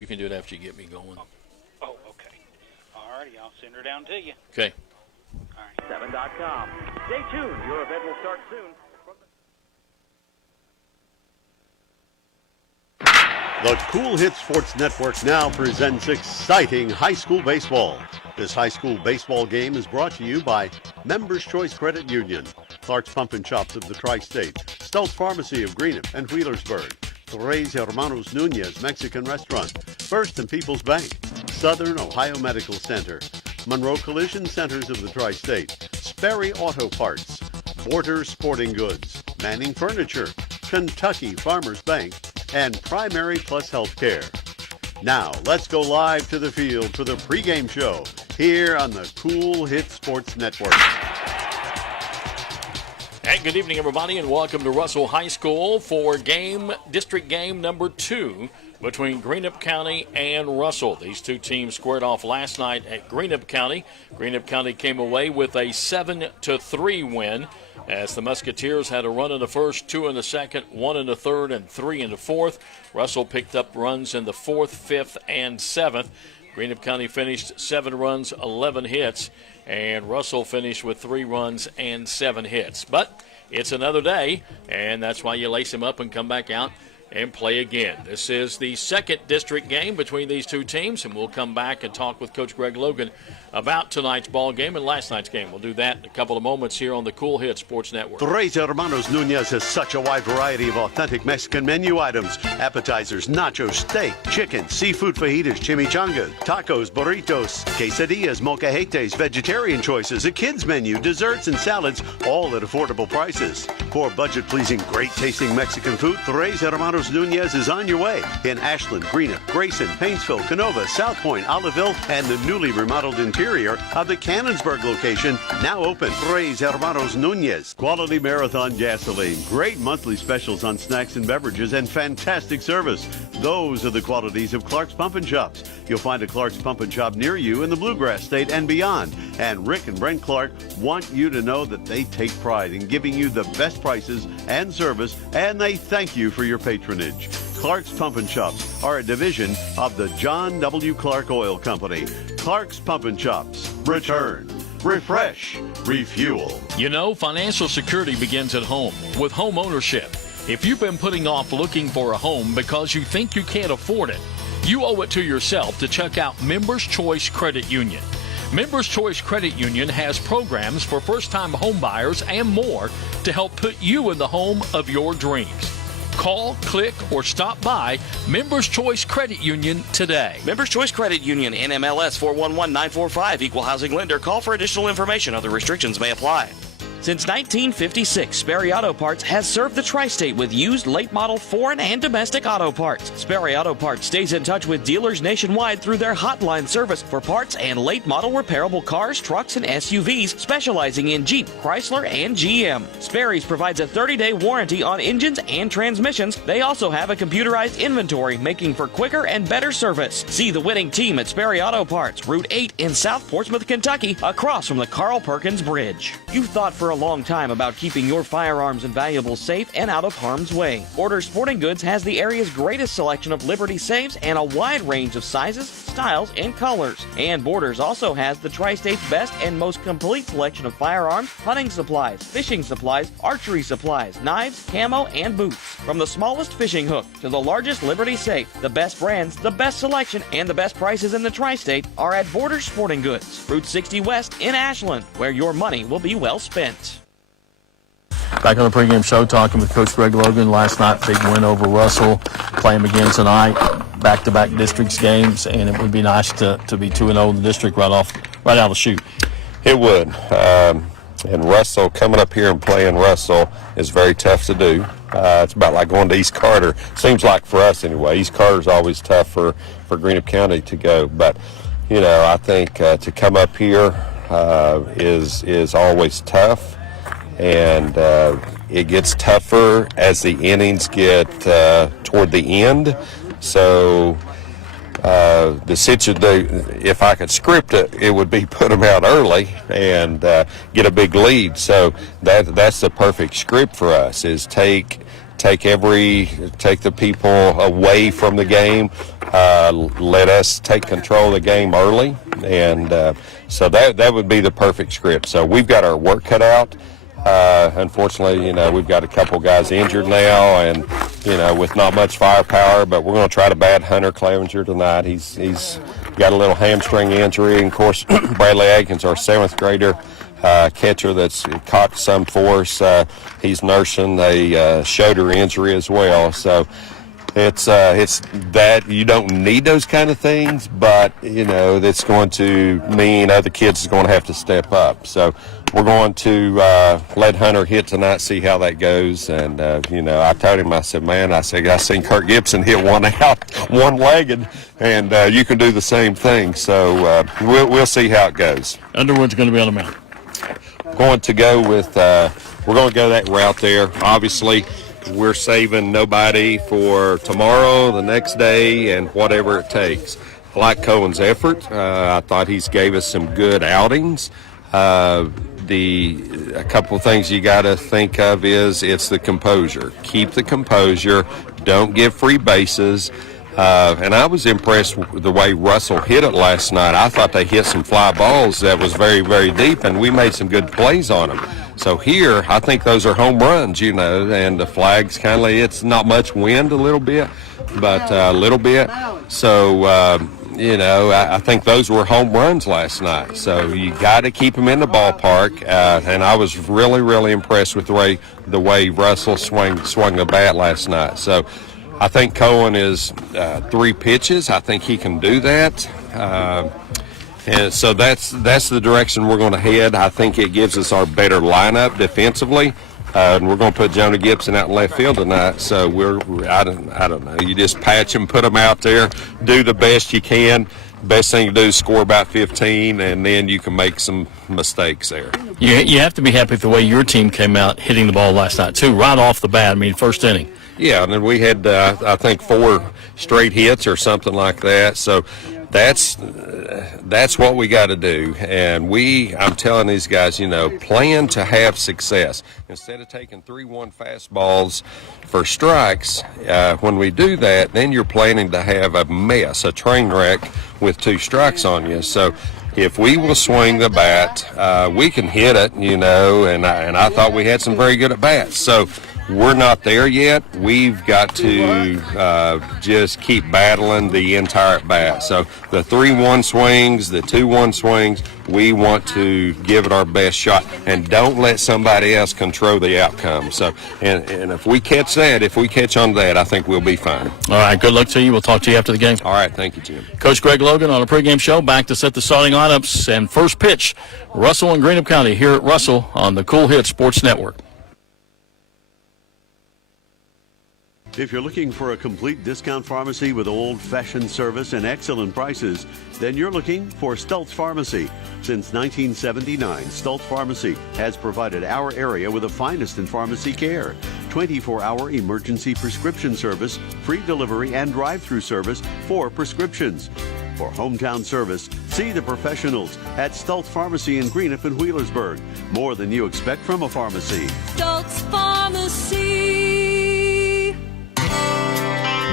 You can do it after you get me going. Oh, okay. All righty, I'll send her down to you. Okay. All right. 7.com. Stay tuned. Your event will start soon. The Cool Hit Sports Network now presents exciting high school baseball. This high school baseball game is brought to you by Members Choice Credit Union, Clark's Pump and Shops of the Tri-State, Stultz Pharmacy of Greenup and Wheelersburg, Tres Hermanos Nunez Mexican Restaurant, First and People's Bank, Southern Ohio Medical Center, Monroe Collision Centers of the Tri-State, Sperry Auto Parts, Border Sporting Goods, Manning Furniture, Kentucky Farmers Bank, and Primary Plus Healthcare. Now, let's go live to the field for the pregame show here on the Cool Hit Sports Network. And good evening, everybody, and welcome to Russell High School for district game number 2 between Greenup County and Russell. These two teams squared off last night at Greenup County. Greenup County came away with a 7-3 win, as the Musketeers had a run in the first, 2 in the second, 1 in the third, and 3 in the fourth. Russell picked up runs in the 4th, 5th, and 7th. Greenup County finished 7 runs, 11 hits, and Russell finished with 3 runs and 7 hits. But it's another day, and that's why you lace them up and come back out and play again. This is the second district game between these two teams, and we'll come back and talk with Coach Greg Logan about tonight's ball game and last night's game. We'll do that in a couple of moments here on the Cool Hit Sports Network. Tres Hermanos Nunez has such a wide variety of authentic Mexican menu items. Appetizers, nachos, steak, chicken, seafood fajitas, chimichangas, tacos, burritos, quesadillas, molcajetes, vegetarian choices, a kids menu, desserts, and salads, all at affordable prices. For budget-pleasing, great-tasting Mexican food, Tres Hermanos Nunez is on your way in Ashland, Greenup, Grayson, Painesville, Canova, South Point, Oliveville, and the newly remodeled interior of the Cannonsburg location, now open. Tres Hermanos Nunez. Quality Marathon gasoline, great monthly specials on snacks and beverages, and fantastic service. Those are the qualities of Clark's Pump and Shops. You'll find a Clark's Pump and Shop near you in the Bluegrass State and beyond. And Rick and Brent Clark want you to know that they take pride in giving you the best prices and service, and they thank you for your patronage. Clark's Pump and Shops are a division of the John W. Clark Oil Company. Clark's Pump and Shops. Return, refresh, refuel. You know, financial security begins at home with home ownership. If you've been putting off looking for a home because you think you can't afford it, you owe it to yourself to check out Members Choice Credit Union. Members Choice Credit Union has programs for first-time home buyers and more to help put you in the home of your dreams. Call, click, or stop by Members Choice Credit Union today. Members Choice Credit Union, NMLS 411945, Equal Housing Lender. Call for additional information. Other restrictions may apply. Since 1956, Sperry Auto Parts has served the Tri-State with used late-model foreign and domestic auto parts. Sperry Auto Parts stays in touch with dealers nationwide through their hotline service for parts and late-model repairable cars, trucks, and SUVs, specializing in Jeep, Chrysler, and GM. Sperry's provides a 30-day warranty on engines and transmissions. They also have a computerized inventory, making for quicker and better service. See the winning team at Sperry Auto Parts, Route 8 in South Portsmouth, Kentucky, across from the Carl Perkins Bridge. You've thought for a long time about keeping your firearms and valuables safe and out of harm's way. Border Sporting Goods has the area's greatest selection of Liberty safes and a wide range of sizes, styles, and colors. And Borders also has the Tri-State's best and most complete selection of firearms, hunting supplies, fishing supplies, archery supplies, knives, camo, and boots. From the smallest fishing hook to the largest Liberty safe, the best brands, the best selection, and the best prices in the Tri-State are at Border Sporting Goods, Route 60 West in Ashland, where your money will be well spent. Back on the pregame show, talking with Coach Greg Logan. Last night, big win over Russell. Play him again tonight. Back-to-back districts games, and it would be nice to be 2-0 in the district right out of the chute. It would. And Russell, coming up here and playing Russell is very tough to do. It's about like going to East Carter. Seems like for us anyway. East Carter's always tough for Greenup County to go. But, you know, I think to come up here is always tough. And it gets tougher as the innings get toward the end. So if I could script it, it would be put them out early and get a big lead. So that's the perfect script for us, is take take the people away from the game, let us take control of the game early, and so that would be the perfect script. So we've got our work cut out. Unfortunately, we've got a couple guys injured now, and with not much firepower, but we're going to try to bat Hunter Clevenger tonight. He's got a little hamstring injury, and of course Bradley Aikens, our 7th grader catcher that's caught some force, he's nursing a shoulder injury as well. So it's that you don't need those kind of things, but that's going to mean other kids are going to have to step up. So we're going to let Hunter hit tonight, see how that goes. And I told him, I said, I seen Kurt Gibson hit one out, one-legged, and you can do the same thing. So we'll see how it goes. Underwood's going to be on the mound. Going to go with we're going to go that route there. Obviously, we're saving nobody for tomorrow, the next day, and whatever it takes. I like Cohen's effort. I thought he's gave us some good outings. A couple of things you got to think of is it's the composure. Keep the composure. Don't give free bases. And I was impressed with the way Russell hit it last night. I thought they hit some fly balls that was very, very deep, and we made some good plays on them. So here, I think those are home runs, and the flags it's not much wind a little bit, but a little bit. So, I think those were home runs last night. So you got to keep them in the ballpark, and I was really, really impressed with the way Russell swung the bat last night. So I think Cohen is 3 pitches. I think he can do that. And so that's the direction we're going to head. I think it gives us our better lineup defensively. And we're going to put Jonah Gibson out in left field tonight. So I don't know. You just patch them, put them out there, do the best you can. Best thing to do is score about 15, and then you can make some mistakes there. You have to be happy with the way your team came out hitting the ball last night, too, right off the bat. I mean, first inning. Yeah, and then we had, I think, 4 straight hits or something like that. So that's what we got to do. And I'm telling these guys, plan to have success. Instead of taking 3-1 fastballs for strikes, when we do that, then you're planning to have a mess, a train wreck with 2 strikes on you. So if we will swing the bat, we can hit it, and I thought we had some very good at-bats. So we're not there yet. We've got to just keep battling the entire at-bat. So the 3-1 swings, the 2-1 swings, we want to give it our best shot, and don't let somebody else control the outcome. So, and if we catch on that, I think we'll be fine. All right, good luck to you. We'll talk to you after the game. All right, thank you, Jim. Coach Greg Logan on a pregame show, back to set the starting lineups and first pitch. Russell and Greenup County here at Russell on the Cool Hit Sports Network. If you're looking for a complete discount pharmacy with old-fashioned service and excellent prices, then you're looking for Stultz Pharmacy. Since 1979, Stultz Pharmacy has provided our area with the finest in pharmacy care. 24-hour emergency prescription service, free delivery, and drive-through service for prescriptions. For hometown service, see the professionals at Stultz Pharmacy in Greenup and Wheelersburg. More than you expect from a pharmacy. Stultz Pharmacy.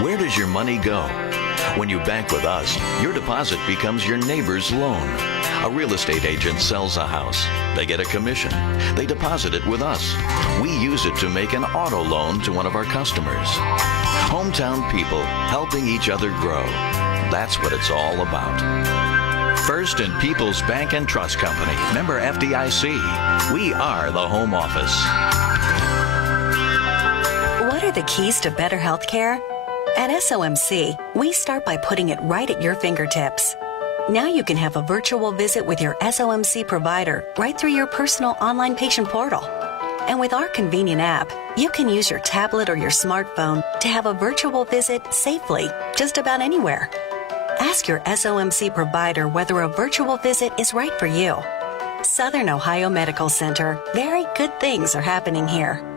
Where does your money go? When you bank with us, your deposit becomes your neighbor's loan. A real estate agent sells a house. They get a commission. They deposit it with us. We use it to make an auto loan to one of our customers. Hometown people helping each other grow. That's what it's all about. First and People's Bank and Trust Company. Member FDIC. We are the home office. What are the keys to better health care? At SOMC, we start by putting it right at your fingertips. Now you can have a virtual visit with your SOMC provider right through your personal online patient portal. And with our convenient app, you can use your tablet or your smartphone to have a virtual visit safely, just about anywhere. Ask your SOMC provider whether a virtual visit is right for you. Southern Ohio Medical Center. Very good things are happening here.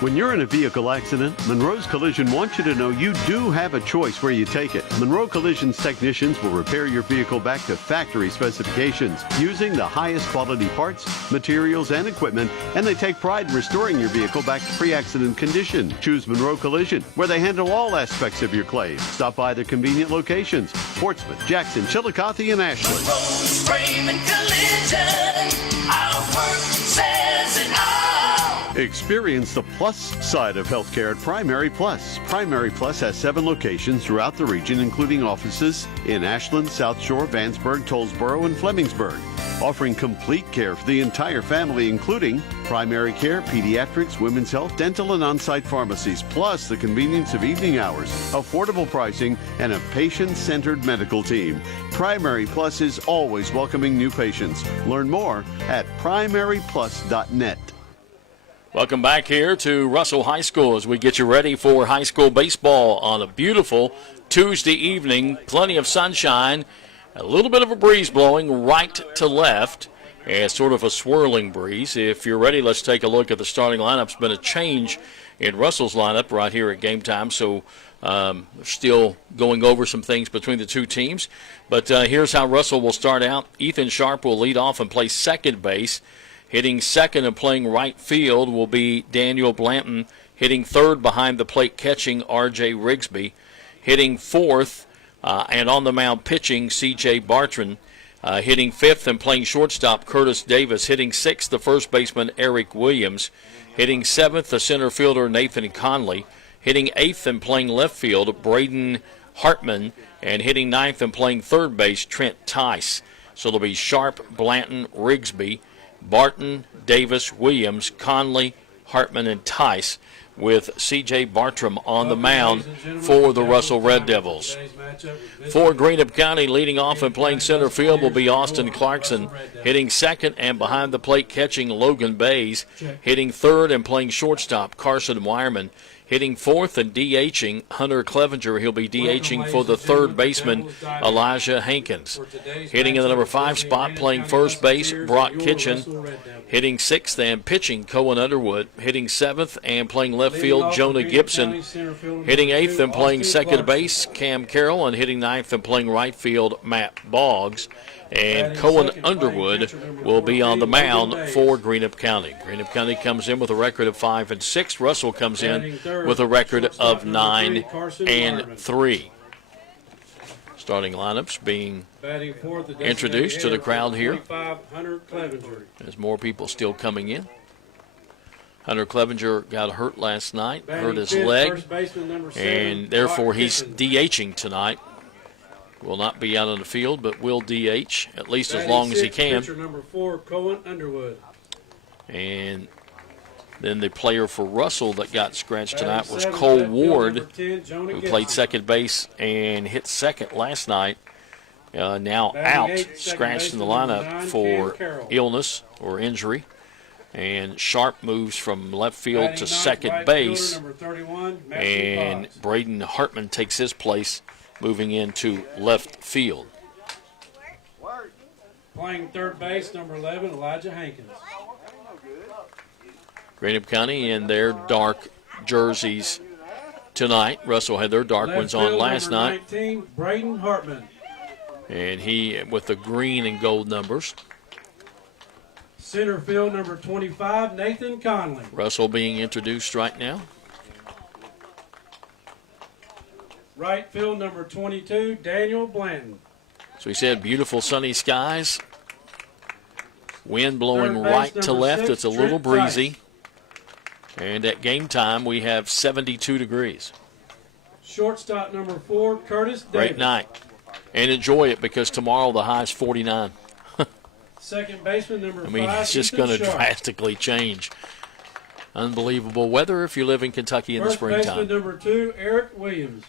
When you're in a vehicle accident, Monroe's Collision wants you to know you do have a choice where you take it. Monroe Collision's technicians will repair your vehicle back to factory specifications using the highest quality parts, materials, and equipment, and they take pride in restoring your vehicle back to pre-accident condition. Choose Monroe Collision, where they handle all aspects of your claim. Stop by their convenient locations: Portsmouth, Jackson, Chillicothe, and Ashley. Monroe's Frame and Collision. Our work says it all. Experience the plus side of healthcare at Primary Plus. Primary Plus has 7 locations throughout the region, including offices in Ashland, South Shore, Vandsburg, Tollsboro, and Flemingsburg, offering complete care for the entire family, including primary care, pediatrics, women's health, dental, and on-site pharmacies, plus the convenience of evening hours, affordable pricing, and a patient-centered medical team. Primary Plus is always welcoming new patients. Learn more at primaryplus.net. Welcome back here to Russell High School as we get you ready for high school baseball on a beautiful Tuesday evening. Plenty of sunshine, a little bit of a breeze blowing right to left, and sort of a swirling breeze. If you're ready, let's take a look at the starting lineup. It's been a change in Russell's lineup right here at game time, so still going over some things between the two teams. But here's how Russell will start out. Ethan Sharp will lead off and play second base. Hitting second and playing right field will be Daniel Blanton. Hitting third behind the plate catching R.J. Rigsby. Hitting fourth and on the mound pitching C.J. Bartram. Hitting fifth and playing shortstop Curtis Davis. Hitting sixth the first baseman Eric Williams. Hitting seventh the center fielder Nathan Conley. Hitting eighth and playing left field Braden Hartman. And hitting ninth and playing third base Trent Tice. So it'll be Sharp, Blanton, Rigsby, Barton, Davis, Williams, Conley, Hartman, and Tice, with C.J. Bartram on the mound for the Russell Red Devils. For Greenup County, leading off and playing center field will be Austin Clarkson. Hitting second and behind the plate catching Logan Bays. Hitting third and playing shortstop Carson Wireman. Hitting fourth and DHing Hunter Clevenger. He'll be DHing for the third baseman Elijah Hankins. Hitting in the number 5 spot, playing first base Brock Kitchen. Hitting sixth and pitching Cohen Underwood. Hitting seventh and playing left field Jonah Gibson. Hitting eighth and playing second base Cam Carroll. And hitting ninth and playing right field Matt Boggs. And Cohen Underwood will be on the mound for Greenup County. Greenup County comes in with a record of 5-6. Russell comes in with a record of 9-3. Starting lineups being introduced to the crowd here as more people still coming in. Hunter Clevenger got hurt last night, hurt his leg, and therefore he's DHing tonight. Will not be out on the field, but will DH at least as long as he can. Number 4, Cohen Underwood. And then the player for Russell that got scratched tonight was Cole Ward, who played second base and hit second last night. Now out, scratched in the lineup for illness or injury. And Sharp moves from left field to second base. And Braden Hartman takes his place, moving into left field. Playing third base, number 11, Elijah Hankins. Greenup County in their dark jerseys tonight. Russell had their dark ones on last night. 19, Braden Hartman. And he with the green and gold numbers. Center field, number 25, Nathan Conley. Russell being introduced right now. Right field, number 22, Daniel Blanton. So he said beautiful sunny skies. Wind blowing right to left. It's a little breezy. And at game time, we have 72 degrees. Shortstop, number 4, Curtis Davis. Great night. And enjoy it because tomorrow the high is 49. Second baseman, number 5, it's just going to drastically change. Unbelievable weather if you live in Kentucky in the springtime. First baseman, number 2, Eric Williams.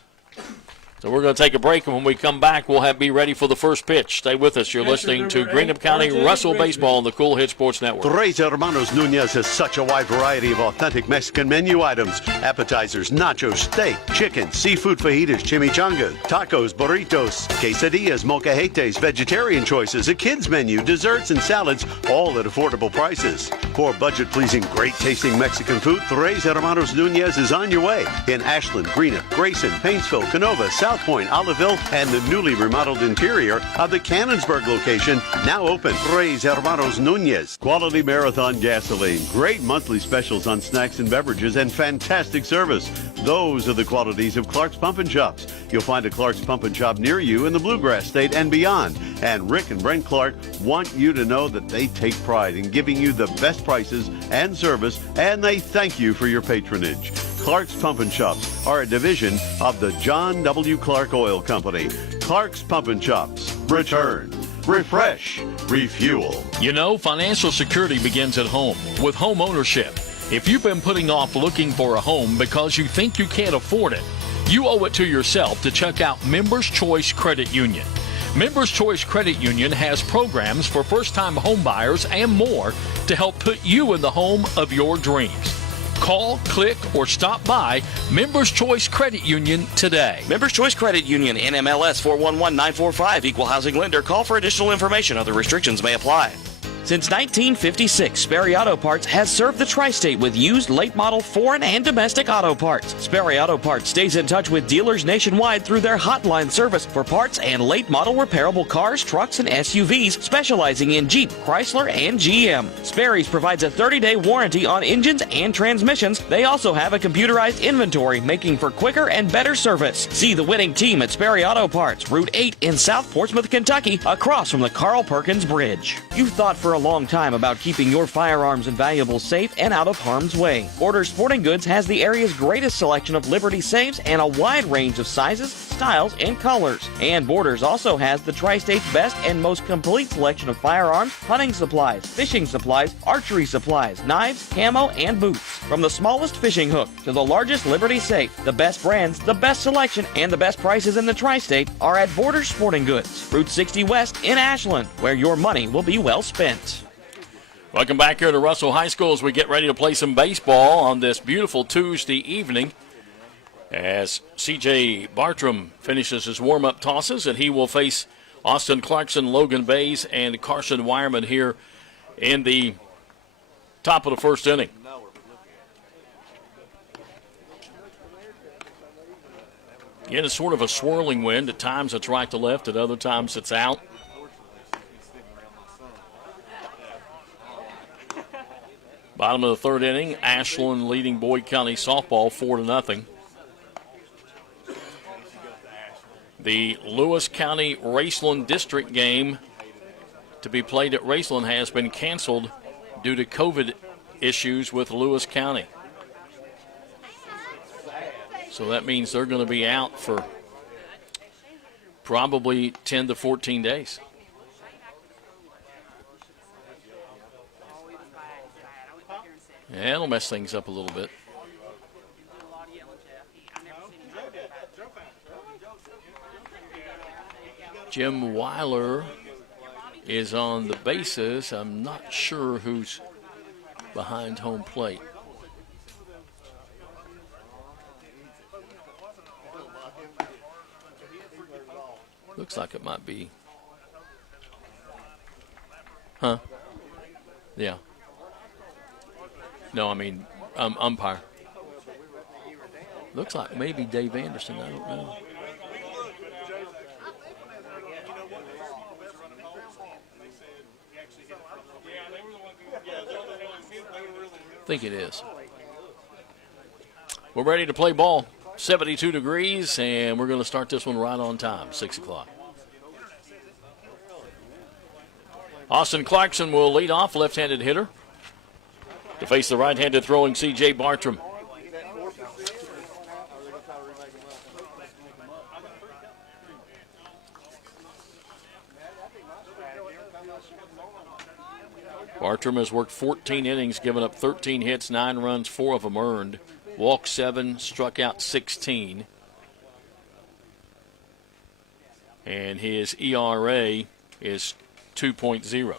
So we're going to take a break, and when we come back, we'll be ready for the first pitch. Stay with us. You're listening to Greenup County Russell Baseball on the Cool Hit Sports Network. Tres Hermanos Nunez has such a wide variety of authentic Mexican menu items. Appetizers, nachos, steak, chicken, seafood fajitas, chimichangas, tacos, burritos, quesadillas, molcajetes, vegetarian choices, a kids menu, desserts, and salads, all at affordable prices. For budget-pleasing, great-tasting Mexican food, Tres Hermanos Nunez is on your way in Ashland, Greenup, Grayson, Paintsville, Canova, South Point, Oliveville, and the newly remodeled interior of the Cannonsburg location, now open. Tres Hermanos Nunez. Quality Marathon gasoline, great monthly specials on snacks and beverages, and fantastic service. Those are the qualities of Clark's Pump and Shops. You'll find a Clark's Pump and Shop near you in the Bluegrass State and beyond. And Rick and Brent Clark want you to know that they take pride in giving you the best prices and service, and they thank you for your patronage. Clark's Pump and Shops are a division of the John W. Clark Oil Company. Clark's Pump and Shops. Return, refresh, refuel. You know, financial security begins at home with home ownership. If you've been putting off looking for a home because you think you can't afford it, you owe it to yourself to check out Members Choice Credit Union. Members Choice Credit Union has programs for first-time home buyers and more to help put you in the home of your dreams. Call, click, or stop by Members Choice Credit Union today. Members Choice Credit Union, NMLS 411945, Equal Housing Lender. Call for additional information. Other restrictions may apply. Since 1956, Sperry Auto Parts has served the tri-state with used late model foreign and domestic auto parts. Sperry Auto Parts stays in touch with dealers nationwide through their hotline service for parts and late model repairable cars, trucks, and SUVs, specializing in Jeep, Chrysler, and GM. Sperry's provides a 30-day warranty on engines and transmissions. They also have a computerized inventory, making for quicker and better service. See the winning team at Sperry Auto Parts, Route 8 in South Portsmouth, Kentucky, across from the Carl Perkins Bridge. You've thought for a long time about keeping your firearms and valuables safe and out of harm's way. Borders Sporting Goods has the area's greatest selection of Liberty safes and a wide range of sizes, styles, and colors. And Borders also has the tri-state's best and most complete selection of firearms, hunting supplies, fishing supplies, archery supplies, knives, camo, and boots. From the smallest fishing hook to the largest Liberty safe, the best brands, the best selection, and the best prices in the tri-state are at Borders Sporting Goods, Route 60 West in Ashland, where your money will be well spent. Welcome back here to Russell High School as we get ready to play some baseball on this beautiful Tuesday evening. As C.J. Bartram finishes his warm-up tosses, and he will face Austin Clarkson, Logan Bays, and Carson Wireman here in the top of the first inning. Again, it's sort of a swirling wind. At times it's right to left, at other times it's out. Bottom of the third inning, Ashland leading Boyd County softball 4-0. The Lewis County Raceland District game to be played at Raceland has been canceled due to COVID issues with Lewis County. So that means they're going to be out for probably 10 to 14 days. Yeah, it'll mess things up a little bit. Jim Weiler is on the bases. I'm not sure who's behind home plate. Looks like it might be. Huh? Yeah. No, I mean, umpire. Looks like maybe Dave Anderson. I don't know. I think it is. We're ready to play ball. 72 degrees, and we're going to start this one right on time, 6 o'clock. Austin Clarkson will lead off, left-handed hitter, to face the right-handed throwing C.J. Bartram. Bartram has worked 14 innings, given up 13 hits, 9 runs, 4 of them earned. Walked 7, struck out 16. and his ERA is 2.0.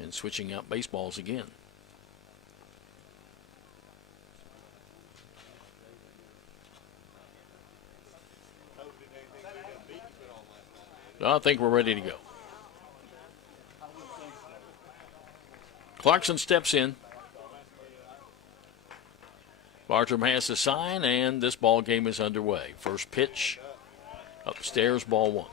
And switching out baseballs again. I think we're ready to go. Clarkson steps in. Bartram has the sign, and this ball game is underway. First pitch, upstairs, ball one.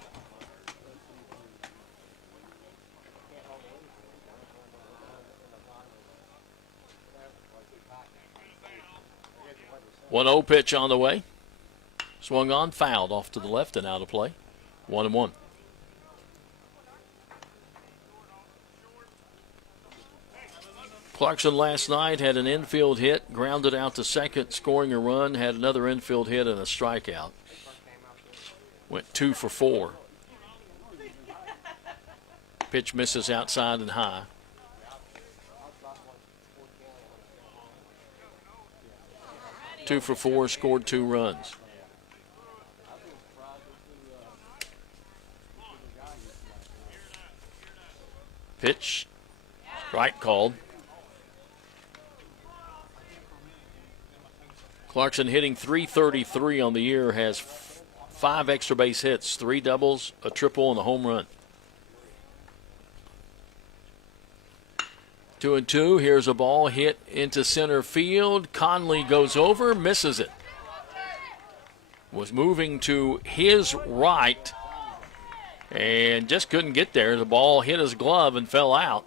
One 0 pitch on the way. Swung on, fouled off to the left and out of play. 1-1. Clarkson last night had an infield hit, grounded out to second, scoring a run, had another infield hit and a strikeout. Went 2 for 4. Pitch misses outside and high. Two for 4, scored 2 runs. Pitch, strike called. Clarkson hitting .333 on the year, has 5 extra base hits, 3 doubles, a triple, and a home run. 2-2. Here's a ball hit into center field. Conley goes over, misses it. Was moving to his right and just couldn't get there. The ball hit his glove and fell out.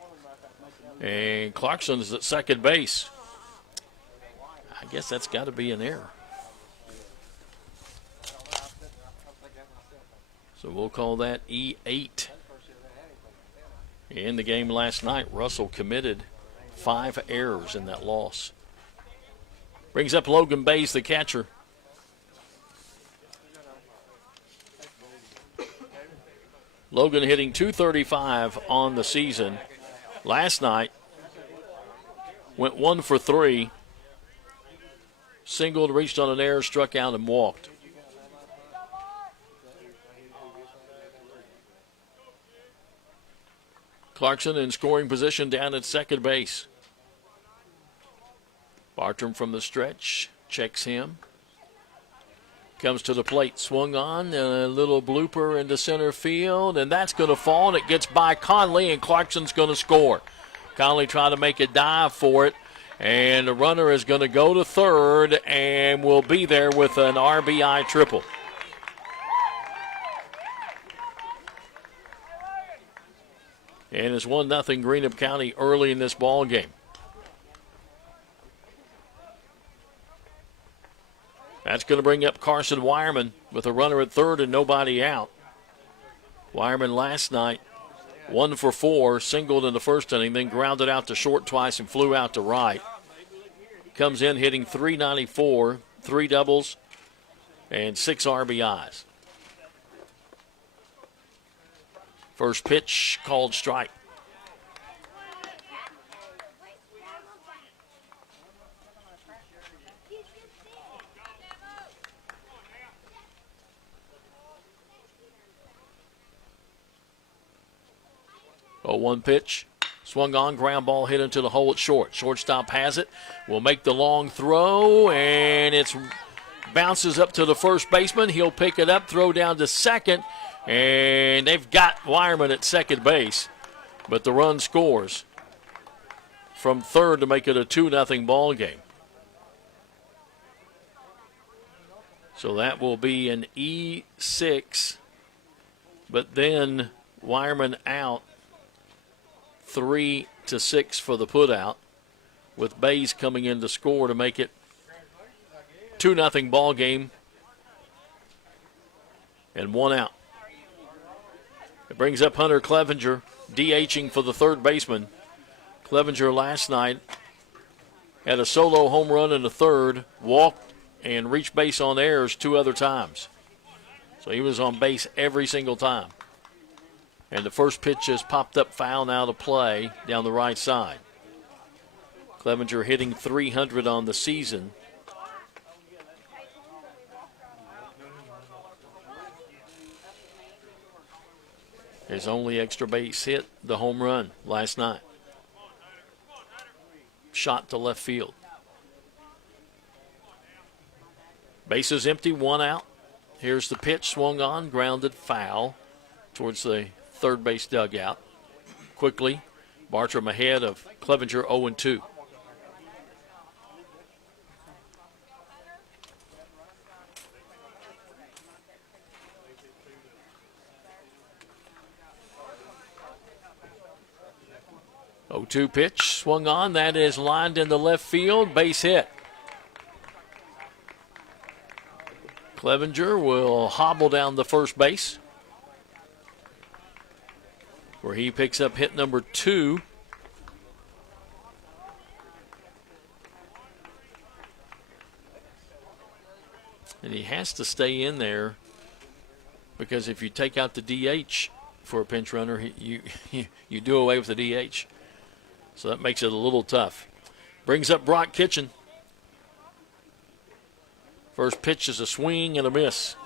And Clarkson's at second base. I guess that's got to be an error. So we'll call that E8. In the game last night, Russell committed 5 errors in that loss. Brings up Logan Bays, the catcher. Logan hitting .235 on the season. Last night, went 1 for 3. Singled, reached on an error, struck out, and walked. Clarkson in scoring position down at second base. Bartram from the stretch, checks him. Comes to the plate, swung on, a little blooper into center field, and that's going to fall, and it gets by Conley, and Clarkson's going to score. Conley trying to make a dive for it, and the runner is going to go to third and will be there with an RBI triple. And it's 1-0 Greenup County early in this ball game. That's going to bring up Carson Wireman with a runner at third and nobody out. Wireman last night, 1 for 4, singled in the first inning, then grounded out to short twice and flew out to right. Comes in hitting .394, 3 doubles, and 6 RBIs. First pitch called strike. Oh, 1 pitch. Swung on, ground ball hit into the hole at short. Shortstop has it. Will make the long throw, and it bounces up to the first baseman. He'll pick it up, throw down to second, and they've got Wireman at second base. But the run scores from third to make it a 2-0 ball game. So that will be an E6, but then Wireman out. 3-6 for the putout, with Bays coming in to score to make it 2-0 ball game and 1 out. It brings up Hunter Clevenger, DHing for the third baseman. Clevenger last night had a solo home run in the third, walked and reached base on errors 2 other times. So he was on base every single time. And the first pitch has popped up foul now to play down the right side. Clevenger hitting .300 on the season. His only extra base hit, the home run last night. Shot to left field. Bases empty, one out. Here's the pitch, swung on, grounded foul towards the third base dugout. Quickly, Bartram ahead of Clevenger 0-2. Oh, 2 pitch, swung on. That is lined into left field. Base hit. Clevenger will hobble down the first base, where he picks up hit number 2. And he has to stay in there because if you take out the DH for a pinch runner, you do away with the DH. So that makes it a little tough. Brings up Brock Kitchen. First pitch is a swing and a miss.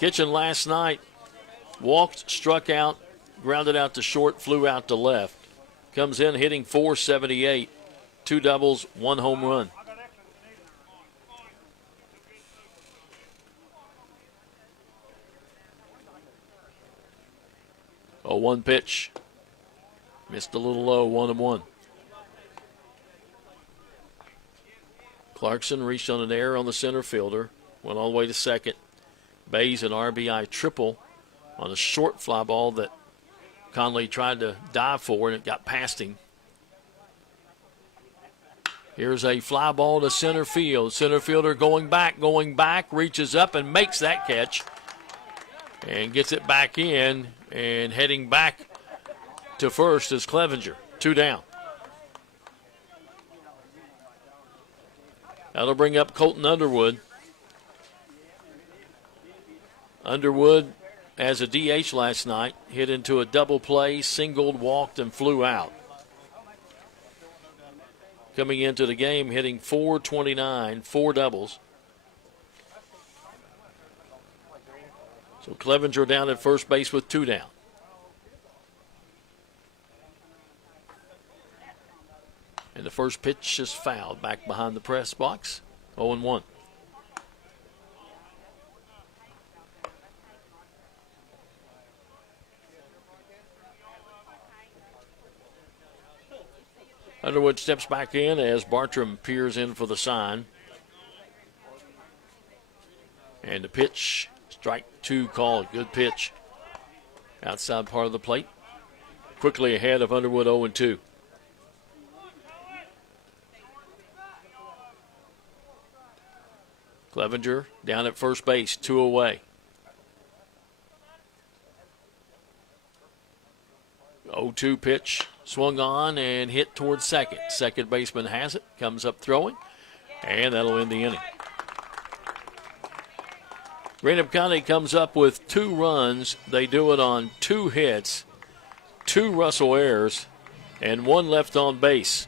Kitchen last night walked, struck out, grounded out to short, flew out to left. Comes in hitting .478, 2 doubles, 1 home run. Oh, 1 pitch. Missed a little low, 1-1. Clarkson reached on an error on the center fielder, went all the way to second. Bays an RBI triple on a short fly ball that Conley tried to dive for, and it got past him. Here's a fly ball to center field. Center fielder going back, reaches up and makes that catch and gets it back in, and heading back to first is Clevenger. 2 down. That'll bring up Colton Underwood. Underwood, as a DH last night, hit into a double play, singled, walked, and flew out. Coming into the game, hitting .429, 4 doubles. So Clevenger down at first base with 2 down. And the first pitch is fouled back behind the press box. 0-1. Underwood steps back in as Bartram peers in for the sign. And the pitch, strike 2 called. Good pitch. Outside part of the plate. Quickly ahead of Underwood 0-2. Clevenger down at first base, 2 away. 0-2 pitch, swung on and hit towards second. Second baseman has it, comes up throwing, and that'll end the inning. Greenup County comes up with 2 runs. They do it on 2 hits, 2 Russell errors, and 1 left on base.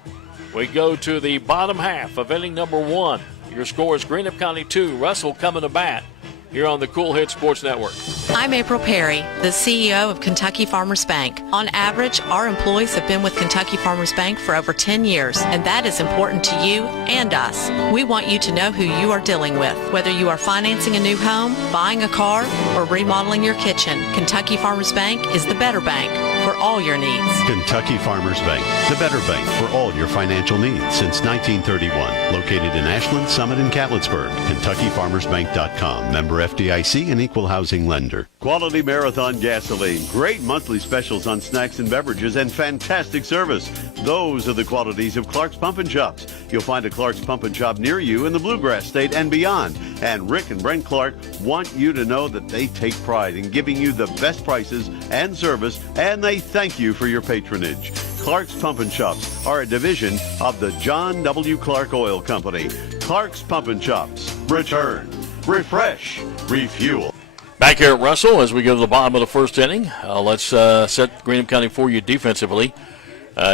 We go to the bottom half of inning number 1. Your score is Greenup County 2, Russell coming to bat here on the Cool Hit Sports Network. I'm April Perry, the CEO of Kentucky Farmers Bank. On average, our employees have been with Kentucky Farmers Bank for over 10 years, and that is important to you and us. We want you to know who you are dealing with. Whether you are financing a new home, buying a car, or remodeling your kitchen, Kentucky Farmers Bank is the better bank for all your needs. Kentucky Farmers Bank, the better bank for all your financial needs since 1931. Located in Ashland, Summit, and Catlettsburg. KentuckyFarmersBank.com. Member FDIC and equal housing lender. Quality Marathon gasoline. Great monthly specials on snacks and beverages and fantastic service. Those are the qualities of Clark's Pump and Shops. You'll find a Clark's Pump and Shop near you in the Bluegrass State and beyond. And Rick and Brent Clark want you to know that they take pride in giving you the best prices and service, and they thank you for your patronage. Clark's Pump and Shops are a division of the John W. Clark Oil Company. Clark's Pump and Shops. Return, refresh, refuel. Back here at Russell as we go to the bottom of the first inning. Let's set Greenup County for you defensively.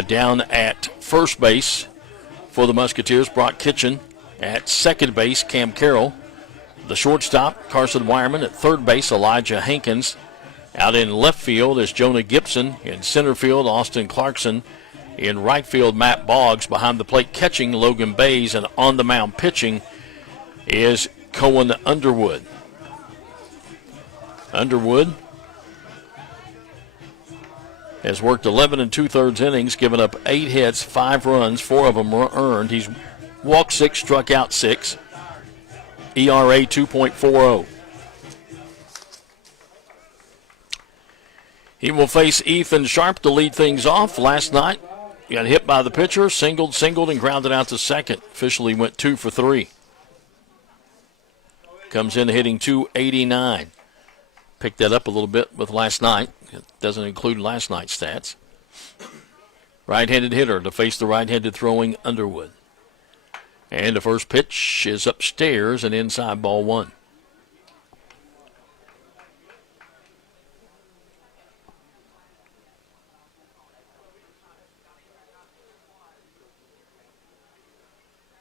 Down at first base for the Musketeers, Brock Kitchen. At second base, Cam Carroll. the shortstop, Carson Wireman. At third base, Elijah Hankins. Out in left field is Jonah Gibson. In center field, Austin Clarkson. In right field, Matt Boggs. Behind the plate catching, Logan Bays. And on the mound pitching is Cohen Underwood. Underwood has worked 11 2/3 innings, given up 8 hits, 5 runs, 4 of them were earned. He's walked 6, struck out 6. ERA 2.40. He will face Ethan Sharp to lead things off. Last night, he got hit by the pitcher, singled, and grounded out to second. Officially went 2 for 3. Comes in hitting .289. Picked that up a little bit with last night. It doesn't include last night's stats. Right-handed hitter to face the right-handed throwing Underwood. And the first pitch is upstairs and inside, ball 1.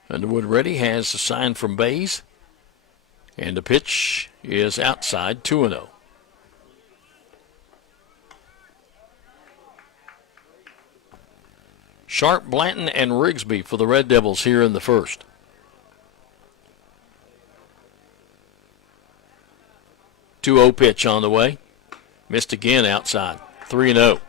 Underwood ready, has a sign from Bays. And the pitch is outside, 2-0. Sharp, Blanton, and Rigsby for the Red Devils here in the first. .2-0 pitch on the way. Missed again outside, 3-0.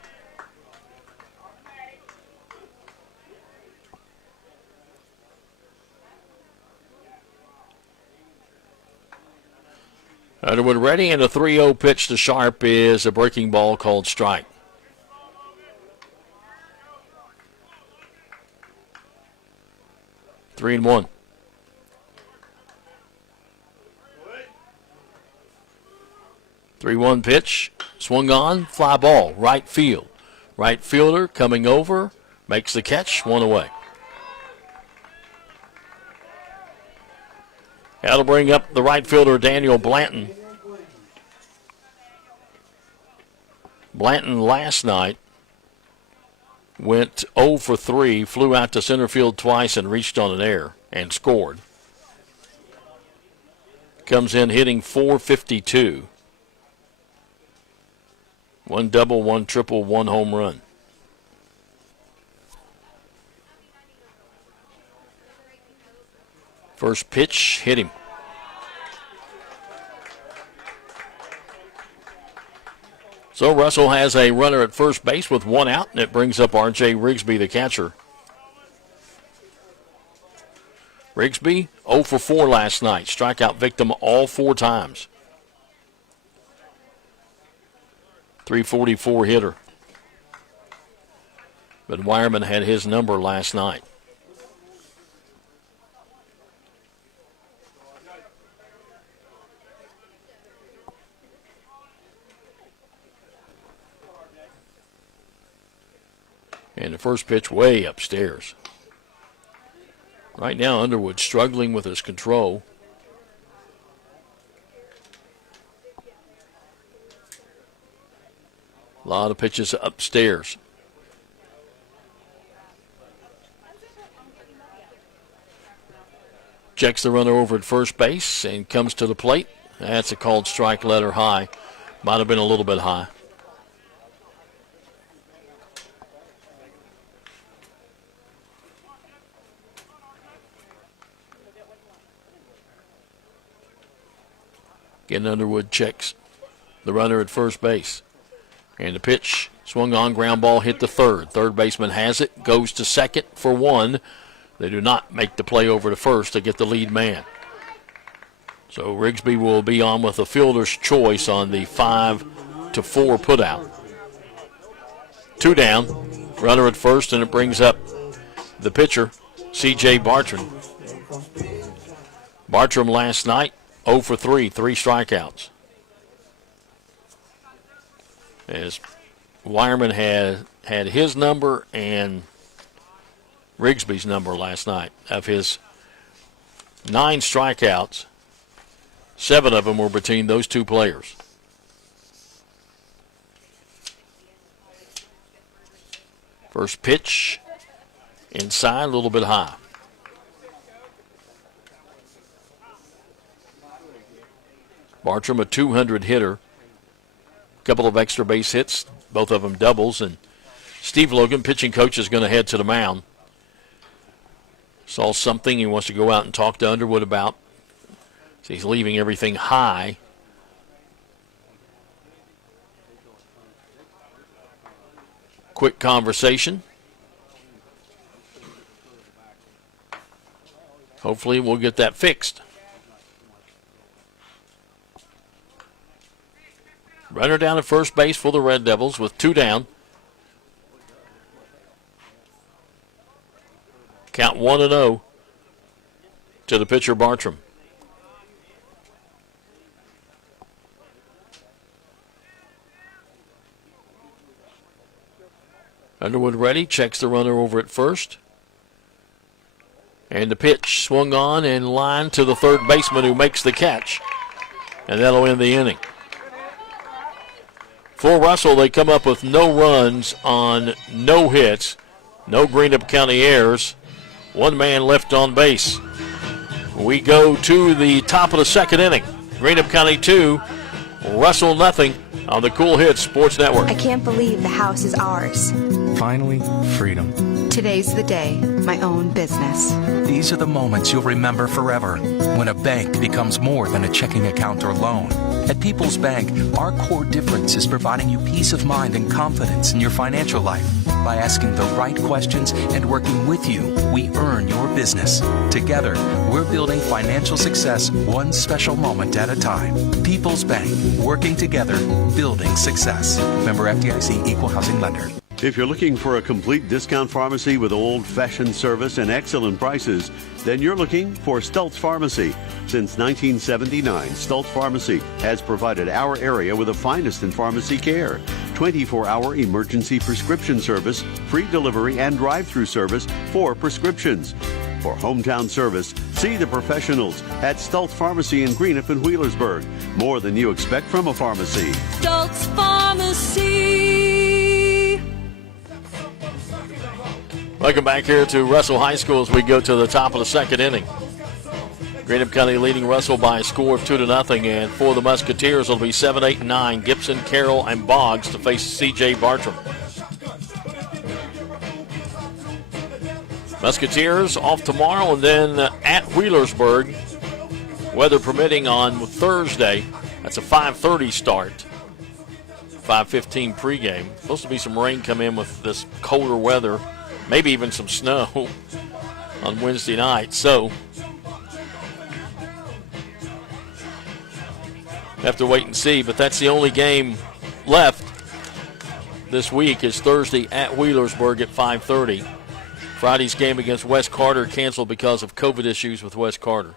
Underwood ready, and a 3-0 pitch to Sharp is a breaking ball called strike. Three and 1. Three-one pitch, swung on, fly ball, right field. Right fielder coming over, makes the catch, 1 away. That'll bring up the right fielder, Daniel Blanton. Blanton last night went 0 for 3, flew out to center field twice and reached on an error and scored. Comes in hitting .452. 1 double, 1 triple, 1 home run. First pitch hit him. So Russell has a runner at first base with 1 out, and it brings up R.J. Rigsby, the catcher. Rigsby 0 for 4 last night. Strikeout victim all 4 times. .344 hitter. But Wireman had his number last night. And the first pitch way upstairs. Right now, Underwood struggling with his control. A lot of pitches upstairs. Checks the runner over at first base and comes to the plate. That's a called strike, letter high. Might have been a little bit high. Again, Underwood checks the runner at first base. And the pitch swung on, ground ball hit the third. Third baseman has it, goes to second for 1. They do not make the play over to first to get the lead man. So Rigsby will be on with a fielder's choice on the 5-4 putout. 2 down, runner at first, and it brings up the pitcher, C.J. Bartram. Bartram last night, 0 for 3, 3 strikeouts. As Wireman had his number and Rigsby's number last night. Of his 9 strikeouts, 7 of them were between those 2 players. First pitch, inside, a little bit high. Bartram, a 200 hitter. A couple of extra base hits, both of them doubles. And Steve Logan, pitching coach, is going to head to the mound. Saw something he wants to go out and talk to Underwood about. So he's leaving everything high. Quick conversation. Hopefully we'll get that fixed. Runner down at first base for the Red Devils with 2 down. Count 1-0 to the pitcher, Bartram. Underwood ready, checks the runner over at first. And the pitch swung on and lined to the third baseman who makes the catch. And that'll end the inning. For Russell, they come up with no runs on no hits, no Greenup County errors, 1 man left on base. We go to the top of the second inning. Greenup County 2, Russell nothing on the Cool Hits Sports Network. I can't believe the house is ours. Finally, freedom. Today's the day, my own business. These are the moments you'll remember forever, when a bank becomes more than a checking account or loan. At People's Bank, our core difference is providing you peace of mind and confidence in your financial life. By asking the right questions and working with you, we earn your business. Together, we're building financial success one special moment at a time. People's Bank, working together, building success. Member FDIC, Equal Housing Lender. If you're looking for a complete discount pharmacy with old-fashioned service and excellent prices, then you're looking for Stultz Pharmacy. Since 1979, Stultz Pharmacy has provided our area with the finest in pharmacy care. 24-hour emergency prescription service, free delivery, and drive-through service for prescriptions. For hometown service, see the professionals at Stultz Pharmacy in Greenup and Wheelersburg. More than you expect from a pharmacy. Stultz Pharmacy. Welcome back here to Russell High School as we go to the top of the second inning. Greenup County leading Russell by a score of 2-0, and for the Musketeers it'll be 7, 8, and 9. Gibson, Carroll, and Boggs to face C.J. Bartram. Musketeers off tomorrow and then at Wheelersburg, weather permitting, on Thursday. That's a 5:30 start. 5:15 pregame. Supposed to be some rain come in with this colder weather. Maybe even some snow on Wednesday night. So, have to wait and see. But that's the only game left this week is Thursday at Wheelersburg at 5:30. Friday's game against West Carter canceled because of COVID issues with West Carter.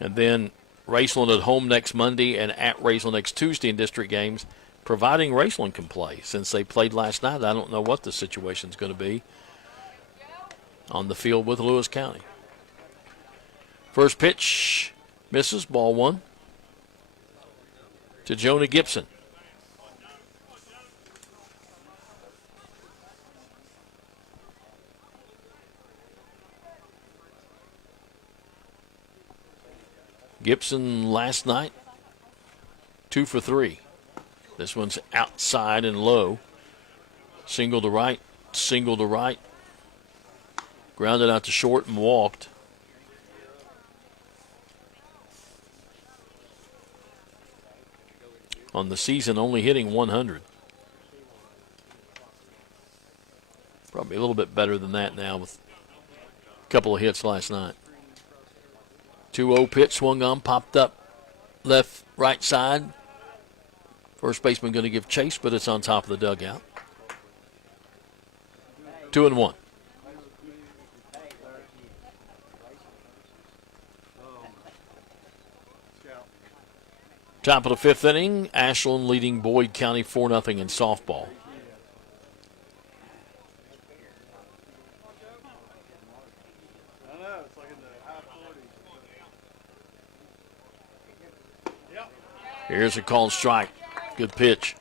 And then Raceland at home next Monday and at Raceland next Tuesday in district games, providing Raceland can play. Since they played last night, I don't know what the situation's going to be on the field with Lewis County. First pitch misses, ball 1 to Jonah Gibson. Gibson last night, 2 for 3. This one's outside and low. Single to right, single to right. Grounded out to short and walked. On the season, only hitting 100. Probably a little bit better than that now with a couple of hits last night. 2-0 pitch swung on, popped up left, right side. First baseman going to give chase, but it's on top of the dugout. 2-1. Top of the fifth inning, Ashland leading Boyd County 4-0 in softball. Here's a called strike. Good pitch.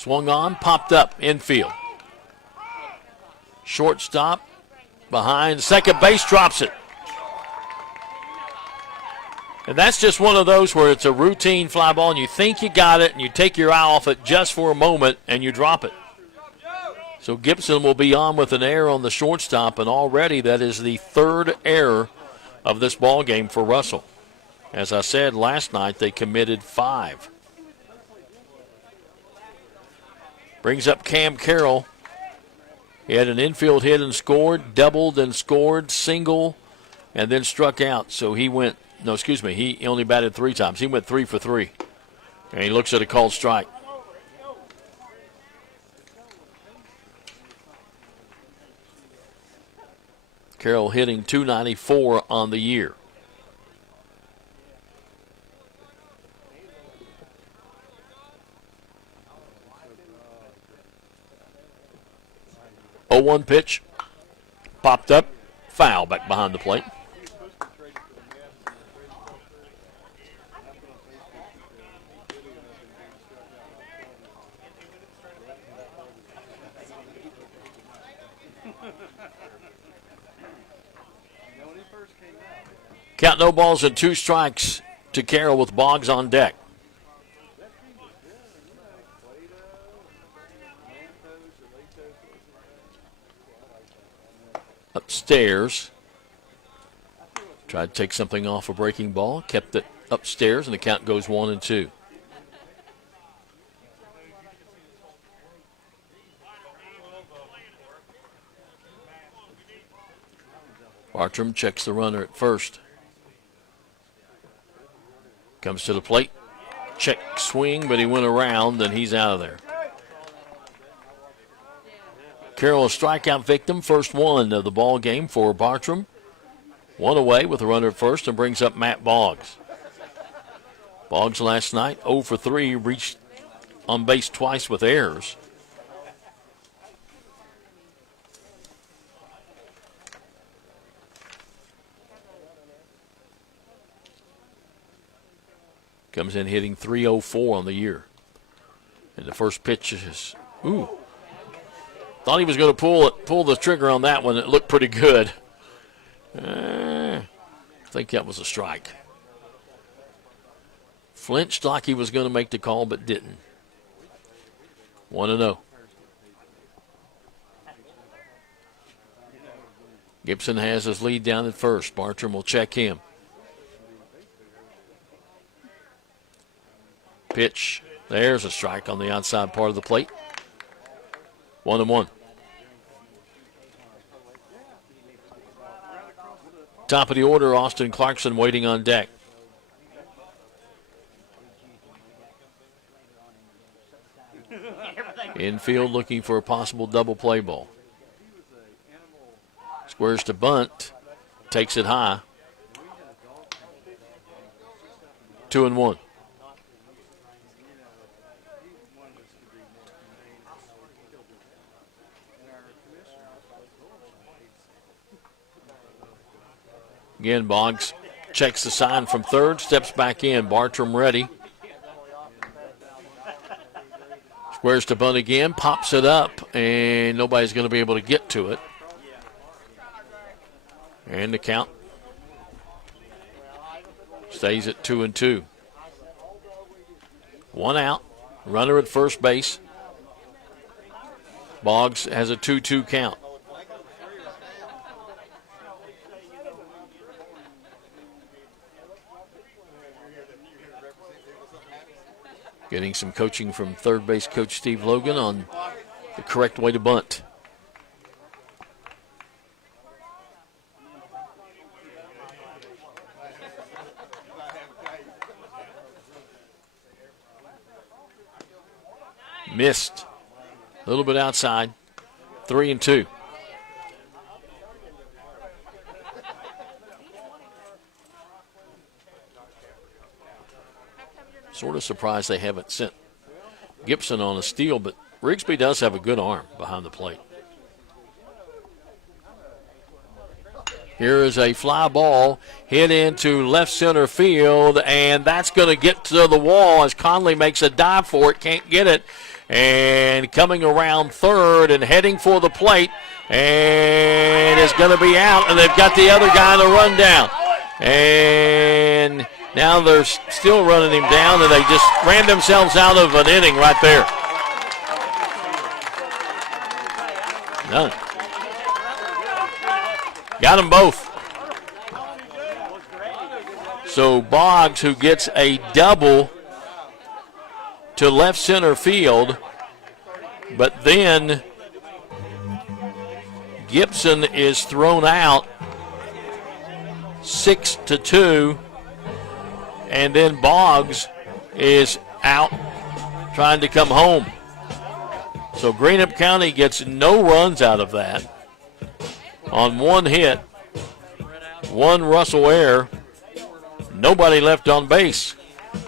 Swung on, popped up, infield. Shortstop behind second base, drops it. And that's just one of those where it's a routine fly ball and you think you got it and you take your eye off it just for a moment and you drop it. So Gibson will be on with an error on the shortstop, and already that is the third error of this ball game for Russell. As I said last night, they committed 5. Brings up Cam Carroll. He had an infield hit and scored, doubled and scored, single, and then struck out. So he went, he only batted 3 times. He went 3 for 3. And he looks at a called strike. Carroll hitting .294 on the year. Oh, 1 pitch. Popped up. Foul back behind the plate. Count no balls and 2 strikes to Carroll with Boggs on deck. Upstairs. Tried to take something off a breaking ball. Kept it upstairs, and the count goes 1-2. Bartram checks the runner at first. Comes to the plate. Check swing, but he went around, and he's out of there. Carroll, a strikeout victim, first one of the ball game for Bartram. 1 away with a runner at first, and brings up Matt Boggs. Boggs last night 0 for 3, reached on base twice with errors. Comes in hitting .304 on the year. And the first pitch is, thought he was going to pull the trigger on that one. It looked pretty good. I think that was a strike. Flinched like he was going to make the call, but didn't. 1-0. Gibson has his lead down at first. Bartram will check him. Pitch. There's a strike on the outside part of the plate. 1-1. Top of the order, Austin Clarkson waiting on deck. Infield looking for a possible double play ball. Squares to bunt. Takes it high. 2-1. Again, Boggs checks the sign from third, steps back in. Bartram ready. Squares to bunt again, pops it up, and nobody's going to be able to get to it. And the count stays at 2-2. 1 out, runner at first base. Boggs has a 2-2 count. Getting some coaching from third base coach Steve Logan on the correct way to bunt. Missed. A little bit outside. 3-2. Sort of surprised they haven't sent Gibson on a steal, but Rigsby does have a good arm behind the plate. Here is a fly ball hit into left center field, and that's going to get to the wall as Conley makes a dive for it, can't get it, And coming around third and heading for the plate. And it's going to be out. And they've got the other guy to run down. And now they're still running him down. And they just ran themselves out of an inning right there. Done. Got them both. So Boggs, who gets a double to left center field, but then Gibson is thrown out 6-2, and then Boggs is out trying to come home. So Greenup County gets no runs out of that on one hit, one Russell error, nobody left on base.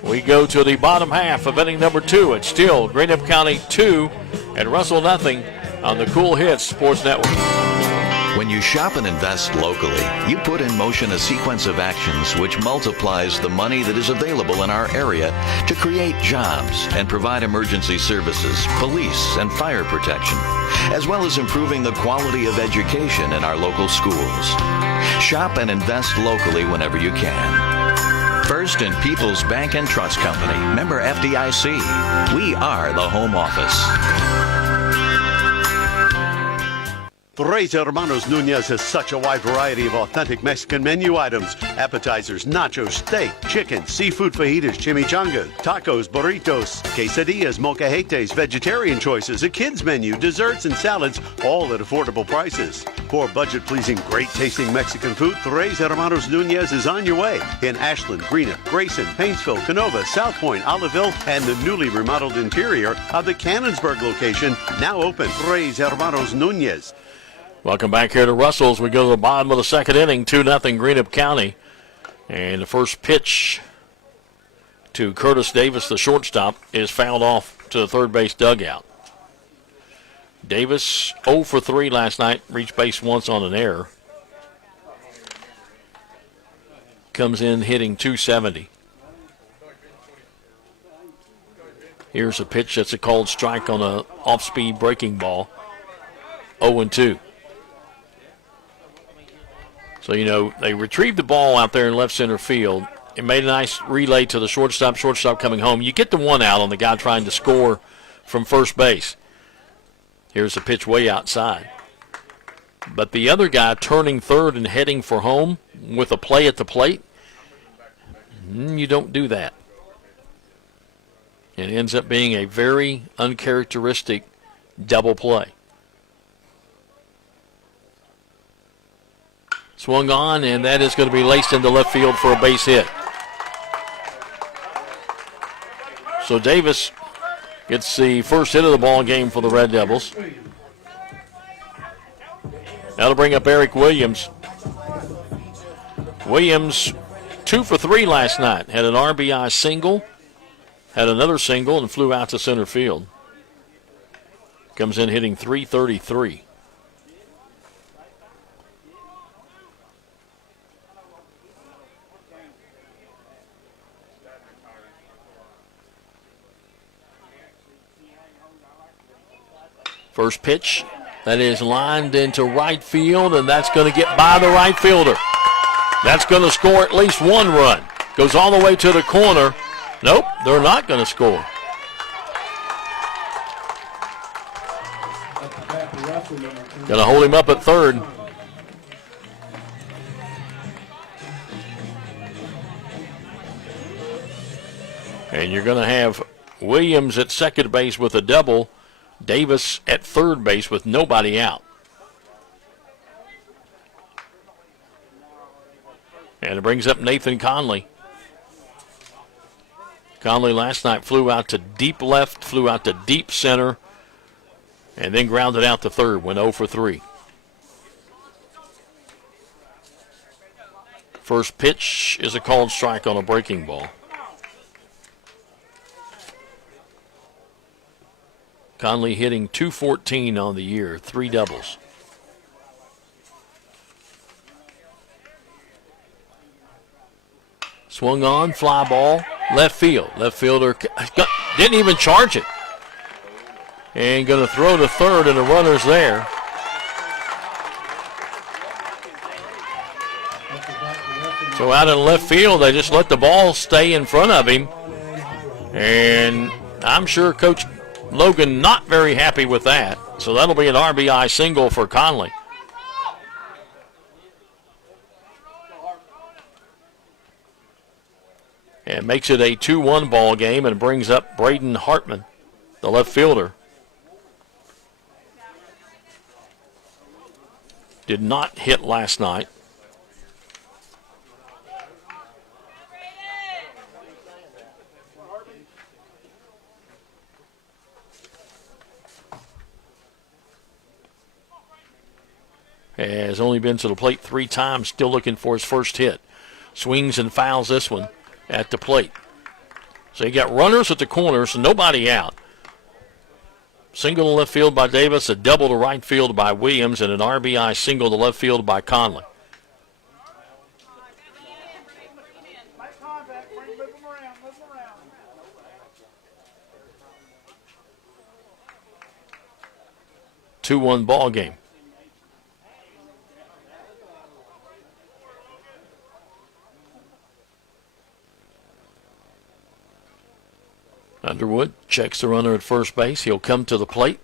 We go to the bottom half of inning number 2. It's still Greenup County 2 and Russell nothing on the Cool Hits Sports Network. When you shop and invest locally, you put in motion a sequence of actions which multiplies the money that is available in our area to create jobs and provide emergency services, police, and fire protection, as well as improving the quality of education in our local schools. Shop and invest locally whenever you can. First in People's Bank and Trust Company, member FDIC. We are the home office. Tres Hermanos Nunez has such a wide variety of authentic Mexican menu items. Appetizers, nachos, steak, chicken, seafood fajitas, chimichangas, tacos, burritos, quesadillas, molcajetes, vegetarian choices, a kids menu, desserts, and salads, all at affordable prices. For budget-pleasing, great-tasting Mexican food, Tres Hermanos Nunez is on your way in Ashland, Greenup, Grayson, Painesville, Canova, South Point, Oliveville, and the newly remodeled interior of the Cannonsburg location, now open. Tres Hermanos Nunez. Welcome back here to Russell's. We go to the bottom of the second inning, 2-0 Greenup County. And the first pitch to Curtis Davis, the shortstop, is fouled off to the third base dugout. Davis 0 for 3 last night, reached base once on an error. Comes in hitting .270. Here's a pitch that's a called strike on a off-speed breaking ball. 0-2. So, you know, they retrieved the ball out there in left center field. It made a nice relay to the shortstop coming home. You get the one out on the guy trying to score from first base. Here's a pitch way outside. But the other guy turning third and heading for home with a play at the plate, you don't do that. It ends up being a very uncharacteristic double play. Swung on, and that is going to be laced into left field for a base hit. So Davis gets the first hit of the ball game for the Red Devils. That'll bring up Eric Williams. Williams 2 for 3 last night. Had an RBI single, had another single, and flew out to center field. Comes in hitting .333. First pitch, that is lined into right field, and that's going to get by the right fielder. That's going to score at least one run. Goes all the way to the corner. Nope, they're not going to score. Going to hold him up at third. And you're going to have Williams at second base with a double. Davis at third base with nobody out. And it brings up Nathan Conley. Conley last night flew out to deep left, flew out to deep center, and then grounded out to third, went 0 for 3. First pitch is a called strike on a breaking ball. Conley hitting .214 on the year, 3 doubles. Swung on, fly ball, left field. Left fielder didn't even charge it. and going to throw to third, and the runner's there. So out in left field, they just let the ball stay in front of him. And I'm sure Coach Logan not very happy with that. So that'll be an RBI single for Conley. And makes it a 2-1 ball game and brings up Braden Hartman, the left fielder. Did not hit last night. Has only been to the plate 3 times, still looking for his first hit. Swings and fouls this one at the plate. So you got runners at the corners, nobody out. Single to left field by Davis, a double to right field by Williams, and an RBI single to left field by Conley. Two-one ball game. Underwood checks the runner at first base. He'll come to the plate.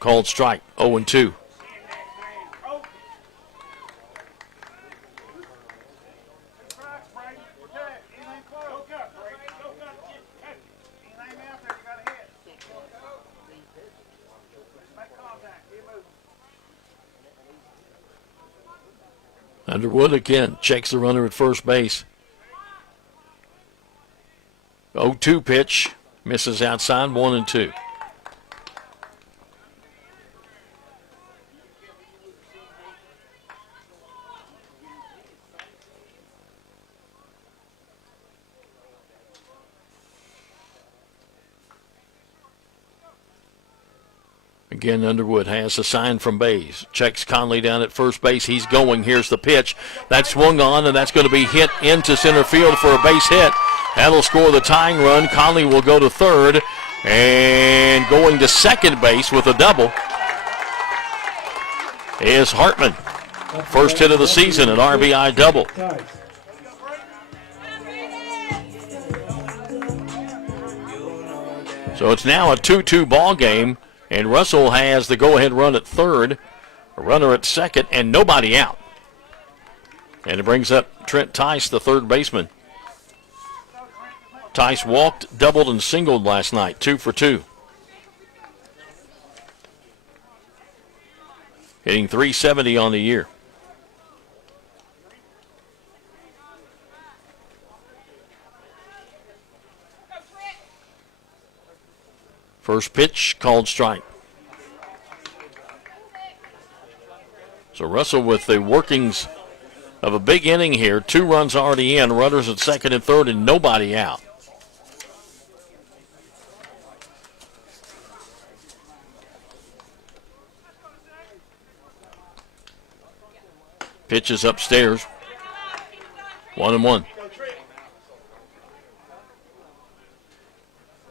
Called strike, 0-2. Underwood again checks the runner at first base. 0-2 pitch. Misses outside, 1-2. Again, Underwood has a sign from Bays. Checks Conley down at first base. He's going. Here's the pitch. That's swung on, and that's going to be hit into center field for a base hit. That'll score the tying run. Conley will go to third, and going to second base with a double is Hartman. First hit of the season, an RBI double. So it's now a 2-2 ball game, and Russell has the go-ahead run at third, a runner at second, and nobody out. And it brings up Trent Tice, the third baseman. Tice walked, doubled, and singled last night, 2 for 2. Hitting .370 on the year. First pitch, called strike. So Russell with the workings of a big inning here. 2 runs already in, runners at second and third, and nobody out. Pitches upstairs. 1-1.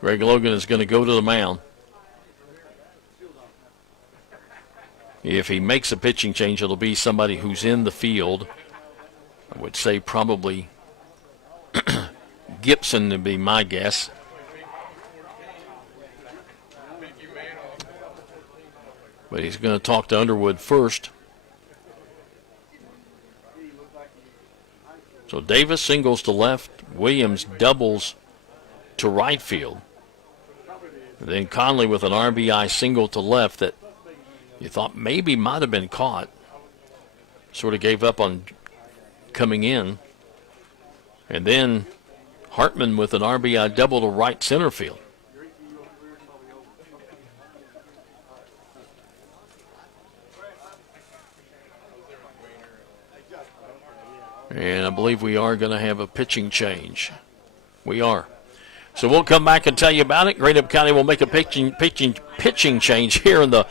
Greg Logan is going to go to the mound. If he makes a pitching change, it'll be somebody who's in the field. I would say probably Gibson would be my guess. But he's going to talk to Underwood first. So Davis singles to left. Williams doubles to right field. And then Conley with an RBI single to left that you thought maybe might have been caught. Sort of gave up on coming in. And then Hartman with an RBI double to right center field. And I believe we are going to have a pitching change. We are. So we'll come back and tell you about it. Greenup County will make a pitching change here in the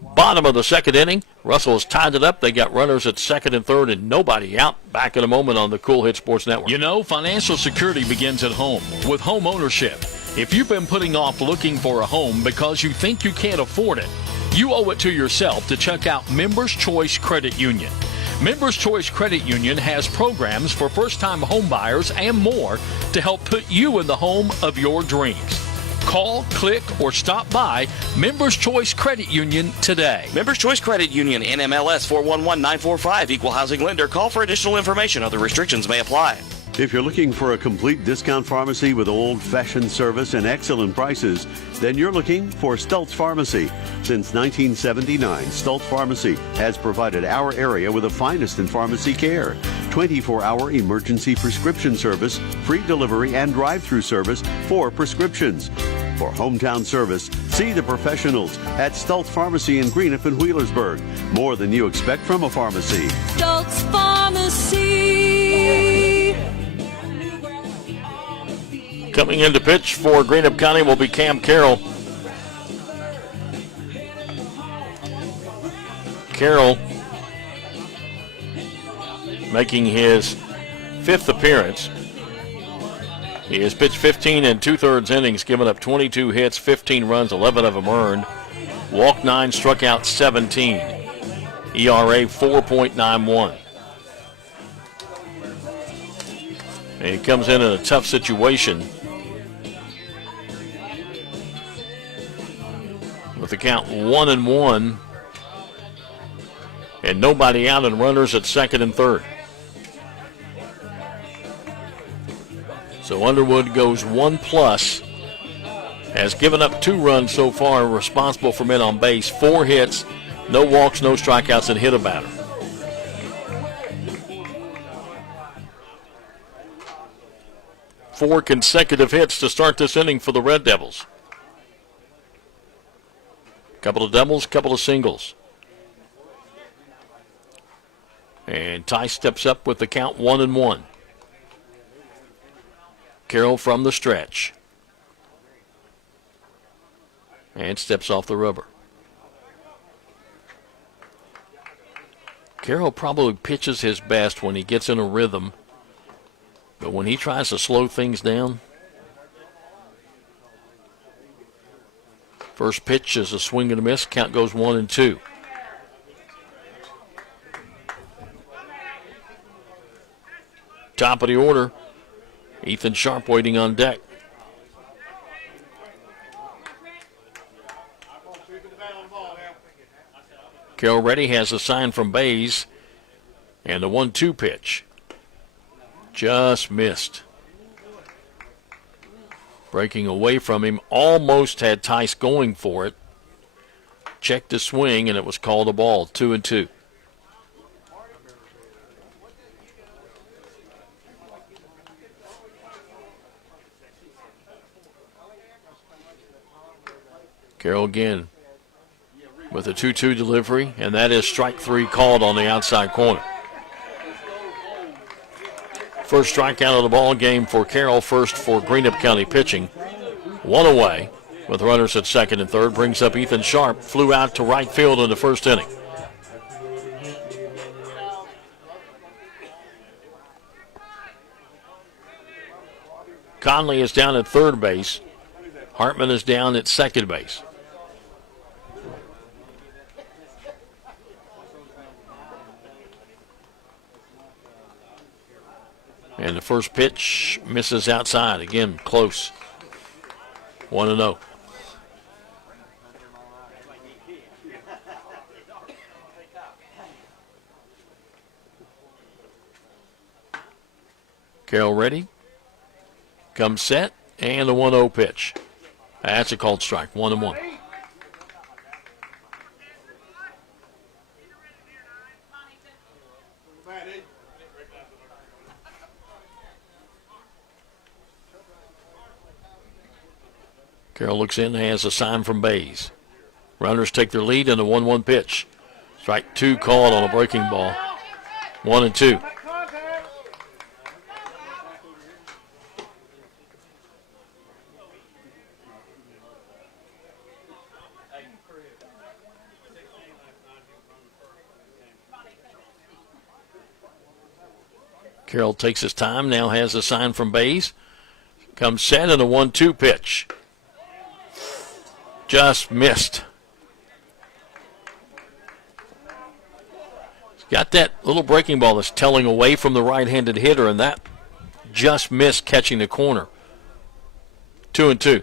bottom of the second inning. Russell has tied it up. They got runners at second and third and nobody out. Back in a moment on the Cool Hit Sports Network. You know, financial security begins at home with home ownership. If you've been putting off looking for a home because you think you can't afford it, you owe it to yourself to check out Members Choice Credit Union. Members Choice Credit Union has programs for first-time home buyers and more to help put you in the home of your dreams. Call, click, or stop by Members Choice Credit Union today. Members Choice Credit Union, NMLS 411945, Equal Housing Lender. Call for additional information. Other restrictions may apply. If you're looking for a complete discount pharmacy with old-fashioned service and excellent prices, then you're looking for Stultz Pharmacy. Since 1979, Stultz Pharmacy has provided our area with the finest in pharmacy care. 24-hour emergency prescription service, free delivery, and drive-through service for prescriptions. For hometown service, see the professionals at Stultz Pharmacy in Greenup and Wheelersburg. More than you expect from a pharmacy. Stultz Pharmacy. Coming in to pitch for Greenup County will be Cam Carroll. Carroll making his 5th appearance. He has pitched 15 and 2/3 innings, given up 22 hits, 15 runs, 11 of them earned. Walked 9, struck out 17. ERA 4.91. And he comes in a tough situation with the count 1-1 and nobody out and runners at second and third. So Underwood goes 1+, has given up 2 runs so far, responsible for men on base, 4 hits, no walks, no strikeouts, and hit a batter. Four consecutive hits to start this inning for the Red Devils. Couple of doubles, couple of singles. And Ty steps up with the count 1-1. Carroll from the stretch. And steps off the rubber. Carroll probably pitches his best when he gets in a rhythm. But when he tries to slow things down, first pitch is a swing and a miss. Count goes 1-2. Top of the order, Ethan Sharp waiting on deck. Carroll ready, has a sign from Bays, and the 1-2 pitch. Just missed. Breaking away from him, almost had Tice going for it. Checked the swing, and it was called a ball, 2-2. Carroll again with a 2-2 delivery, and that is strike 3 called on the outside corner. First strikeout of the ball game for Carroll, first for Greenup County pitching. 1 away with runners at second and third. Brings up Ethan Sharp, flew out to right field in the first inning. Conley is down at third base. Hartman is down at second base. And the first pitch misses outside. Again, close. 1-0. Carroll ready. Comes set. And the 1-0 pitch. That's a called strike. 1-1. Carroll looks in, has a sign from Bays. Runners take their lead in the 1-1 pitch. Strike 2 called on a breaking ball. 1-2. Carroll takes his time, now has a sign from Bays. Comes set in a 1-2 pitch. Just missed. He's got that little breaking ball that's telling away from the right-handed hitter, and that just missed catching the corner. 2-2.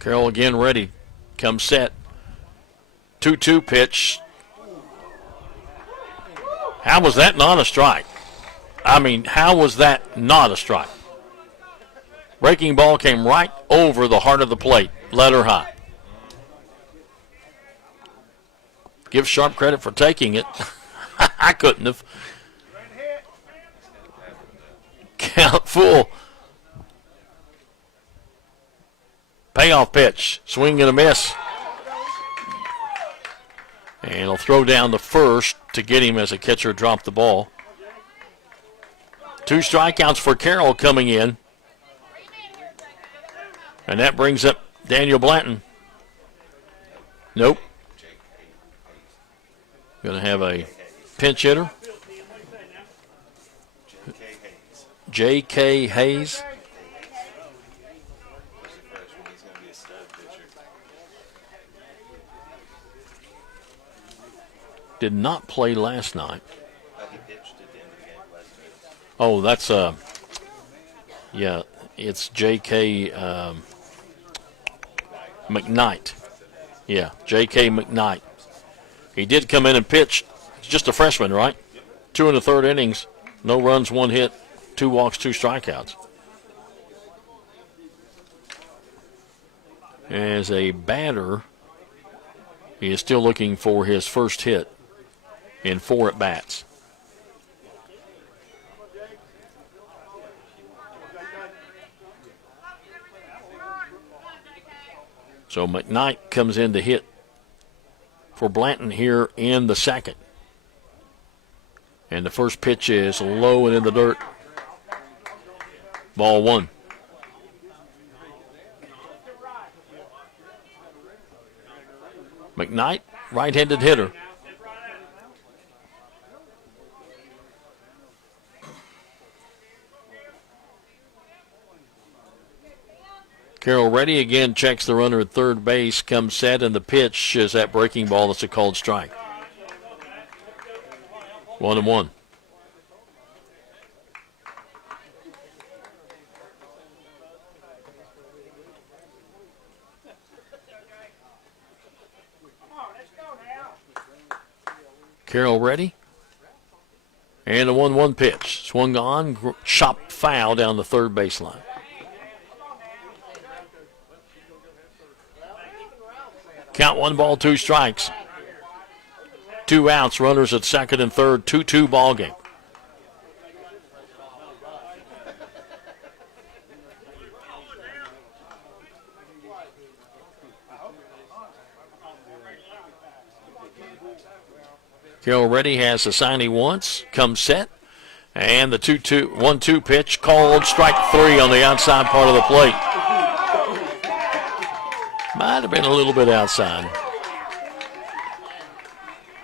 Carroll again ready. Comes set. 2-2 pitch. How was that not a strike? I mean, how was that not a strike? Breaking ball came right over the heart of the plate. Let her high. Give Sharp credit for taking it. I couldn't have. Count full. Payoff pitch. Swing and a miss. And he'll throw down the first to get him as the catcher dropped the ball. 2 strikeouts for Carroll coming in. And that brings up Daniel Blanton. Nope. Going to have a pinch hitter. J.K. Hayes. Did not play last night. Oh, that's yeah, it's J.K. McKnight. Yeah, J.K. McKnight. He did come in and pitch. He's just a freshman, right? 2 1/3 innings, no runs, 1 hit, 2 walks, 2 strikeouts. As a batter, he is still looking for his first hit in 4 at-bats. So McKnight comes in to hit for Blanton here in the second. And the first pitch is low and in the dirt. Ball 1. McKnight, right-handed hitter. Carroll ready again, checks the runner at third base, comes set, and the pitch is that breaking ball that's a called strike. 1-1. Carroll ready. And a 1-1 pitch. Swung on, chopped foul down the third baseline. Count 1 ball, 2 strikes. 2 outs, runners at second and third, 2-2 ball game. Carroll ready, has the sign he wants, comes set, and the 1-2 pitch called strike 3 on the outside part of the plate. Might have been a little bit outside.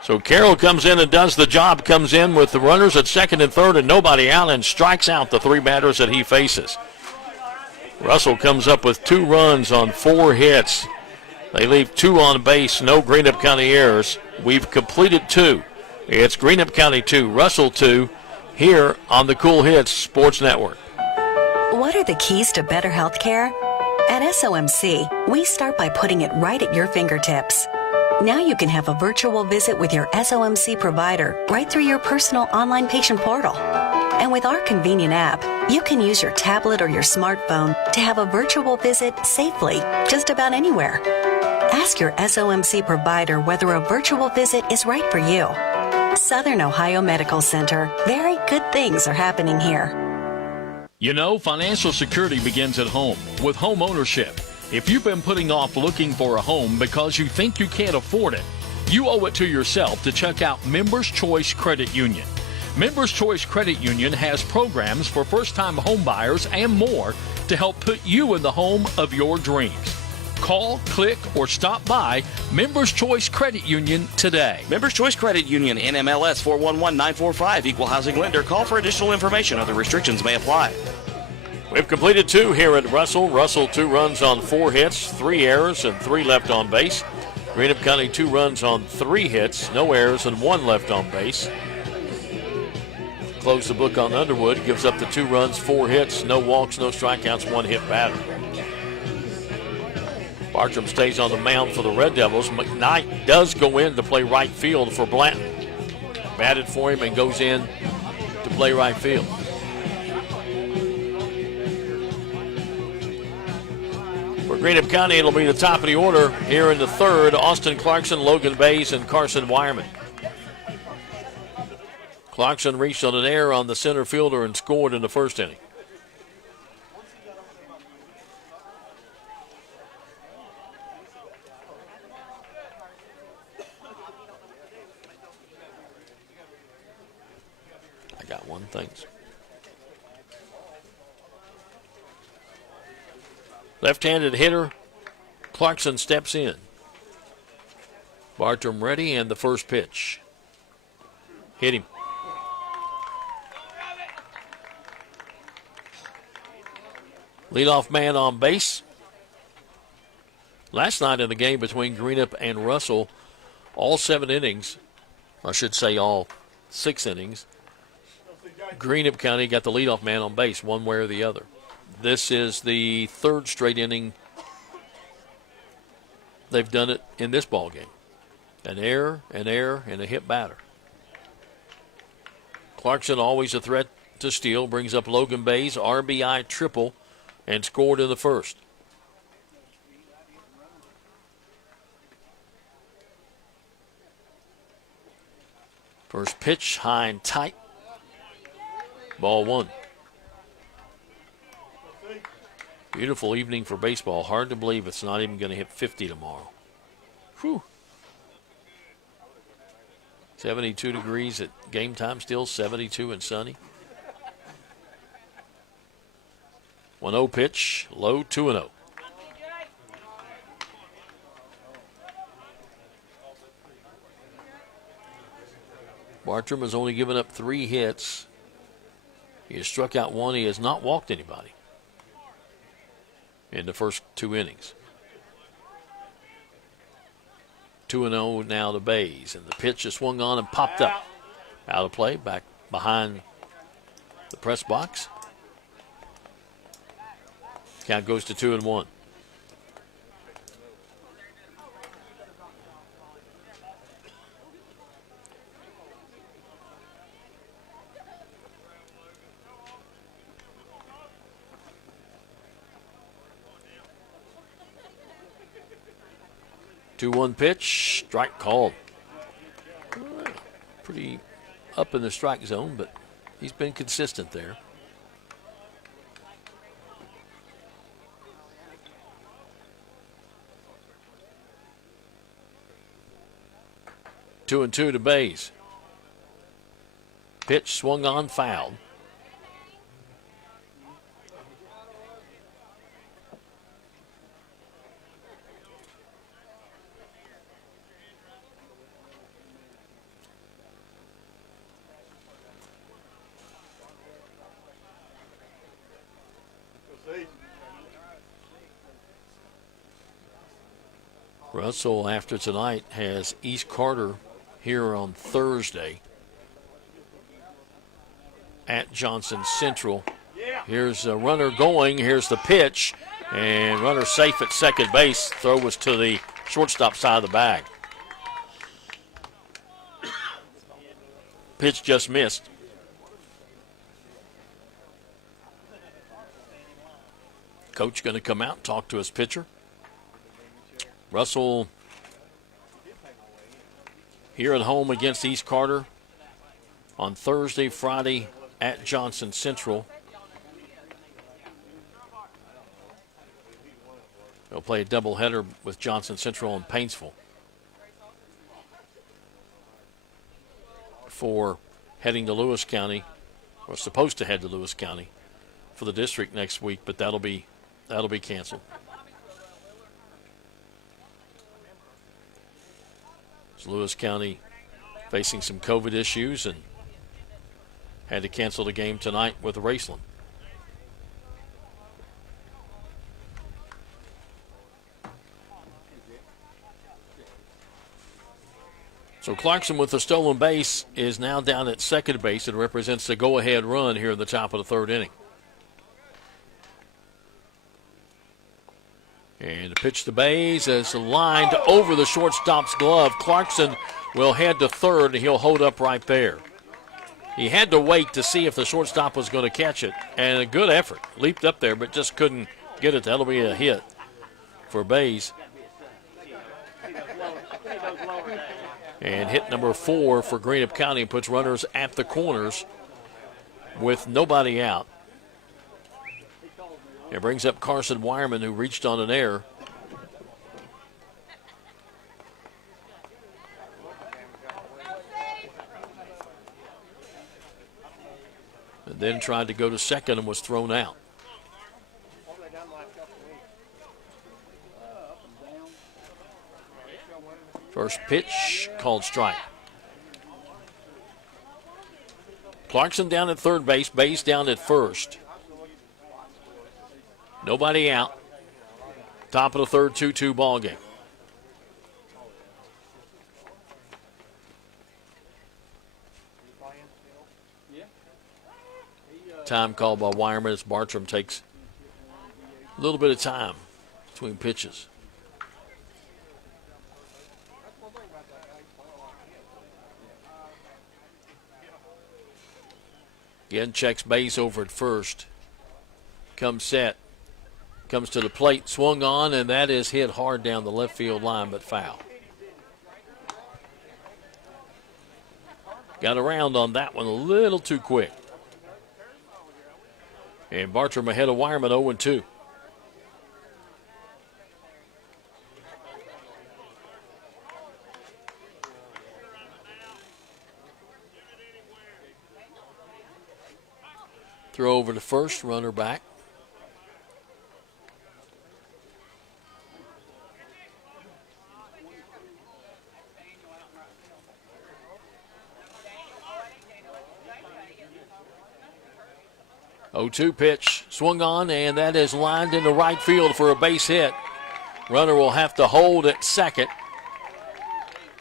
So Carroll comes in and does the job, comes in with the runners at second and third and nobody out, and strikes out the 3 batters that he faces. Russell comes up with 2 runs on 4 hits. They leave 2 on base, no Greenup County errors. We've completed 2. It's Greenup County 2, Russell 2, here on the Cool Hits Sports Network. What are the keys to better health care? At SOMC, we start by putting it right at your fingertips. Now you can have a virtual visit with your SOMC provider right through your personal online patient portal. And with our convenient app, you can use your tablet or your smartphone to have a virtual visit safely just about anywhere. Ask your SOMC provider whether a virtual visit is right for you. Southern Ohio Medical Center. Very good things are happening here. You know, financial security begins at home with home ownership. If you've been putting off looking for a home because you think you can't afford it, you owe it to yourself to check out Members Choice Credit Union. Members Choice Credit Union has programs for first-time home buyers and more to help put you in the home of your dreams. Call, click, or stop by Members Choice Credit Union today. Members Choice Credit Union, NMLS 411945, Equal Housing Lender. Call for additional information. Other restrictions may apply. We've completed 2 here at Russell. Russell 2 runs on 4 hits, 3 errors, and 3 left on base. Greenup County 2 runs on 3 hits, no errors, and 1 left on base. Close the book on Underwood. Gives up the 2 runs, 4 hits, no walks, no strikeouts, 1 hit batter. Bartram stays on the mound for the Red Devils. McKnight does go in to play right field for Blanton. Batted for him and goes in to play right field. For Greenup County, it'll be the top of the order here in the 3rd. Austin Clarkson, Logan Bays, and Carson Wireman. Clarkson reached on an error on the center fielder and scored in the 1st inning. I got one, thanks. Left-handed hitter, Clarkson steps in. Bartram ready, and the first pitch. Hit him. Leadoff man on base. Last night in the game between Greenup and Russell, all 7 innings, I should say all 6 innings, Greenup County got the leadoff man on base one way or the other. This is the 3rd straight inning they've done it in this ball game. An error, and a hit batter. Clarkson, always a threat to steal, brings up Logan Bays, RBI triple, and scored in the 1st. First pitch, high and tight. Ball 1. Beautiful evening for baseball. Hard to believe it's not even going to hit 50 tomorrow. Whew. 72 degrees at game time, still 72 and sunny. 1-0 pitch, low, 2-0. Bartram has only given up 3 hits. He has struck out 1. He has not walked anybody in the first 2 innings. 2-0 now to Bays, and the pitch is swung on and popped up. Out of play, back behind the press box. Count goes to 2-1. Two-one pitch, strike called. Pretty up in the strike zone, but he's been consistent there. Two and two to Bays. Pitch swung on, fouled. Russell, after tonight, has East Carter here on Thursday at Johnson Central. Here's a runner going. Here's the pitch. And runner safe at second base. Throw was to the shortstop side of the bag. Pitch just missed. Coach going to come out and talk to his pitcher. Russell here at home against East Carter on Thursday, Friday at Johnson Central. They'll play a doubleheader with Johnson Central and Painesville before heading to Lewis County. We're supposed to head to Lewis County for the district next week, but that'll be canceled. Lewis County facing some COVID issues and had to cancel the game tonight with Raceland. So Clarkson with the stolen base is now down at second base. It represents the go-ahead run here in the top of the third inning. And the pitch to Bays is lined over the shortstop's glove. Clarkson will head to third, and he'll hold up right there. He had to wait to see if the shortstop was going to catch it, and a good effort. Leaped up there, but just couldn't get it. That'll be a hit for Bays. And hit number 4 for Greenup County puts runners at the corners with nobody out. It brings up Carson Wireman, who reached on an error. And then tried to go to second and was thrown out. First pitch called strike. Clarkson down at third base, Bays down at first. Nobody out. Top of the third, 2-2 ball game. Time called by Wireman as Bartram takes a little bit of time between pitches. Again, checks Bays over at first. Comes set. Comes to the plate, swung on, and that is hit hard down the left field line, but foul. Got around on that one a little too quick. And Bartram ahead of Wireman, 0-2. Throw over to first, runner back. Oh, 2 pitch, swung on, and that is lined into right field for a base hit. Runner will have to hold at second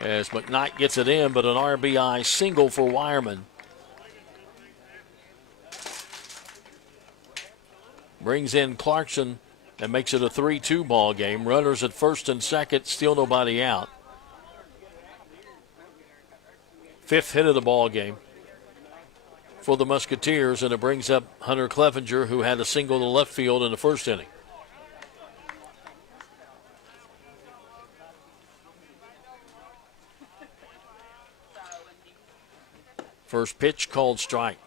as McKnight gets it in, but an RBI single for Wireman. Brings in Clarkson and makes it a 3-2 ball game. Runners at first and second, still nobody out. 5th hit of the ball game for the Musketeers, and it brings up Hunter Clevenger, who had a single to left field in the first inning. First pitch called strike.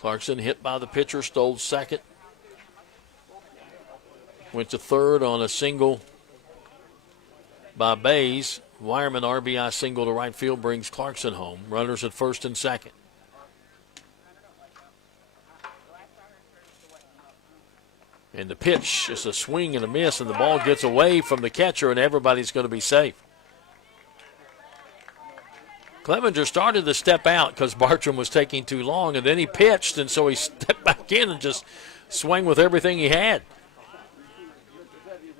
Clarkson hit by the pitcher, stole second. Went to third on a single by Bays. Wireman RBI single to right field brings Clarkson home. Runners at first and second. And the pitch is a swing and a miss, and the ball gets away from the catcher, and everybody's going to be safe. Clevenger started to step out because Bartram was taking too long, and then he pitched, and so he stepped back in and just swung with everything he had.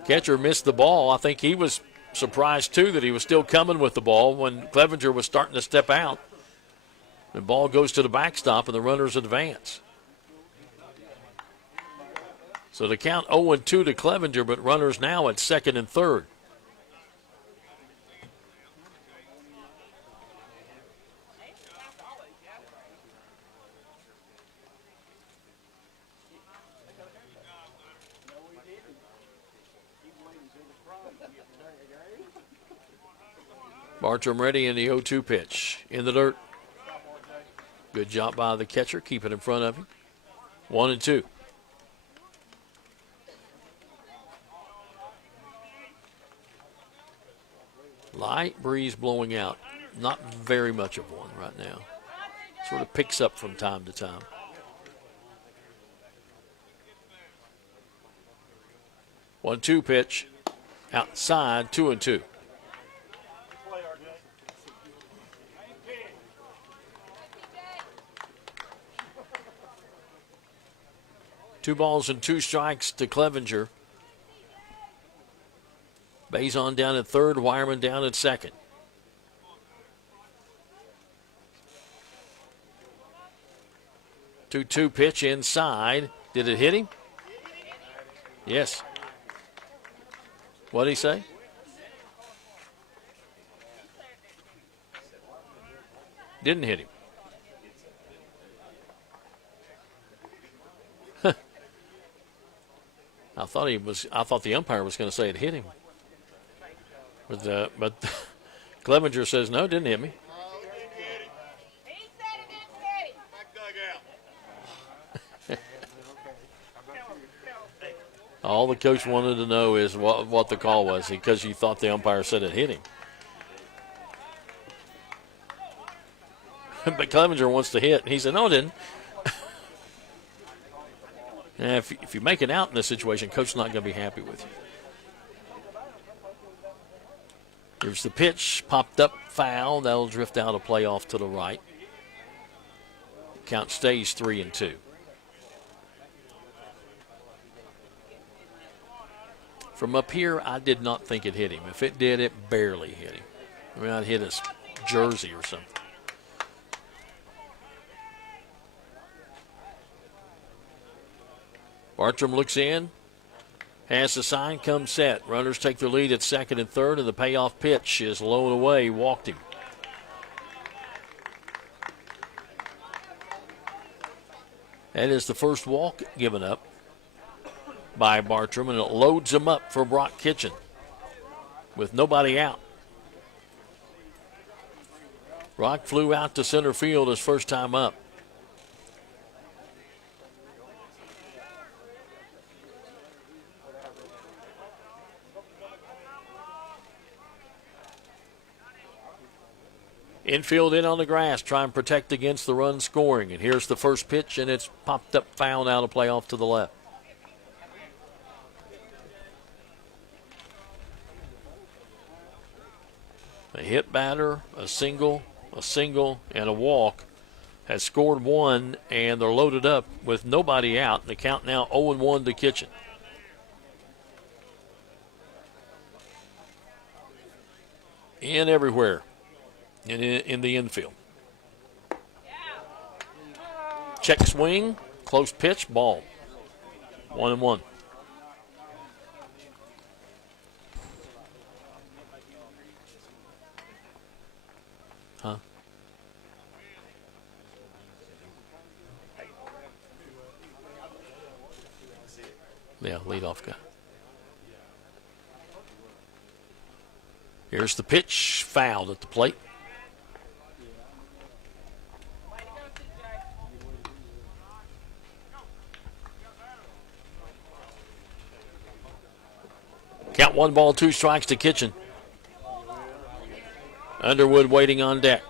Catcher missed the ball. I think he was surprised, too, that he was still coming with the ball when Clevenger was starting to step out. The ball goes to the backstop, and the runners advance. So the count 0-2 to Clevenger, but runners now at second and third. Bartram ready in the 0-2 pitch. In the dirt. Good job by the catcher, keep it in front of him. 1-2. Light breeze blowing out. Not very much of one right now. Sort of picks up from time to time. 1-2 pitch outside, 2-2. Two balls and 2 strikes to Clevenger. Bazon down at third, Wireman down at second. Two pitch inside. Did it hit him? Yes. What did he say? Didn't hit him. I thought the umpire was going to say it hit him. But Clevenger says no, it didn't hit me. All the coach wanted to know is what the call was, because he thought the umpire said it hit him. But Clevenger wants to hit. He said, no, it didn't. And if you make it out in this situation, coach's not going to be happy with you. Here's the pitch, popped up, foul. That'll drift out a play off to the right. Count stays 3-2. From up here, I did not think it hit him. If it did, it barely hit him. I mean, I'd hit his jersey or something. Bartram looks in, has the sign, comes set. Runners take their lead at second and third, and the payoff pitch is low and away, walked him. That is the first walk given up by Bartram, and it loads him up for Brock Kitchen with nobody out. Brock flew out to center field his first time up. Infield in on the grass, try and protect against the run scoring. And here's the first pitch, and it's popped up, foul out of play off to the left. A hit batter, a single, and a walk has scored one, and they're loaded up with nobody out. And the count now 0-1 to Kitchen. In everywhere. In the infield. Check swing, close pitch, ball. 1-1. Huh? Yeah, leadoff guy. Here's the pitch, fouled at the plate. Count 1 ball, 2 strikes to Kitchen. Underwood waiting on deck.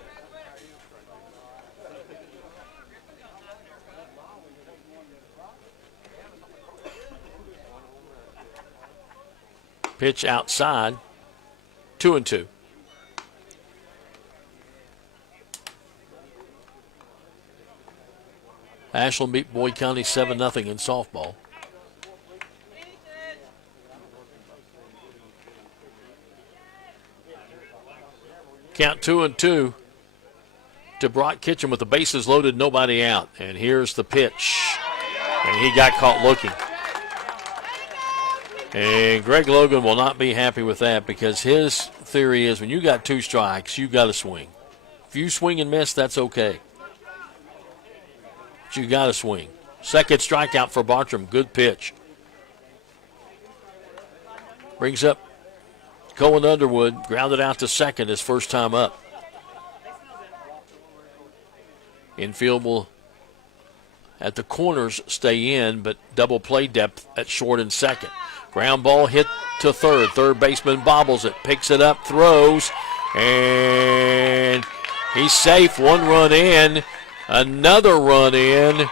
Pitch outside, 2-2. Ashland beat Boyd County 7-0 in softball. Count 2-2 to Brock Kitchen with the bases loaded, nobody out. And here's the pitch. And he got caught looking. And Greg Logan will not be happy with that, because his theory is when you got 2 strikes, you got to swing. If you swing and miss, that's okay. But you got to swing. Second strikeout for Bartram. Good pitch. Brings up Cohen Underwood, grounded out to second his first time up. Infield will, at the corners, stay in, but double play depth at short and second. Ground ball hit to third. Third baseman bobbles it, picks it up, throws, and he's safe. 1 run in, another run in,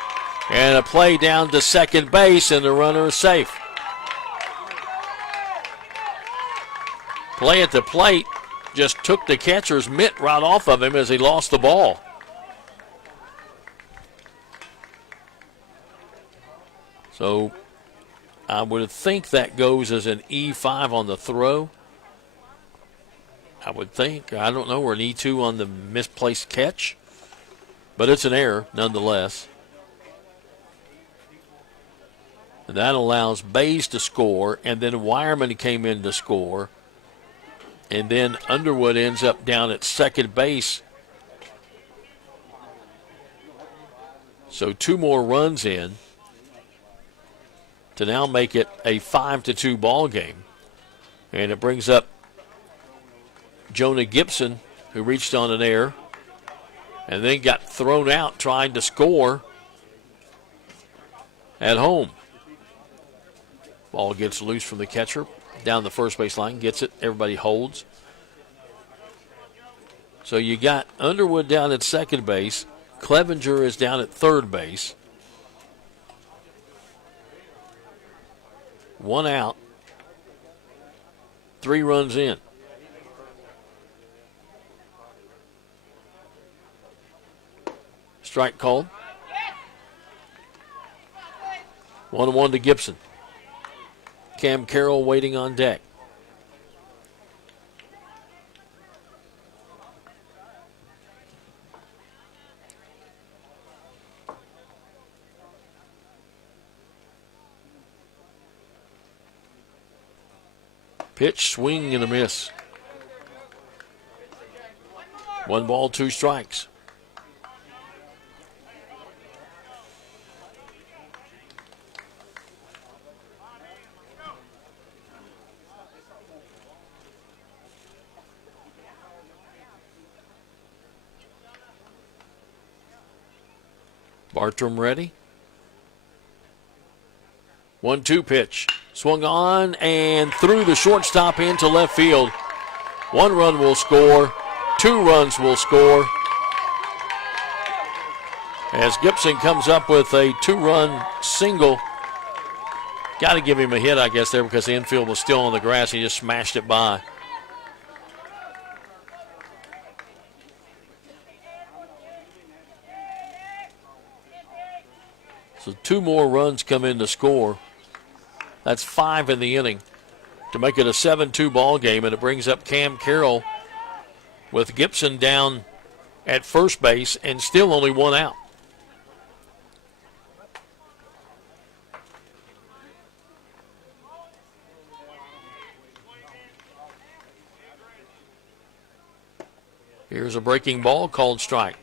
and a play down to second base, and the runner is safe. play at the plate just took the catcher's mitt right off of him as he lost the ball. So I would think that goes as an E5 on the throw. I would think. I don't know, or an E2 on the misplaced catch. But it's an error nonetheless. And that allows Bays to score, and then Wireman came in to score. And then Underwood ends up down at second base. So 2 more runs in to now make it a 5-2 ball game. And it brings up Jonah Gibson, who reached on an error and then got thrown out trying to score at home. Ball gets loose from the catcher down the first base line, gets it, everybody holds. So you got Underwood down at second base, Clevenger is down at third base. 1 out, 3 runs in. Strike called. 1-1 to Gibson. Cam Carroll waiting on deck. Pitch, swing, and a miss. 1 ball, 2 strikes. Bartram ready. 1-2 pitch. Swung on and threw the shortstop into left field. 1 run will score. 2 runs will score. As Gibson comes up with a 2-run single. Got to give him a hit, I guess, there because the infield was still on the grass. He just smashed it by. So 2 more runs come in to score. That's 5 in the inning to make it a 7-2 ball game, and it brings up Cam Carroll with Gibson down at first base and still only 1 out. Here's a breaking ball called strike.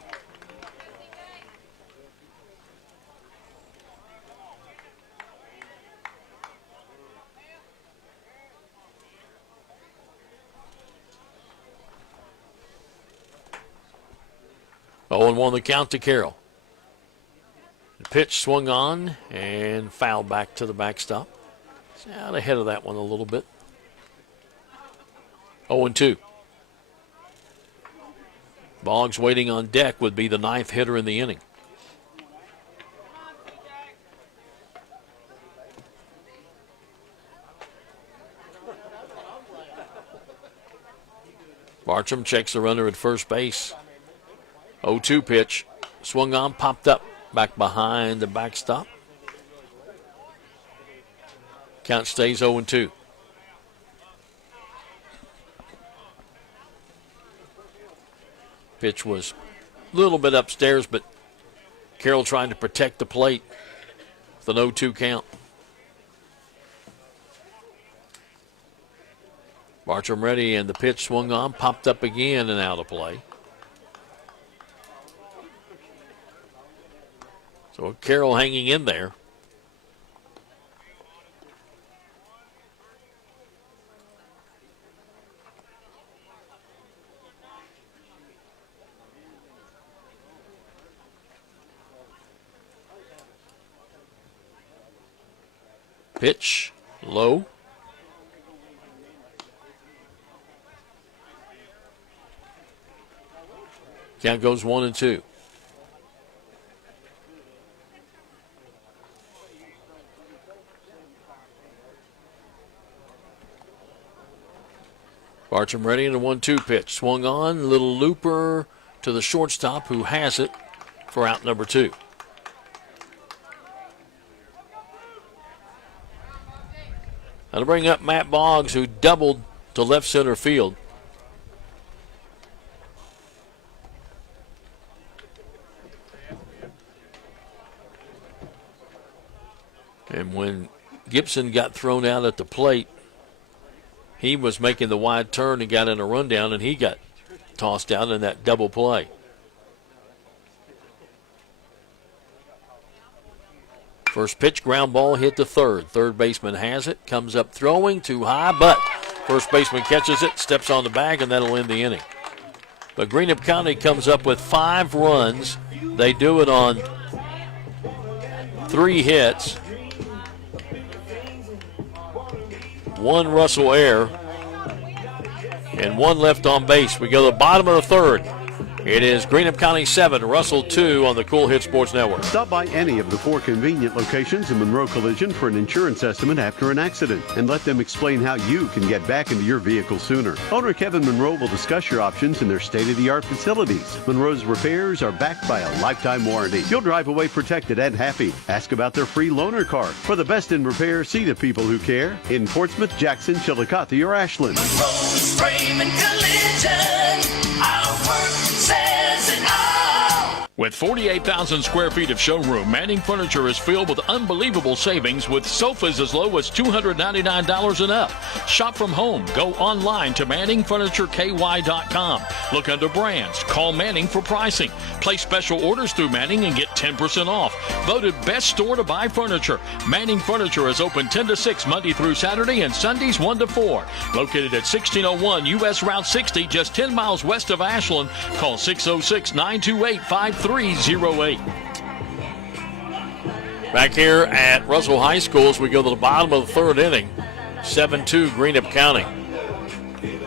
Oh, and 1 the count to Carroll. The pitch swung on and fouled back to the backstop. It's out ahead of that one a little bit. 0-2. Boggs waiting on deck would be the 9th hitter in the inning. Bartram checks the runner at first base. 0-2 pitch. Swung on, popped up. Back behind the backstop. Count stays 0-2. Pitch was a little bit upstairs, but Carroll trying to protect the plate with an 0-2 count. Bartram ready, and the pitch swung on, popped up again and out of play. So Carroll hanging in there. Pitch, low. Count goes 1-2. Bartram ready in the 1-2 pitch. Swung on, little looper to the shortstop who has it for out number 2. That'll bring up Matt Boggs, who doubled to left center field. And when Gibson got thrown out at the plate, he was making the wide turn and got in a rundown, and he got tossed out in that double play. First pitch, ground ball, hit to third. Third baseman has it, comes up throwing too high, but first baseman catches it, steps on the bag, and that'll end the inning. But Greenup County comes up with 5 runs. They do it on 3 hits. 1 Russell error, and 1 left on base. We go to the bottom of the third. It is Greenup County 7, Russell 2 on the Cool Hit Sports Network. Stop by any of the 4 convenient locations in Monroe Collision for an insurance estimate after an accident and let them explain how you can get back into your vehicle sooner. Owner Kevin Monroe will discuss your options in their state-of-the-art facilities. Monroe's repairs are backed by a lifetime warranty. You'll drive away protected and happy. Ask about their free loaner card. For the best in repair, see the people who care in Portsmouth, Jackson, Chillicothe, or Ashland. Monroe's Frame and Collision. Our work says it all. With 48,000 square feet of showroom, Manning Furniture is filled with unbelievable savings with sofas as low as $299 and up. Shop from home. Go online to ManningFurnitureKY.com. Look under brands. Call Manning for pricing. Place special orders through Manning and get 10% off. Voted best store to buy furniture. Manning Furniture is open 10 to 6 Monday through Saturday and Sundays 1 to 4. Located at 1601 U.S. Route 60, just 10 miles west of Ashland. Call 606-928-5308. Back here at Russell High School as we go to the bottom of the third inning. 7-2 Greenup County.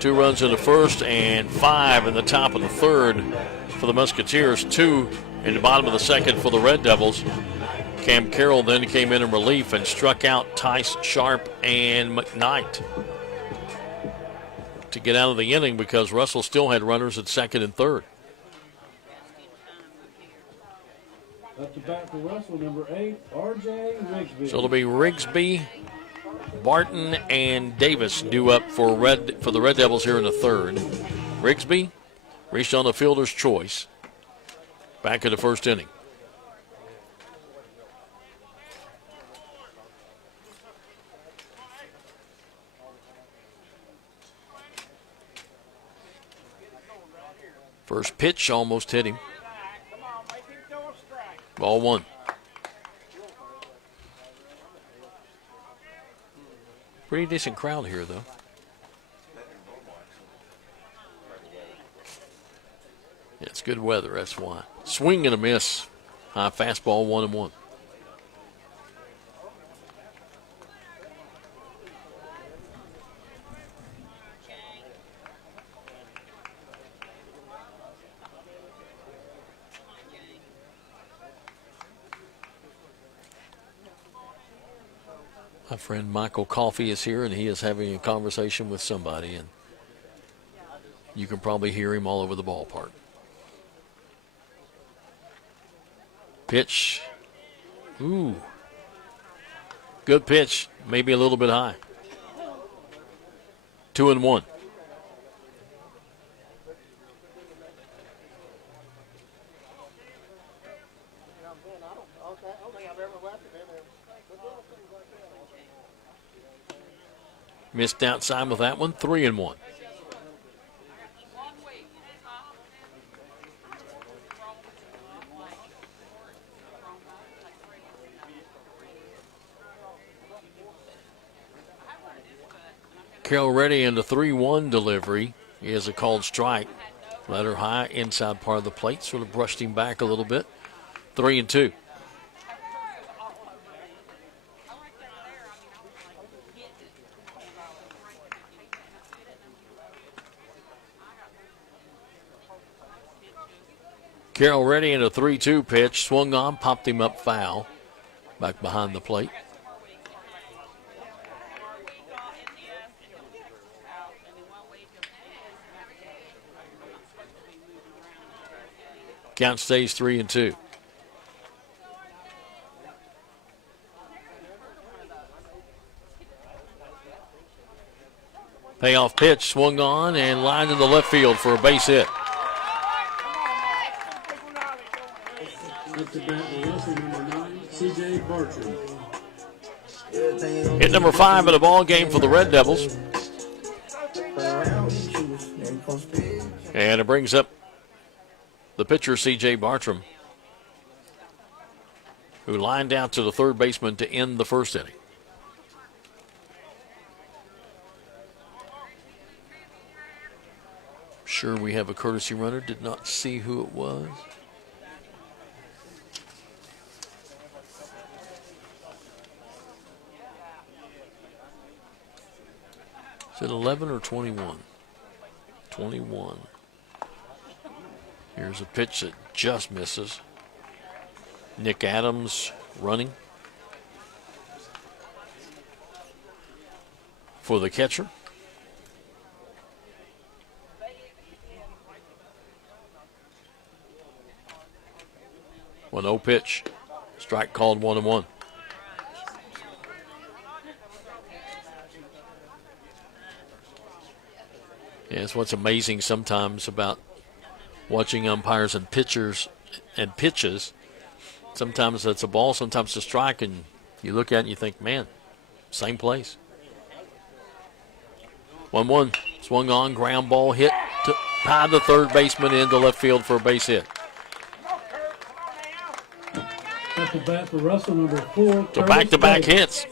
2 runs in the first and 5 in the top of the third for the Musketeers. 2 in the bottom of the second for the Red Devils. Cam Carroll then came in relief and struck out Tice Sharp and McKnight to get out of the inning because Russell still had runners at second and third. Up to bat for Russell, number 8, R.J. Rigsby. So it'll be Rigsby, Barton, and Davis due up for the Red Devils here in the third. Rigsby reached on the fielder's choice. Back in the first inning. First pitch almost hit him. Ball 1. Pretty decent crowd here, though. Yeah, it's good weather, that's why. Swing and a miss. High fastball, 1-1. My friend Michael Coffey is here, and he is having a conversation with somebody, and you can probably hear him all over the ballpark. Pitch. Ooh. Good pitch. Maybe a little bit high. 2-1. Missed outside with that one. 3-1. Carroll ready in the 3-1 delivery. He has a called strike. Let her high inside part of the plate. Sort of brushed him back a little bit. 3-2. Carroll ready in a 3-2 pitch. Swung on, popped him up foul. Back behind the plate. Count stays 3-2. Payoff pitch swung on and lined in the left field for a base hit. Up to bat for Russell, number 9, C.J. Bartram. Hit number 5 of the ball game for the Red Devils. And it brings up the pitcher, C.J. Bartram, who lined out to the third baseman to end the first inning. Sure, we have a courtesy runner. Did not see who it was. Is it 11 or 21? 21. Here's a pitch that just misses. Nick Adams running for the catcher. 1-0 pitch. Strike called 1-1. Yeah, it's what's amazing sometimes about watching umpires and pitchers and pitches. Sometimes it's a ball, sometimes it's a strike, and you look at it and you think, man, same place. 1-1. Swung on, ground ball hit to tie the third baseman into left field for a base hit. At the bat for Russell, number 4. So back-to-back hits.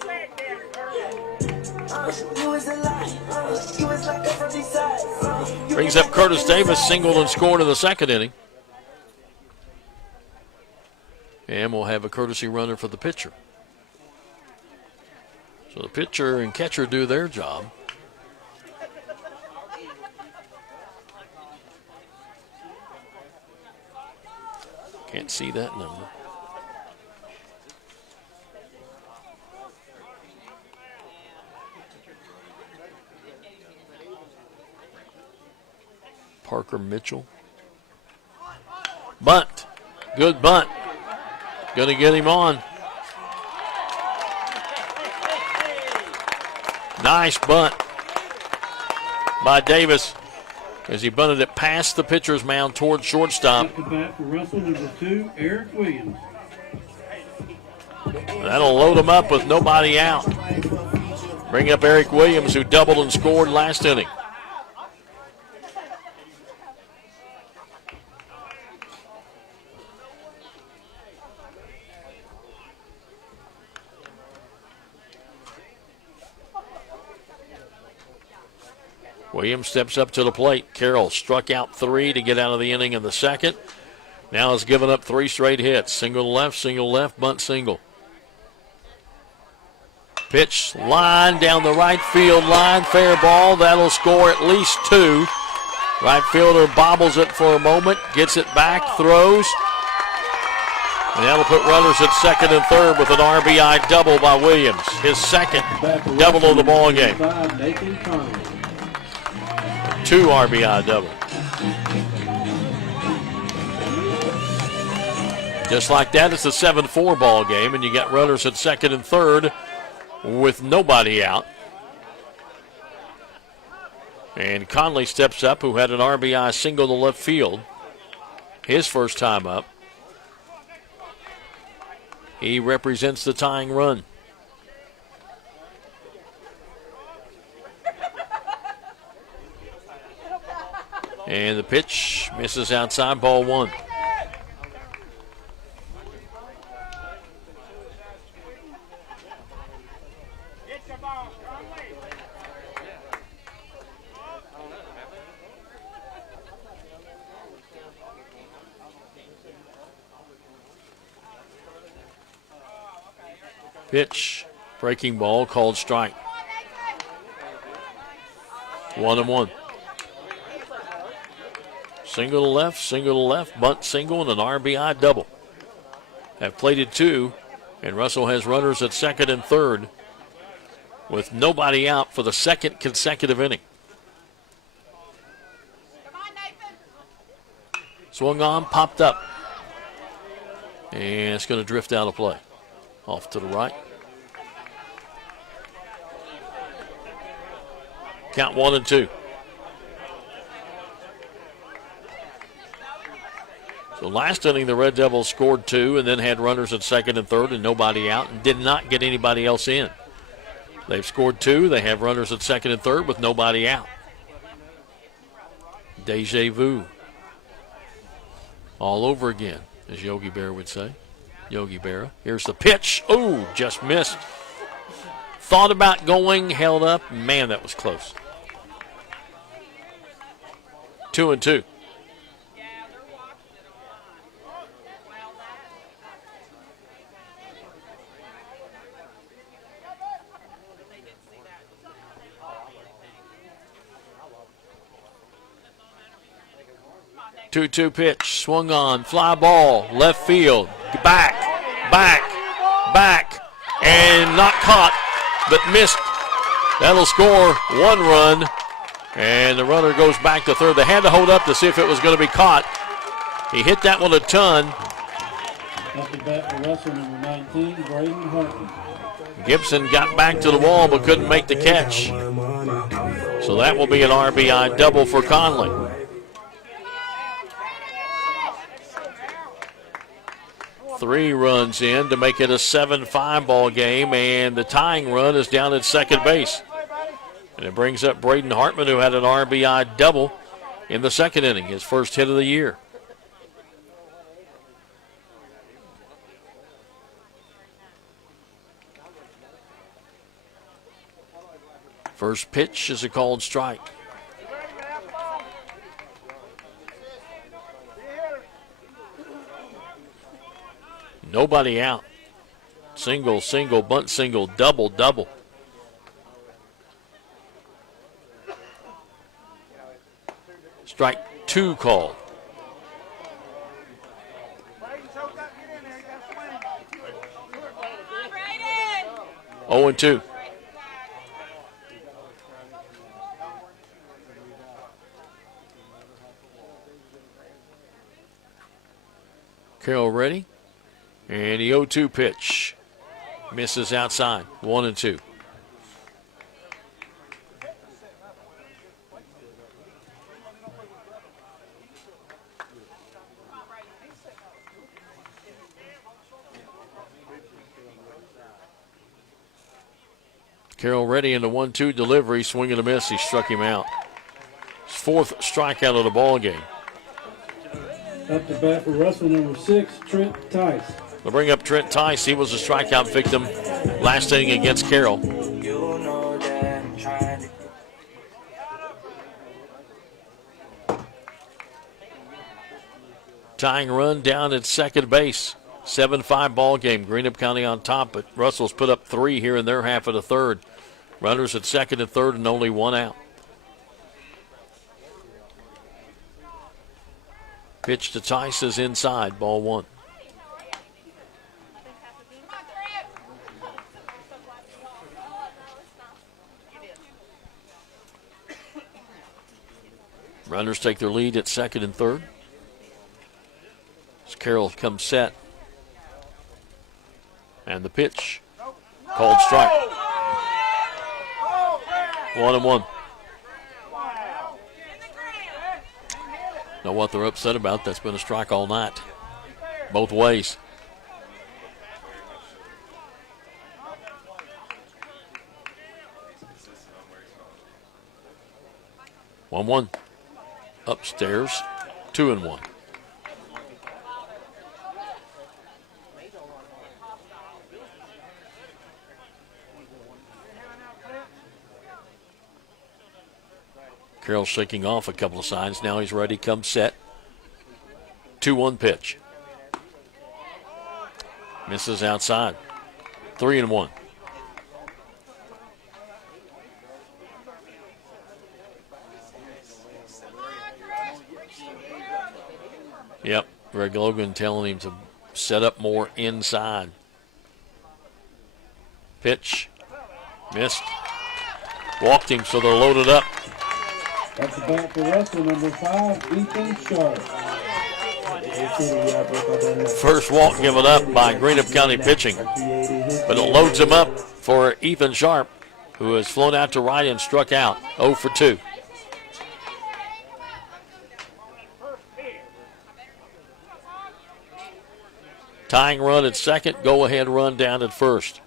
Brings up Curtis Davis, singled and scored in the second inning. And we'll have a courtesy runner for the pitcher. So the pitcher and catcher do their job. Can't see that number. Parker Mitchell. Bunt. Good bunt. Going to get him on. Nice bunt by Davis as he bunted it past the pitcher's mound towards shortstop. At the bat for Russell, number 2, Eric Williams. That'll load him up with nobody out. Bring up Eric Williams, who doubled and scored last inning. Williams steps up to the plate. Carroll struck out 3 to get out of the inning in the second. Now has given up 3 straight hits. Single left, bunt single. Pitch line down the right field line. Fair ball. That'll score at least 2. Right fielder bobbles it for a moment. Gets it back. Throws. And that'll put runners at second and third with an RBI double by Williams. His second double of the ball game. 2 RBI double. Just like that, it's a 7-4 ball game, and you got runners at second and third with nobody out. And Conley steps up, who had an RBI single to left field. His first time up. He represents the tying run. And the pitch misses outside, ball 1. Pitch, breaking ball, called strike. 1-1. Single to left, bunt single, and an RBI double. Have plated 2, and Russell has runners at second and third with nobody out for the second consecutive inning. Swung on, popped up. And it's going to drift out of play. Off to the right. Count 1-2. So last inning, the Red Devils scored 2 and then had runners at second and third and nobody out and did not get anybody else in. They've scored 2. They have runners at second and third with nobody out. Deja vu. All over again, as Yogi Berra would say. Yogi Berra. Here's the pitch. Oh, just missed. Thought about going, held up. Man, that was close. 2-2. Two pitch, swung on, fly ball, left field, back, and not caught, but missed. That'll score 1 run, and the runner goes back to third. They had to hold up to see if it was going to be caught. He hit that one a ton. Up the bat for Russell, number 19, Braden Hartman. Gibson got back to the wall but couldn't make the catch. So that will be an RBI double for Conley. Three runs in to make it a 7-5 ball game, and the tying run is down at second base. And it brings up Braden Hartman, who had an RBI double in the second inning, his first hit of the year. First pitch is a called strike. Nobody out. Single, single, bunt single, double, double. Strike 2 called. Oh, 0-2. Carroll ready. And the 0-2 pitch misses outside. 1-2. Carroll ready in the 1-2 delivery. Swing and a miss. He struck him out. His 4th strikeout of the ball game. Up the bat for Russell, number 6, Trent Tice. They'll bring up Trent Tice. He was a strikeout victim last inning against Carroll. Tying run down at second base. 7-5 ball game. Greenup County on top, but Russell's put up 3 here in their half of the third. Runners at second and third and only 1 out. Pitch to Tice is inside. Ball 1. Runners take their lead at second and third. As Carroll comes set. And the pitch. Called strike. 1-1. Know what they're upset about. That's been a strike all night. Both ways. One. Upstairs, 2-1. Carroll's shaking off a couple of signs. Now he's ready. Come set. 2-1 pitch. Misses outside. 3-1. Yep, Greg Logan telling him to set up more inside. Pitch. Missed. Walked him, so they're loaded up. That's the bat for Russell, number 5, Ethan Sharp. First walk given up by Greenup County pitching. But it loads him up for Ethan Sharp, who has flown out to right and struck out 0 for 2. Tying run at second, go-ahead run down at first.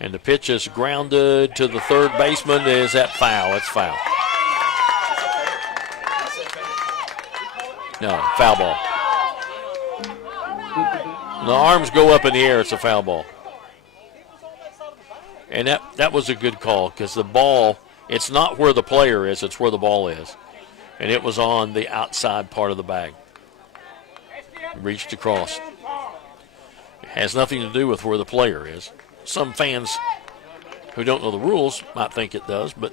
And the pitch is grounded to the third baseman. Is that foul? It's foul. No, foul ball. The arms go up in the air. It's a foul ball. And that was a good call because the ball, it's not where the player is, it's where the ball is. And it was on the outside part of the bag. Reached across. It has nothing to do with where the player is. Some fans who don't know the rules might think it does, but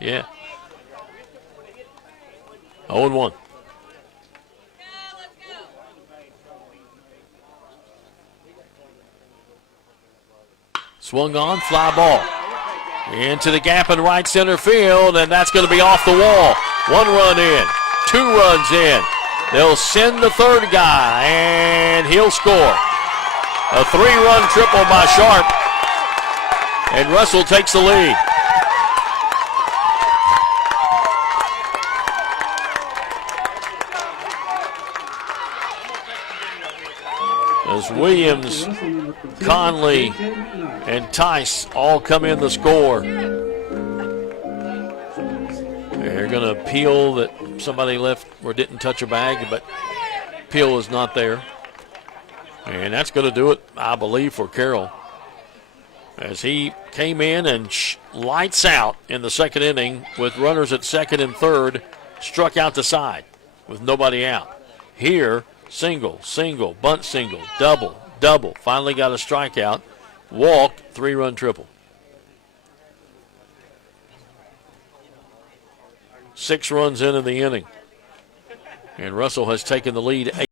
yeah. 0-1. Swung on, fly ball. Into the gap in right center field, and that's going to be off the wall. 1 run in. 2 runs in. They'll send the third guy, and he'll score. A 3-run triple by Sharp, and Russell takes the lead. As Williams, Conley, and Tice all come in the score. They're going to appeal that somebody left or didn't touch a bag, but Peel is not there. And that's going to do it, I believe, for Carroll. As he came in and lights out in the second inning with runners at second and third, struck out the side with nobody out. Here, single, single, bunt single, double, double. Finally got a strikeout, walk, 3-run triple. 6 runs in the inning. And Russell has taken the lead 8.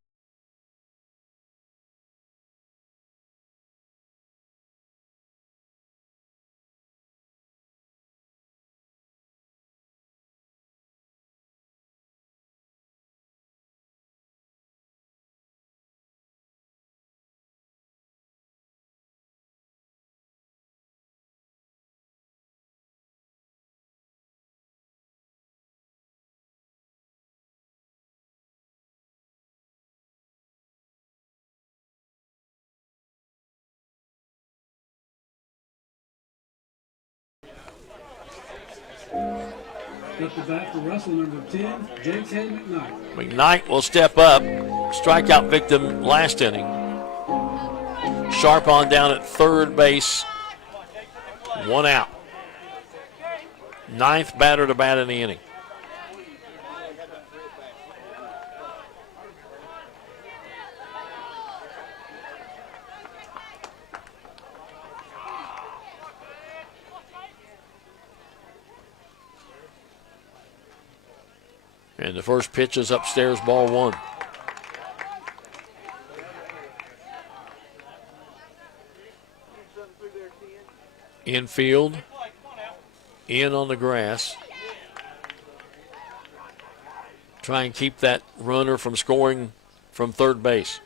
Up the bat for Russell, number 10, J.K. McKnight. McKnight will step up. Strikeout victim last inning. Sharp on down at third base. 1 out. 9th batter to bat in the inning. And the first pitch is upstairs, ball 1. Infield, in on the grass. Try and keep that runner from scoring from third base.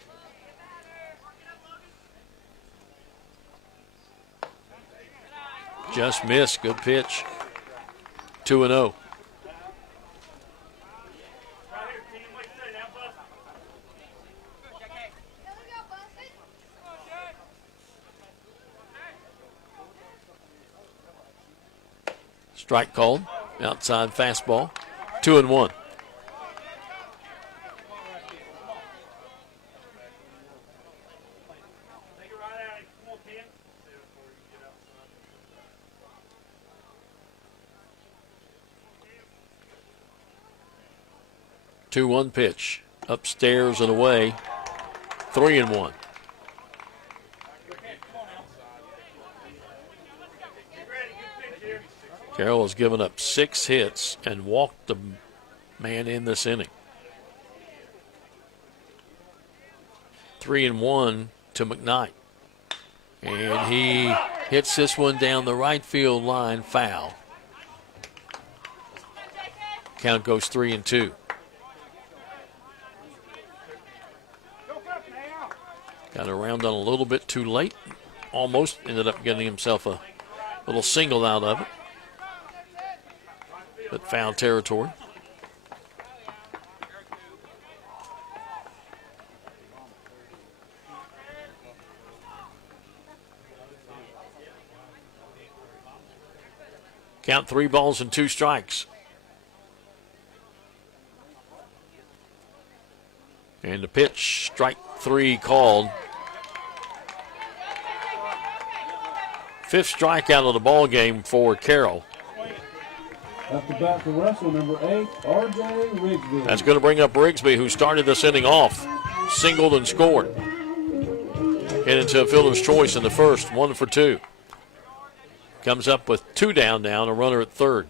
Just missed, good pitch. 2-0. Strike called, outside fastball, 2-1. Two-one pitch, upstairs and away, 3-1. Carroll has given up 6 hits and walked the man in this inning. 3-1 to McKnight. And he hits this one down the right field line, foul. Count goes 3-2. Got around on a little bit too late. Almost ended up getting himself a little single out of it. But foul territory. Count 3 balls and 2 strikes. And the pitch, strike 3 called. 5th strikeout of the ball game for Carroll. Up to bat for Russell, number 8, R.J. Rigsby. That's going to bring up Rigsby, who started this inning off, singled and scored. Headed to a fielder's choice in the first, 1 for 2. Comes up with 2 down now, a runner at third.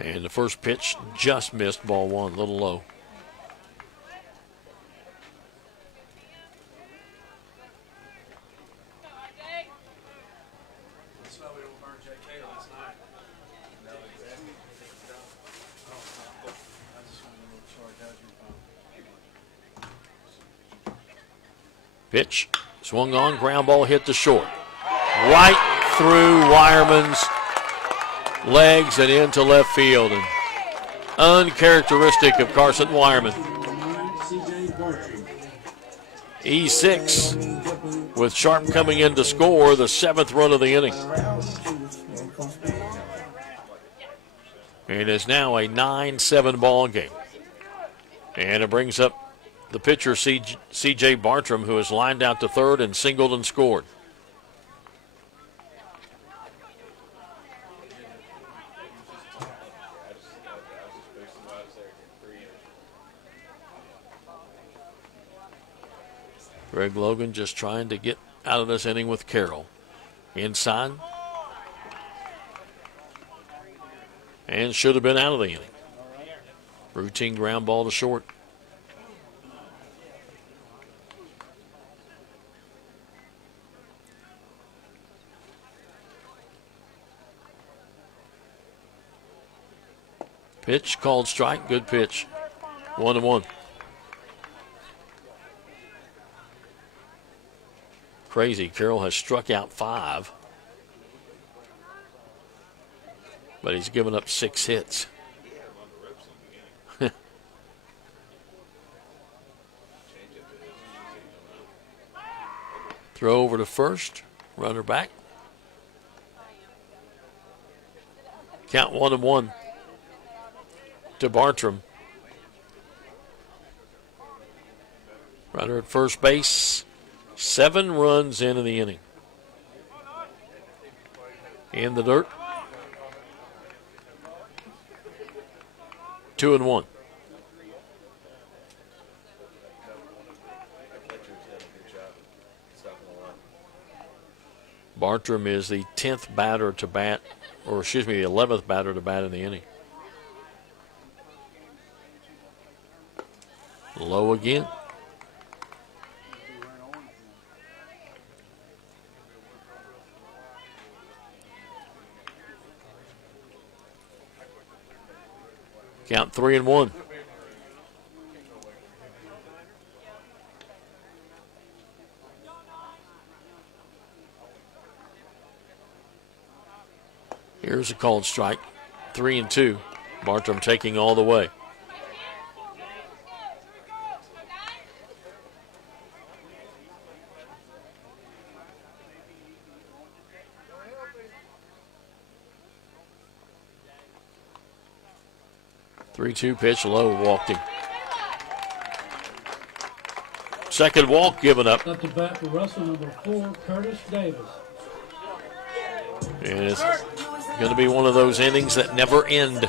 And the first pitch just missed, ball 1, a little low. Pitch, swung on, ground ball hit to short. Right through Wireman's legs and into left field. And uncharacteristic of Carson Wireman. E6 with Sharp coming in to score the 7th run of the inning. It is now a 9-7 ball game. And it brings up the pitcher, C.J. Bartram, who has lined out to third and singled and scored. Greg Logan just trying to get out of this inning with Carroll. Inside. And should have been out of the inning. Routine ground ball to short. Pitch called strike. Good pitch. 1-1. Crazy. Carroll has struck out 5. But he's given up 6 hits. Throw over to first. Runner back. Count 1-1 to Bartram. Runner at first base. 7 runs into the inning. In the dirt. 2-1. Bartram is the 10th batter to bat, or excuse me, the 11th batter to bat in the inning. Low again. Count 3-1. Here's a called strike. 3-2. Bartram taking all the way. Three-two pitch, low, walked him. Second walk given up. Up to bat for Russell, number 4, Curtis Davis. And it's going to be one of those innings that never end.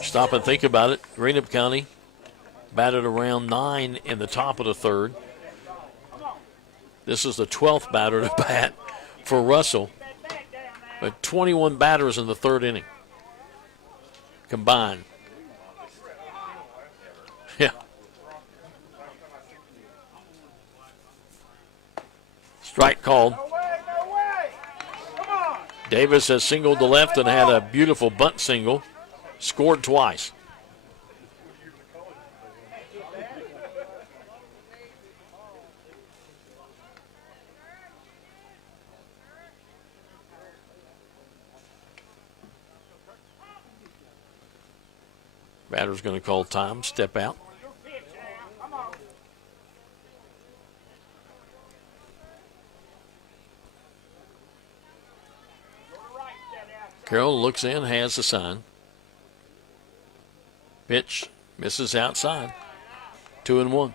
Stop and think about it. Greenup County batted around 9 in the top of the third. This is the 12th batter to bat for Russell. But 21 batters in the third inning combined. Yeah. Strike called. Davis has singled to left and had a beautiful bunt single. Scored twice. Batter's going to call time, step out. Carroll looks in, has the sign. Pitch misses outside. 2-1.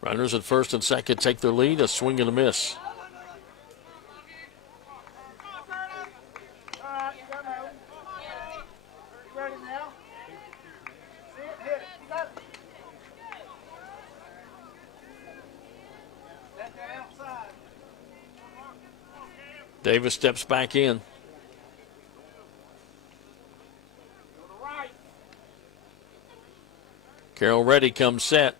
Runners at first and second take their lead. A swing and a miss. Davis steps back in. Carroll ready, comes set.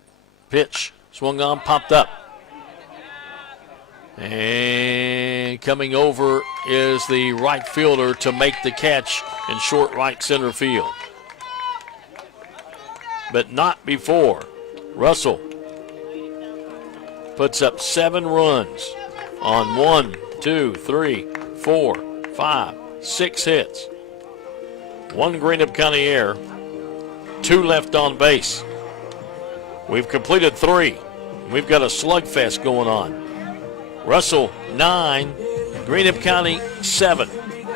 Pitch, swung on, popped up. And coming over is the right fielder to make the catch in short right center field. But not before. Russell puts up 7 runs on 1, 2, 3, 4, 5, 6 hits. 1 Greenup County error, 2 left on base. We've completed 3. We've got a slugfest going on. Russell 9, Greenup County 7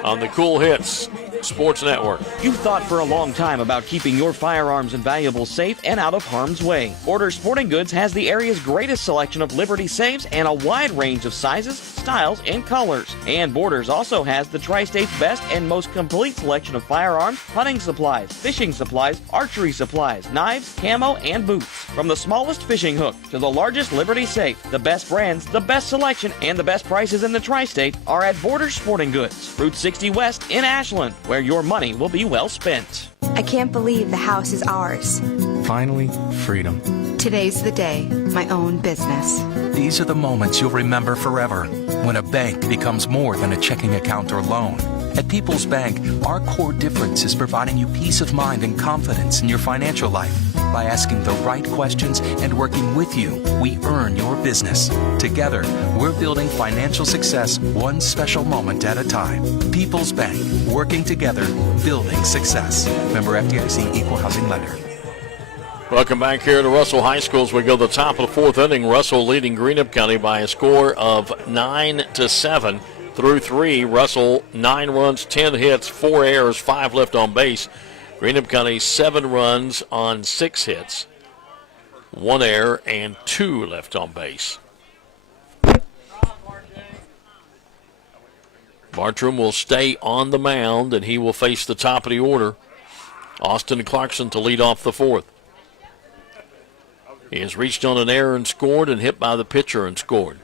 on the Cool Hits Sports Network. You've thought for a long time about keeping your firearms and valuables safe and out of harm's way. Borders Sporting Goods has the area's greatest selection of Liberty safes and a wide range of sizes, styles, and colors. And Borders also has the Tri-State's best and most complete selection of firearms, hunting supplies, fishing supplies, archery supplies, knives, camo, and boots. From the smallest fishing hook to the largest Liberty safe, the best brands, the best selection, and the best prices in the Tri-State are at Borders Sporting Goods, Route 60 West in Ashland, where your money will be well spent. I can't believe the house is ours. Finally, freedom. Today's the day, my own business. These are the moments you'll remember forever, when a bank becomes more than a checking account or loan. At People's Bank, our core difference is providing you peace of mind and confidence in your financial life. By asking the right questions and working with you, we earn your business. Together, we're building financial success one special moment at a time. People's Bank, working together, building success. Member FDIC, Equal Housing Lender. Welcome back here to Russell High School as we go to the top of the 4th inning. Russell leading Greenup County by a score of 9-7 through 3. Russell 9 runs, 10 hits, 4 errors, 5 left on base. Greenup County 7 runs on 6 hits, 1 error, and 2 left on base. Bartram will stay on the mound, and he will face the top of the order. Austin Clarkson to lead off the 4th. He has reached on an error and scored, and hit by the pitcher and scored.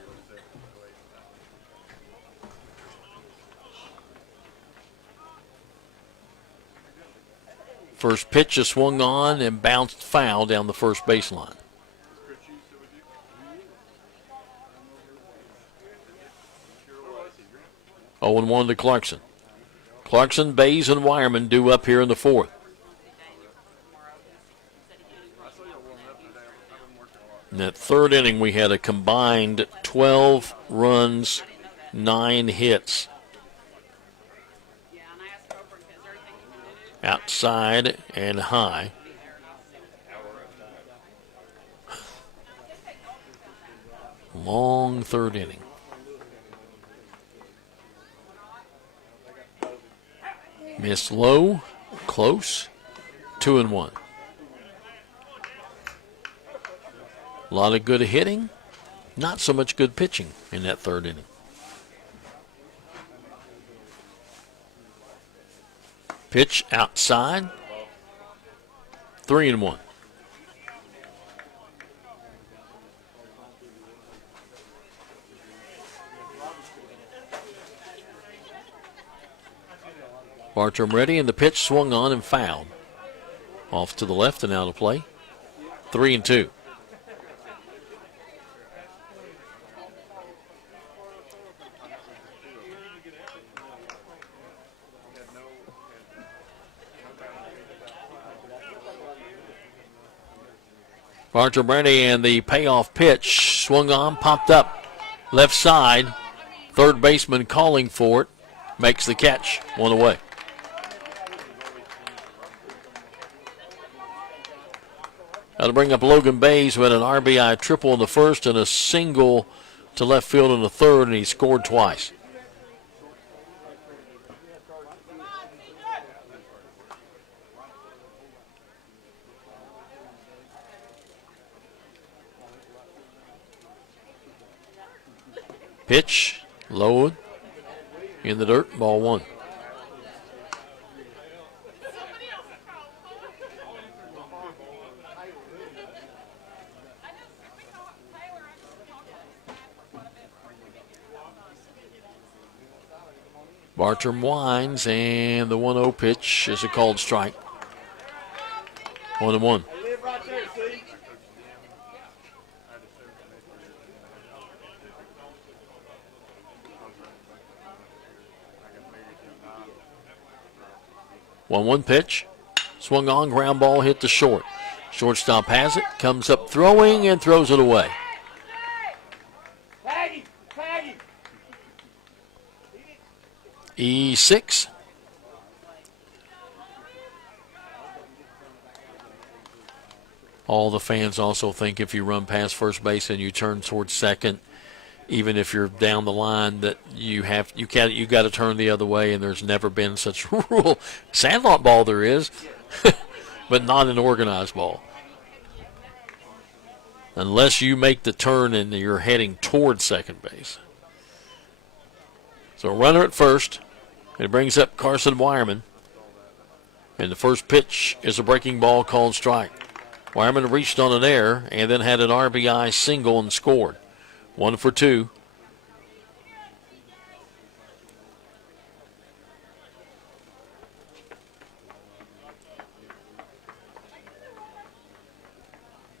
First pitch is swung on and bounced foul down the first baseline. Oh, 0-1 to Clarkson. Clarkson, Bays, and Wireman due up here in the 4th. In that 3rd inning, we had a combined 12 runs, 9 hits. Outside and high. Long 3rd inning. Missed low, close, 2-1. A lot of good hitting, not so much good pitching in that 3rd inning. Pitch outside, 3-1. Bartram ready, and the pitch swung on and fouled. Off to the left and out of play. 3-2. Bartram ready, and the payoff pitch swung on, popped up left side. Third baseman calling for it, makes the catch, one away. That'll bring up Logan Bays, who had an RBI triple in the first and a single to left field in the third, and he scored twice. Pitch, low in the dirt, ball one. Bartram winds, and the 1-0 pitch is a called strike. 1-1. One pitch, swung on, ground ball hit to short. Shortstop has it, comes up throwing and throws it away. E6. All the fans also think if you run past first base and you turn towards second, even if you're down the line, that you got to turn the other way, and there's never been such a rule. Sandlot ball there is, but not an organized ball. Unless you make the turn and you're heading towards second base. So runner at first. It brings up Carson Wireman. And the first pitch is a breaking ball called strike. Wireman reached on an error and then had an RBI single and scored. 1 for 2.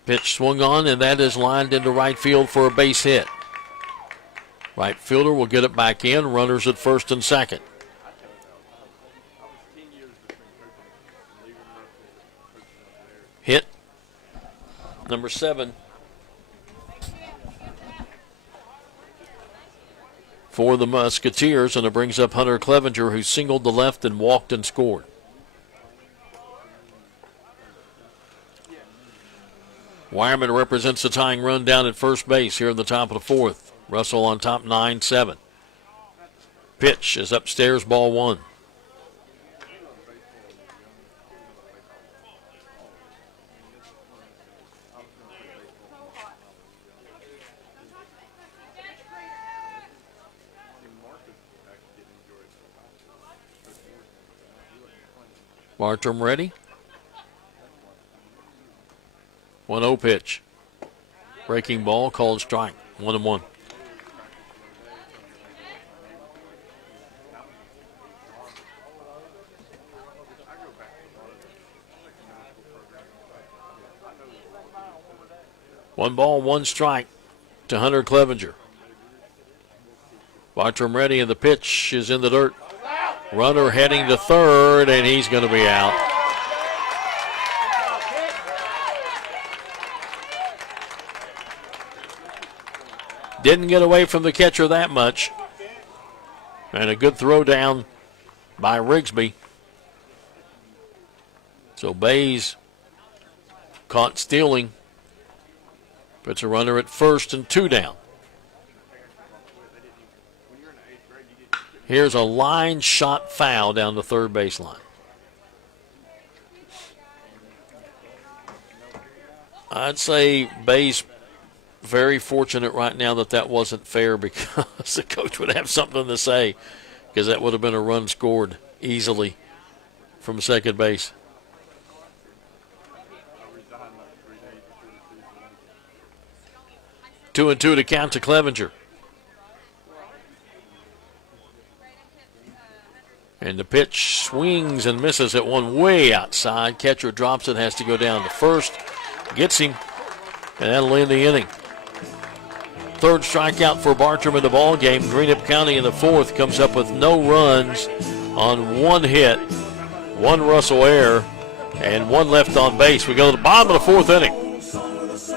Pitch swung on, and that is lined into right field for a base hit. Right fielder will get it back in. Runners at first and second. Hit number 7 for the Musketeers, and it brings up Hunter Clevenger, who singled to left and walked and scored. Wireman represents the tying run down at first base here in the top of the fourth. Russell on top 9-7. Pitch is upstairs, ball 1. Bartram ready. 1-0 pitch. Breaking ball called strike. 1-1. One ball, one strike to Hunter Clevenger. Bartram ready, and the pitch is in the dirt. Runner heading to third, and he's going to be out. Didn't get away from the catcher that much. And a good throw down by Rigsby. So Bays caught stealing. Puts a runner at first and 2 down. Here's a line shot foul down the third baseline. I'd say Bays very fortunate right now that wasn't fair, because the coach would have something to say, because that would have been a run scored easily from second base. Two and 2 to count to Clevenger. And the pitch swings and misses at one way outside. Catcher drops it, has to go down to first. Gets him, and that'll end the inning. Third strikeout for Bartram in the ball game. Greenup County in the fourth comes up with no runs on one hit, one Russell error, and one left on base. We go to the bottom of the fourth inning.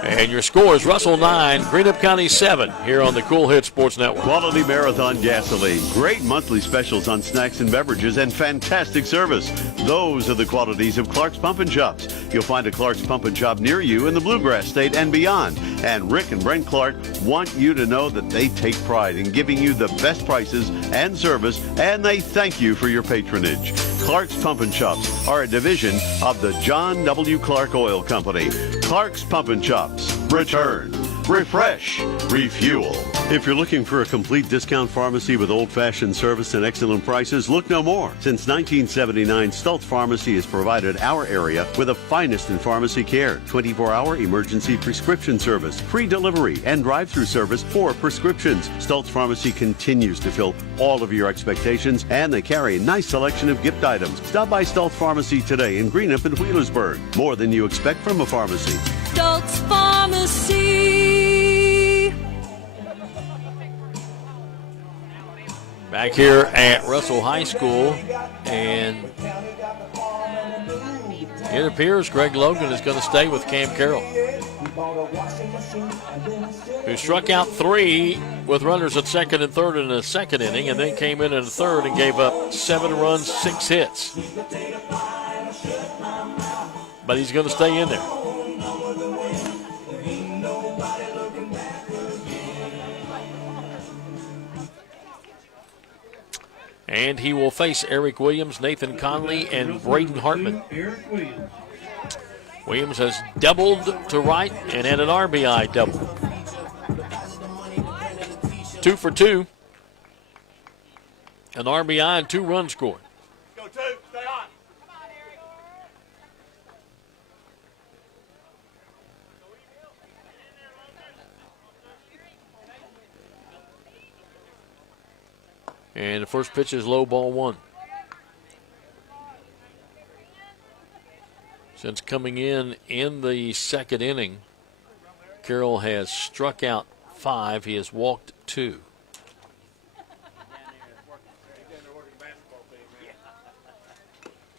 And your score is Russell 9, Greenup County 7 here on the Cool Hit Sports Network. Quality Marathon gasoline, great monthly specials on snacks and beverages, and fantastic service. Those are the qualities of Clark's Pump and Shops. You'll find a Clark's Pump and Shop near you in the Bluegrass State and beyond. And Rick and Brent Clark want you to know that they take pride in giving you the best prices and service, and they thank you for your patronage. Clark's Pump and Shops are a division of the John W. Clark Oil Company. Clark's Pump and Shops. Return, refresh, refuel. If you're looking for a complete discount pharmacy with old-fashioned service and excellent prices, look no more. Since 1979, Stultz Pharmacy has provided our area with the finest in pharmacy care, 24-hour emergency prescription service, free delivery, and drive-through service for prescriptions. Stultz Pharmacy continues to fill all of your expectations, and they carry a nice selection of gift items. Stop by Stultz Pharmacy today in Greenup and Wheelersburg. More than you expect from a pharmacy. Stultz Pharmacy. Back here at Russell High School, and it appears Greg Logan is going to stay with Cam Carroll, who struck out 3 with runners at second and third in the second inning, and then came in the third and gave up 7 runs, 6 hits. But he's going to stay in there. And he will face Eric Williams, Nathan Conley, and Braden Hartman. Williams has doubled to right and had an RBI double. 2 for 2. An RBI and 2 runs scored. Go 2, stay on. And the first pitch is low, ball 1. Since coming in the second inning, Carroll has struck out 5. He has walked 2.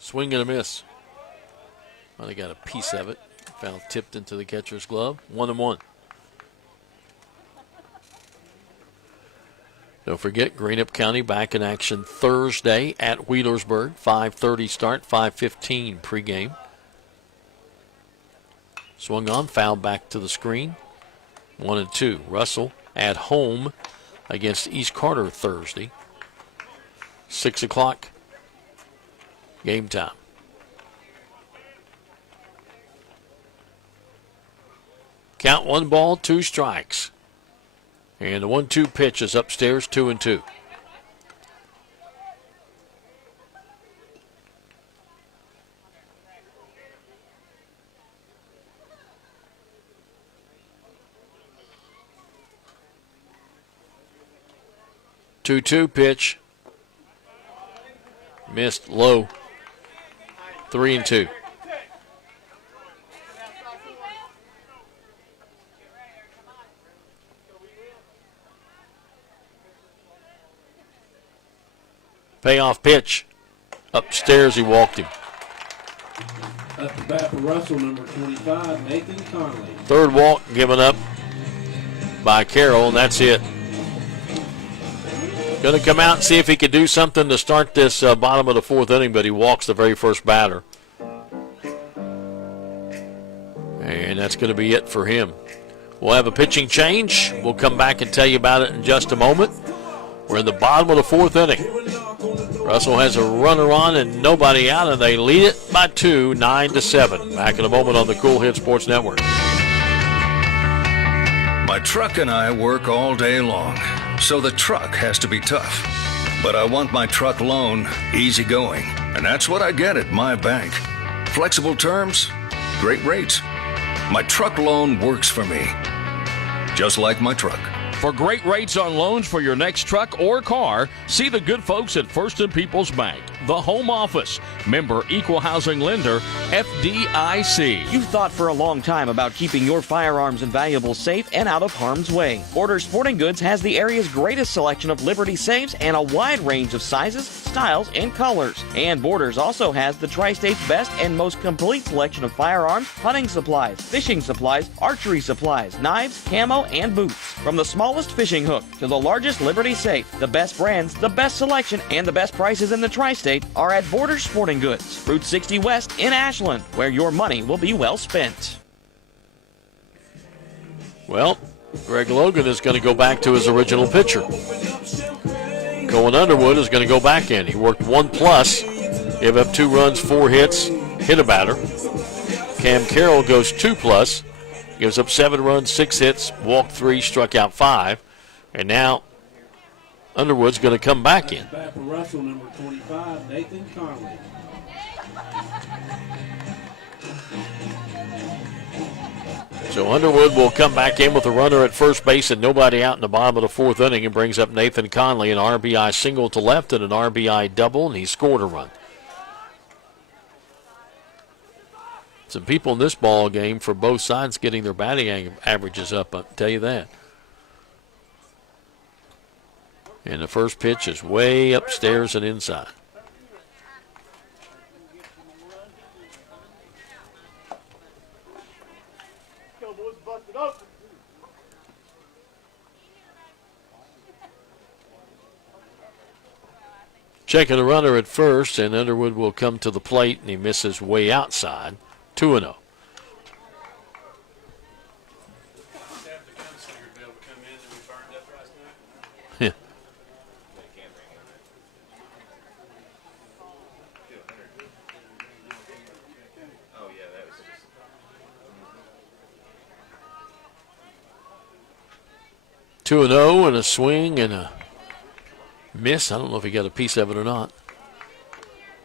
Swing and a miss. Well, they got a piece of it. Foul tipped into the catcher's glove. 1-1. Don't forget, Greenup County back in action Thursday at Wheelersburg. 5:30 start, 5:15 pregame. Swung on, foul back to the screen. 1-2. Russell at home against East Carter Thursday. 6 o'clock game time. Count 1 ball, 2 strikes. And the 1-2 pitch is upstairs, 2-2. Two pitch. Missed low. 3-2. Payoff pitch. Upstairs, he walked him. At the bat for Russell, number 25, Nathan Conley. Third walk given up by Carroll, and that's it. Going to come out and see if he could do something to start this bottom of the fourth inning, but he walks the very first batter. And that's going to be it for him. We'll have a pitching change. We'll come back and tell you about it in just a moment. We're in the bottom of the fourth inning. Russell has a runner on and nobody out, and they lead it by 2, 9-7. Back in a moment on the Cool Hit Sports Network. My truck and I work all day long, so the truck has to be tough. But I want my truck loan easygoing, and that's what I get at my bank. Flexible terms, great rates. My truck loan works for me, just like my truck. For great rates on loans for your next truck or car, see the good folks at First and People's Bank, the home office, member equal housing lender, FDIC. You've thought for a long time about keeping your firearms and valuables safe and out of harm's way. Borders Sporting Goods has the area's greatest selection of Liberty safes and a wide range of sizes, styles, and colors. And Borders also has the Tri-State's best and most complete selection of firearms, hunting supplies, fishing supplies, archery supplies, knives, camo, and boots. From the smallest fishing hook to the largest Liberty safe, the best brands, the best selection, and the best prices in the Tri-State are at Borders Sporting Goods, Route 60 West in Ashland, where your money will be well spent. Well, Greg Logan is going to go back to his original pitcher. Cohen Underwood is going to go back in. He worked 1+, gave up 2 runs, 4 hits, hit a batter. Cam Carroll goes 2+, gives up 7 runs, 6 hits, walked 3, struck out 5. And now Underwood's going to come back in. Back for Russell, number 25, Nathan Conley. So Underwood will come back in with a runner at first base and nobody out in the bottom of the 4th inning, and brings up Nathan Conley, an RBI single to left and an RBI double, and he scored a run. Some people in this ball game for both sides getting their batting averages up, I'll tell you that. And the first pitch is way upstairs and inside. Checking the runner at first, and Underwood will come to the plate, and he misses way outside. 2-0. Yeah. Two and 0 and a swing and a miss. I don't know if he got a piece of it or not.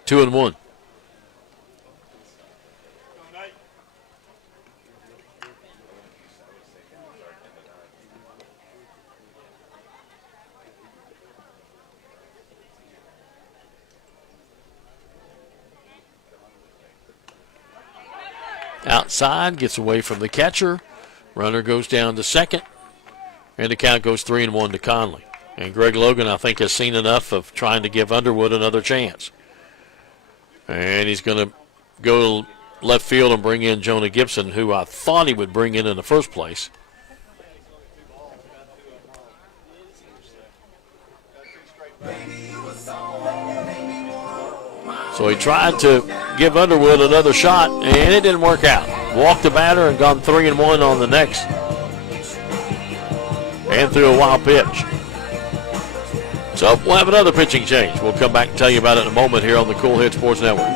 2-1. Outside, gets away from the catcher. Runner goes down to second. And the count goes 3-1 to Conley. And Greg Logan, I think, has seen enough of trying to give Underwood another chance. And he's going to go left field and bring in Jonah Gibson, who I thought he would bring in the first place. So he tried to give Underwood another shot, and it didn't work out. Walked the batter and gone 3-1 on the next. And threw a wild pitch. So we'll have another pitching change. We'll come back and tell you about it in a moment here on the Cool Hit Sports Network.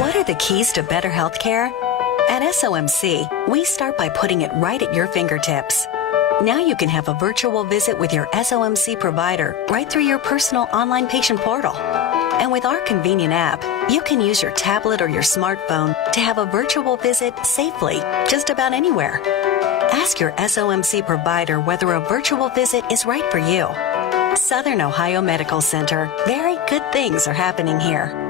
What are the keys to better health care? At SOMC, we start by putting it right at your fingertips. Now you can have a virtual visit with your SOMC provider right through your personal online patient portal. And with our convenient app, you can use your tablet or your smartphone to have a virtual visit safely, just about anywhere. Ask your SOMC provider whether a virtual visit is right for you. Southern Ohio Medical Center. Very good things are happening here.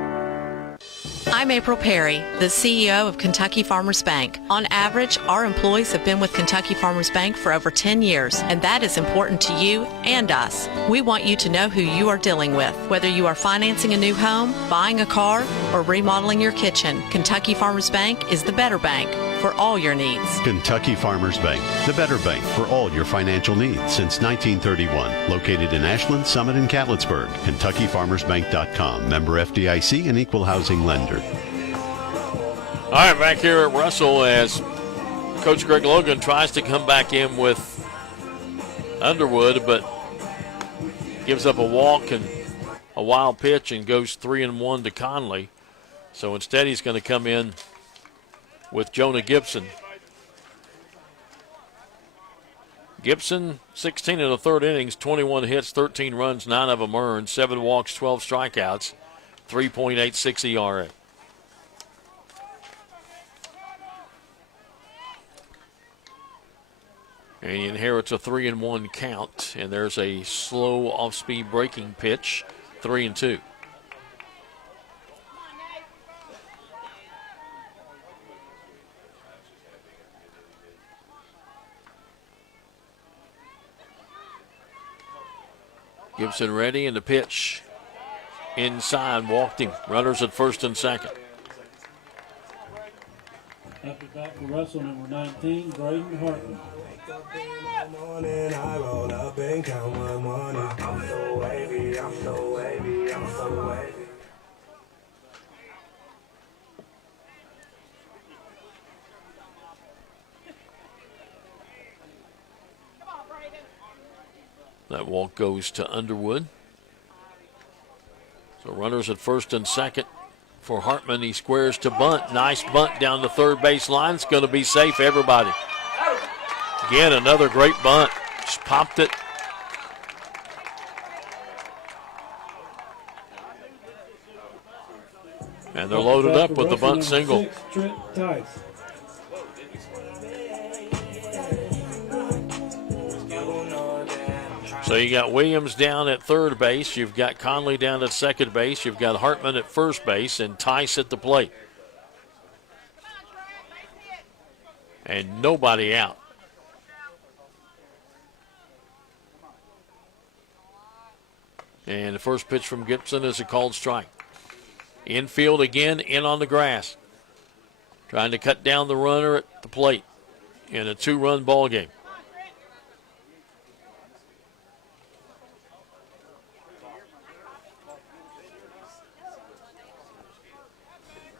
I'm April Perry, the CEO of Kentucky Farmers Bank. On average, our employees have been with Kentucky Farmers Bank for over 10 years, and that is important to you and us. We want you to know who you are dealing with. Whether you are financing a new home, buying a car, or remodeling your kitchen, Kentucky Farmers Bank is the better bank for all your needs. Kentucky Farmers Bank, the better bank for all your financial needs since 1931. Located in Ashland, Summit, and Catlettsburg. KentuckyFarmersBank.com. Member FDIC and equal housing lender. All right, back here at Russell as Coach Greg Logan tries to come back in with Underwood, but gives up a walk and a wild pitch and goes 3-1 to Conley. So instead he's going to come in with Jonah Gibson. Gibson, 16 in the third innings, 21 hits, 13 runs, 9 of them earned, 7 walks, 12 strikeouts, 3.86 ERA. And he inherits a 3-1 count. And there's a slow off-speed breaking pitch, 3-2. Gibson ready, and the pitch inside, walked him. Runners at first and second. Up the bat for Russell, number 19, Braden Hartman. I roll up and count my money. I'm so wavy, I'm so wavy, I'm so wavy. That walk goes to Underwood. So runners at first and second for Hartman. He squares to bunt. Nice bunt down the third base line. It's going to be safe, everybody. Again, another great bunt. Just popped it. And they're loaded up with the bunt single. So you got Williams down at third base. You've got Conley down at second base. You've got Hartman at first base and Tice at the plate. And nobody out. And the first pitch from Gibson is a called strike. Infield again, in on the grass. Trying to cut down the runner at the plate in a 2-run ball game.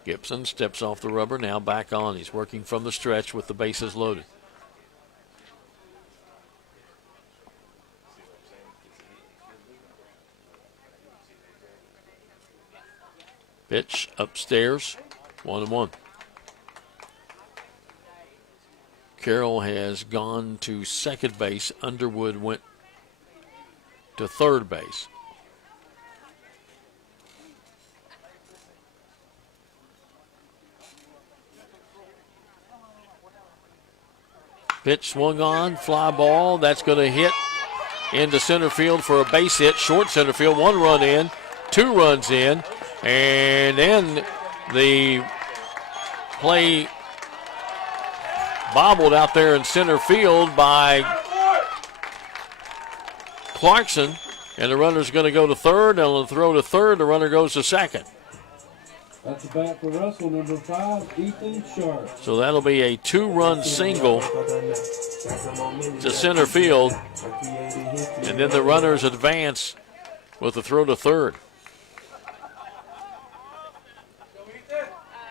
Gibson steps off the rubber, now back on. He's working from the stretch with the bases loaded. Pitch upstairs, 1-1. Carroll has gone to second base. Underwood went to third base. Pitch swung on, fly ball. That's going to hit into center field for a base hit. Short center field, 1 run in, 2 runs in. And then the play bobbled out there in center field by Clarkson. And the runner's going to go to third. And on the throw to third, the runner goes to second. That's the bat for Russell, number 5, Ethan Sharp. So that'll be a 2-run single to center field. And then the runners advance with the throw to third.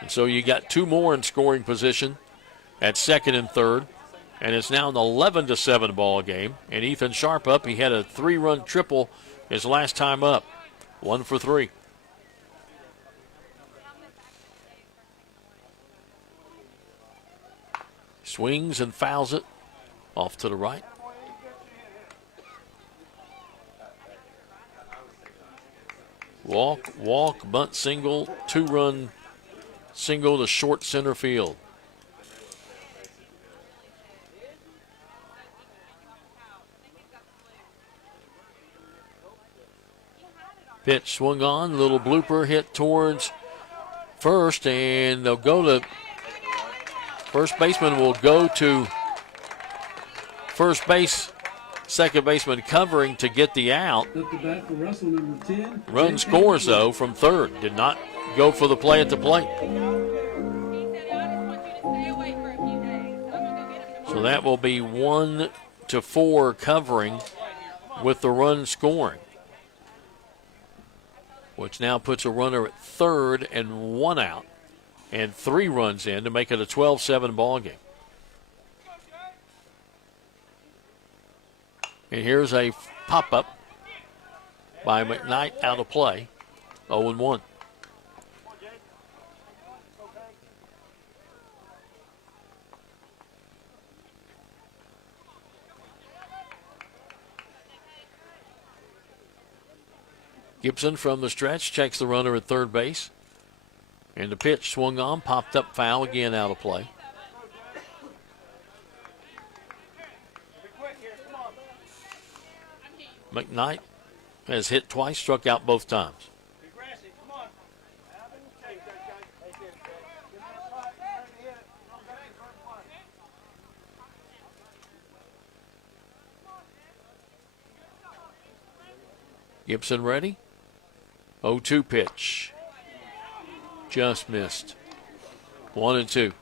And so you got 2 more in scoring position at second and third. And it's now an 11-7 ball game. And Ethan Sharp up. He had a 3-run triple his last time up. 1 for 3. Swings and fouls it off to the right. Walk, bunt single, 2-run single to short center field. Pitch swung on, little blooper hit towards first, and they'll go to first baseman will go to first base. Second baseman covering to get the out. Up the bat for Russell, number 10. Run scores, though, from third. Did not go for the play at the plate. So that will be 1-4 covering with the run scoring, which now puts a runner at third and 1 out and 3 runs in to make it a 12-7 ball game. And here's a pop-up by McKnight out of play, 0-1. Gibson from the stretch checks the runner at third base. And the pitch swung on, popped up, foul, again out of play. McKnight has hit twice, struck out both times. Gibson ready. 0-2 pitch. Just missed. 1-2.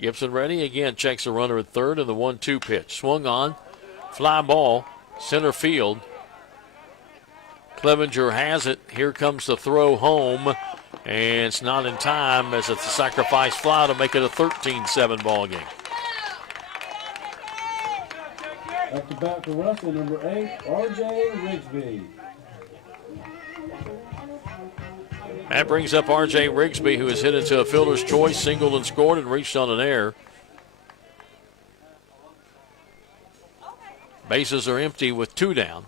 Gibson ready. Again, checks the runner at third and the 1-2 pitch. Swung on. Fly ball. Center field. Clevenger has it. Here comes the throw home. And it's not in time as it's a sacrifice fly to make it a 13-7 ball game. At the bat for Russell, number 8, R.J. Rigsby. That brings up R.J. Rigsby, who has hit into a fielder's choice, singled and scored, and reached on an error. Bases are empty with 2 down,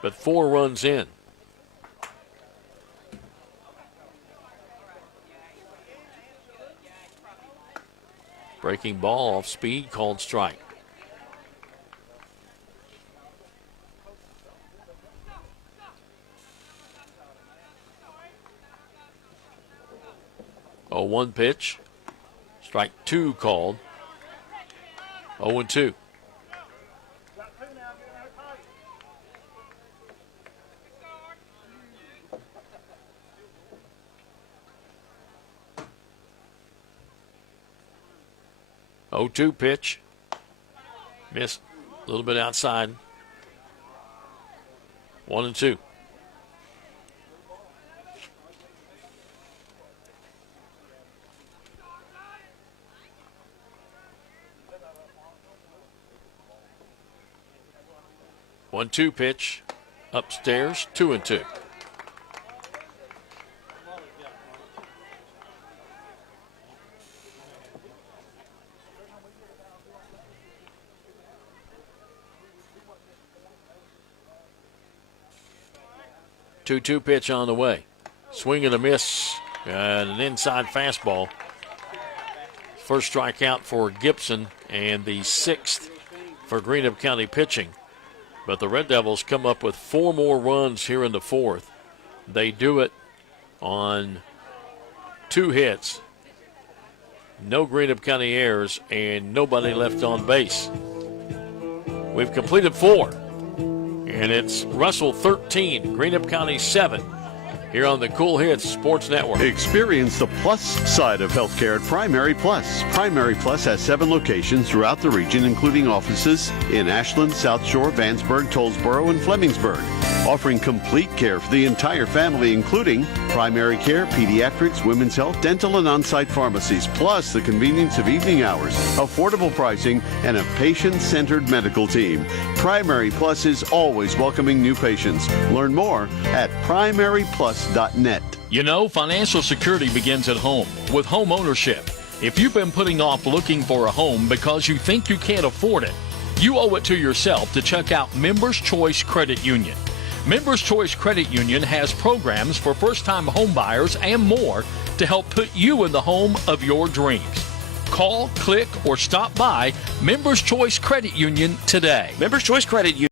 but 4 runs in. Breaking ball off speed, called strike. Oh, 1 pitch. Strike 2 called. 0-2. Oh, 2 pitch. Missed a little bit outside. 1-2. One-two pitch upstairs, 2-2. Two-two pitch on the way. Swing and a miss, and an inside fastball. First strikeout for Gibson, and the 6th for Greenup County pitching. But the Red Devils come up with 4 more runs here in the 4th. They do it on 2 hits, no Greenup County errors, and nobody left on base. We've completed 4, and it's Russell 13, Greenup County 7. Here on the Cool Hits Sports Network. Experience the plus side of healthcare at Primary Plus. Primary Plus has 7 locations throughout the region, including offices in Ashland, South Shore, Vandsburg, Tollsboro, and Flemingsburg. Offering complete care for the entire family, including primary care, pediatrics, women's health, dental, and on-site pharmacies, plus the convenience of evening hours, affordable pricing, and a patient-centered medical team. Primary Plus is always welcoming new patients. Learn more at primaryplus.net. You know, financial security begins at home with home ownership. If you've been putting off looking for a home because you think you can't afford it, you owe it to yourself to check out Members Choice Credit Union. Members Choice Credit Union has programs for first-time home buyers and more to help put you in the home of your dreams. Call, click, or stop by Members Choice Credit Union today. Members Choice Credit Union.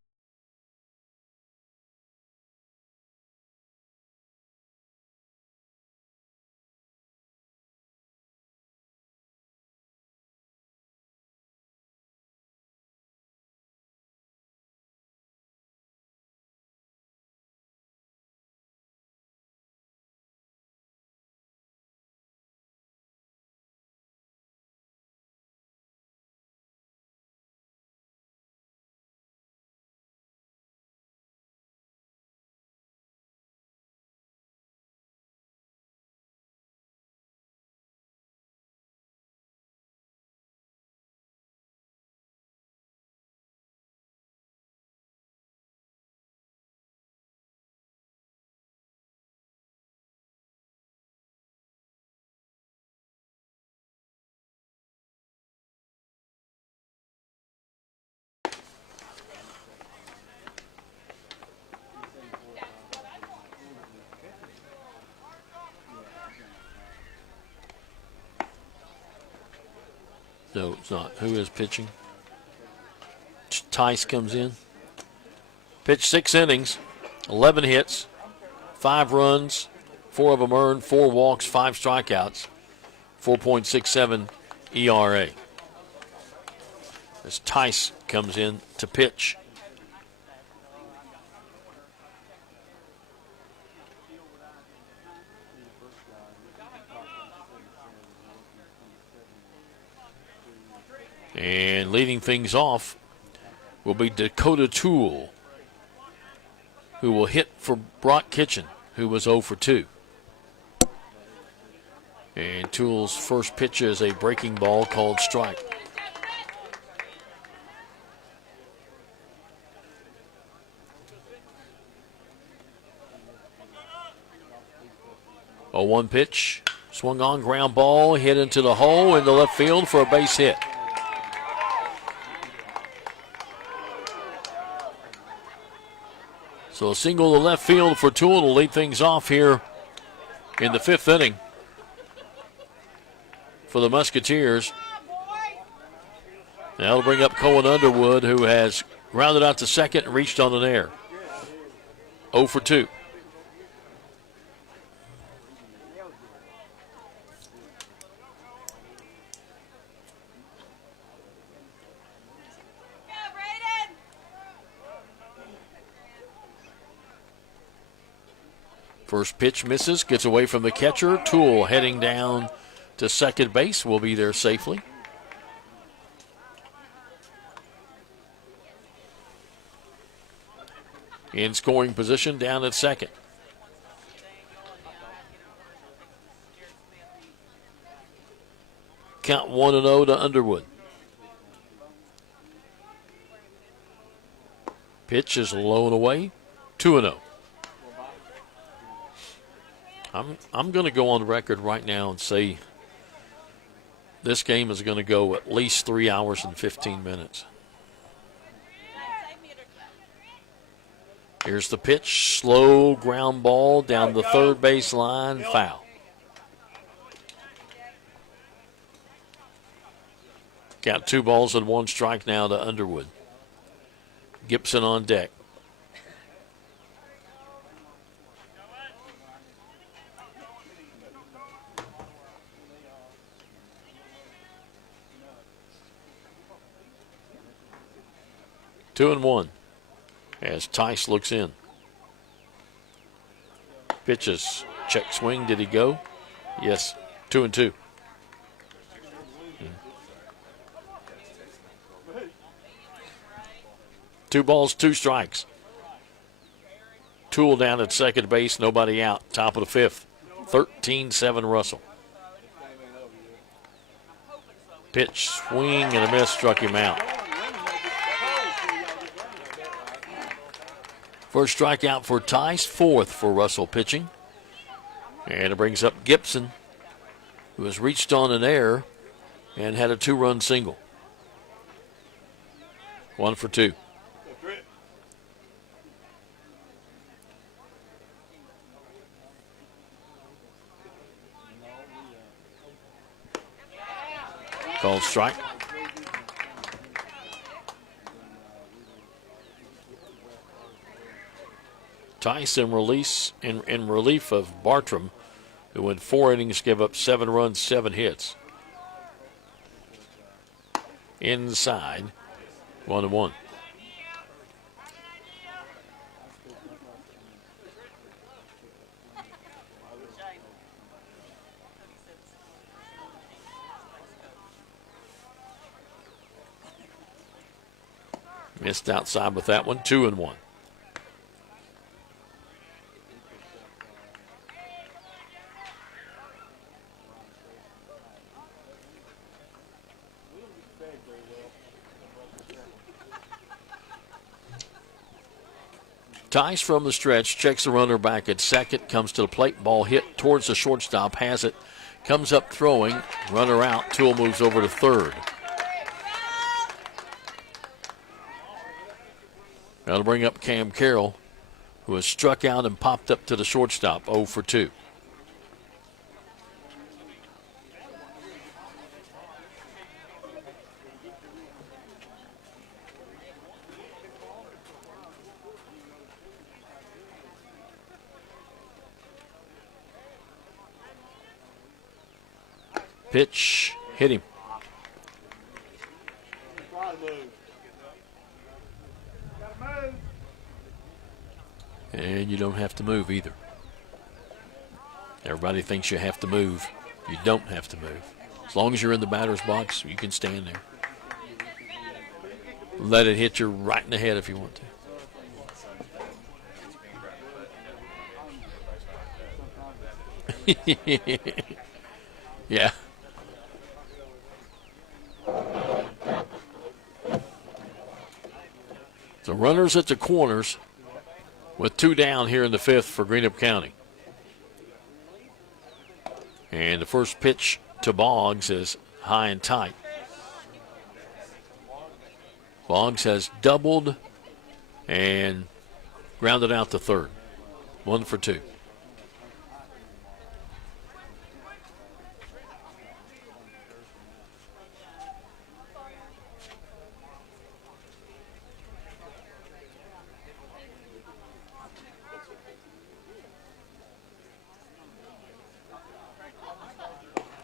No, it's not. Who is pitching? Tice comes in. Pitched 6 innings, 11 hits, 5 runs, 4 of them earned, 4 walks, 5 strikeouts, 4.67 ERA. As Tice comes in to pitch. And leading things off will be Dakota Toole, who will hit for Brock Kitchen, who was 0 for 2. And Toole's first pitch is a breaking ball called strike. A 1 pitch, swung on, ground ball, hit into the hole in the left field for a base hit. So a single to left field for Toole to lead things off here in the 5th inning for the Musketeers. That'll bring up Cohen Underwood, who has grounded out to second and reached on an error. 0 for 2. First pitch misses, gets away from the catcher. Toole heading down to second base, will be there safely. In scoring position down at second. Count 1-0 to Underwood. Pitch is low and away, 2-0. I'm going to go on record right now and say this game is going to go at least 3 hours and 15 minutes. Here's the pitch, slow ground ball down the third base line, foul. Got 2 balls and 1 strike now to Underwood. Gibson on deck. Two and 1 as Tice looks in. Pitches, check swing, did he go? Yes, 2 and 2. 2 balls, 2 strikes. Toole down at second base, nobody out, top of the 5th. 13-7 Russell. Pitch, swing, and a miss, struck him out. First strikeout for Tice, 4th for Russell pitching. And it brings up Gibson, who has reached on an error and had a 2-run single. 1 for 2. Called strike. Tice in relief of Bartram, who in 4 innings gave up 7 runs, 7 hits. Inside, 1-1. Missed outside with that one, 2 and 1. Tice from the stretch, checks the runner back at second, comes to the plate, ball hit towards the shortstop, has it, comes up throwing, runner out, Toole moves over to third. That'll bring up Cam Carroll, who has struck out and popped up to the shortstop, 0 for 2. Pitch hit him. And you don't have to move either. Everybody thinks you have to move. You don't have to move. As long as you're in the batter's box, you can stand there. Let it hit you right in the head if you want to. Yeah. So runners at the corners with 2 down here in the 5th for Greenup County. And the first pitch to Boggs is high and tight. Boggs has doubled and grounded out to third. 1 for 2.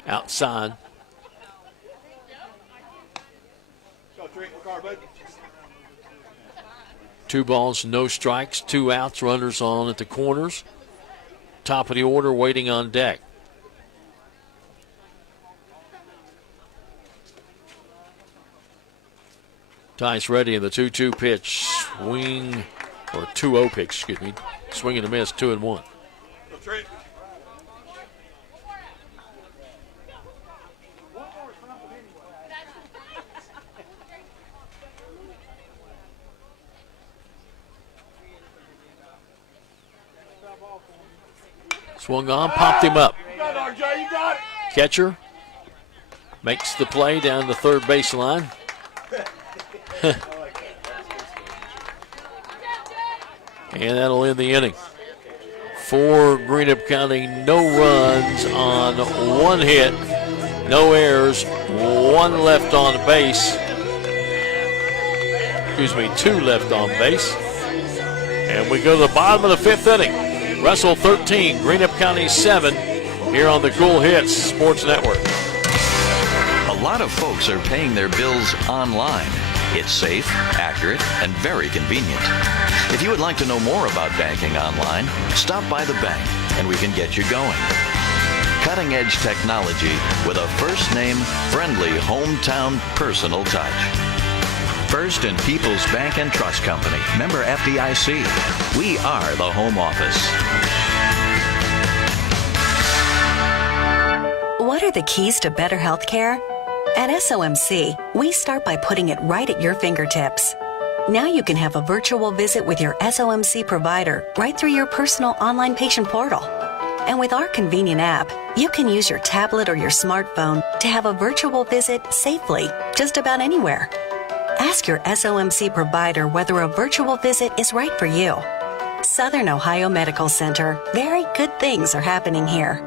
Outside. Two balls, no strikes, 2 outs, runners on at the corners. Top of the order waiting on deck. Tice ready in the 2-2 pitch. Swing, or 2-0 pitch, excuse me. Swing and a miss, 2-1. Swung on, popped him up. Catcher makes the play down the third baseline. And that'll end the inning. For Greenup County, no runs on 1 hit, no errors, 1 left on base. Excuse me, 2 left on base. And we go to the bottom of the 5th inning. Russell 13, Greenup County 7, here on the Cool Hits Sports Network. A lot of folks are paying their bills online. It's safe, accurate, and very convenient. If you would like to know more about banking online, stop by the bank and we can get you going. Cutting-edge technology with a first-name, friendly, hometown, personal touch. First and People's Bank and Trust Company, member FDIC. We are the home office. What are the keys to better health care? At SOMC, we start by putting it right at your fingertips. Now you can have a virtual visit with your SOMC provider right through your personal online patient portal. And with our convenient app, you can use your tablet or your smartphone to have a virtual visit safely, just about anywhere. Ask your SOMC provider whether a virtual visit is right for you. Southern Ohio Medical Center. Very good things are happening here.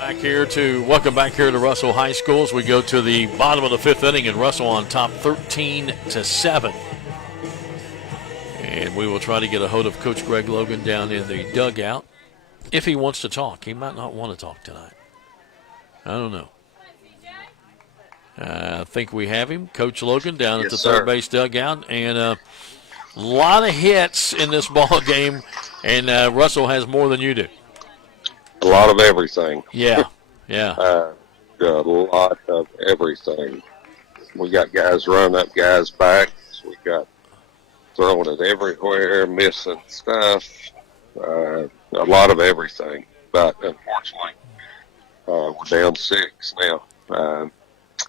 Welcome back here to Russell High School as we go to the bottom of the 5th inning, and Russell on top 13-7. And we will try to get a hold of Coach Greg Logan down in the dugout if he wants to talk. He might not want to talk tonight. I don't know. I think we have him, Coach Logan, down at the third base dugout. And a lot of hits in this ball game, and Russell has more than you do. A lot of everything. Yeah, yeah. A lot of everything. We got guys running up guys' backs. We got throwing it everywhere, missing stuff. A lot of everything. But unfortunately, we're down 6 now.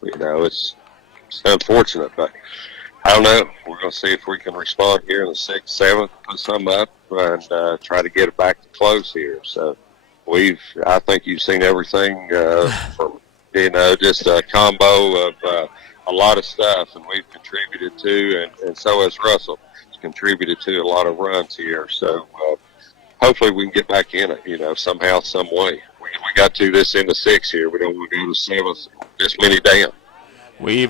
It's unfortunate, but I don't know. We're going to see if we can respond here in the 6th, 7th, put some up, and try to get it back to close here. So I think you've seen everything from, just a combo of a lot of stuff, and we've contributed to, and so has Russell, contributed to a lot of runs here. So hopefully we can get back in it, somehow, some way. We got to this in the 6th here. We don't want to go to 7th, this many down. We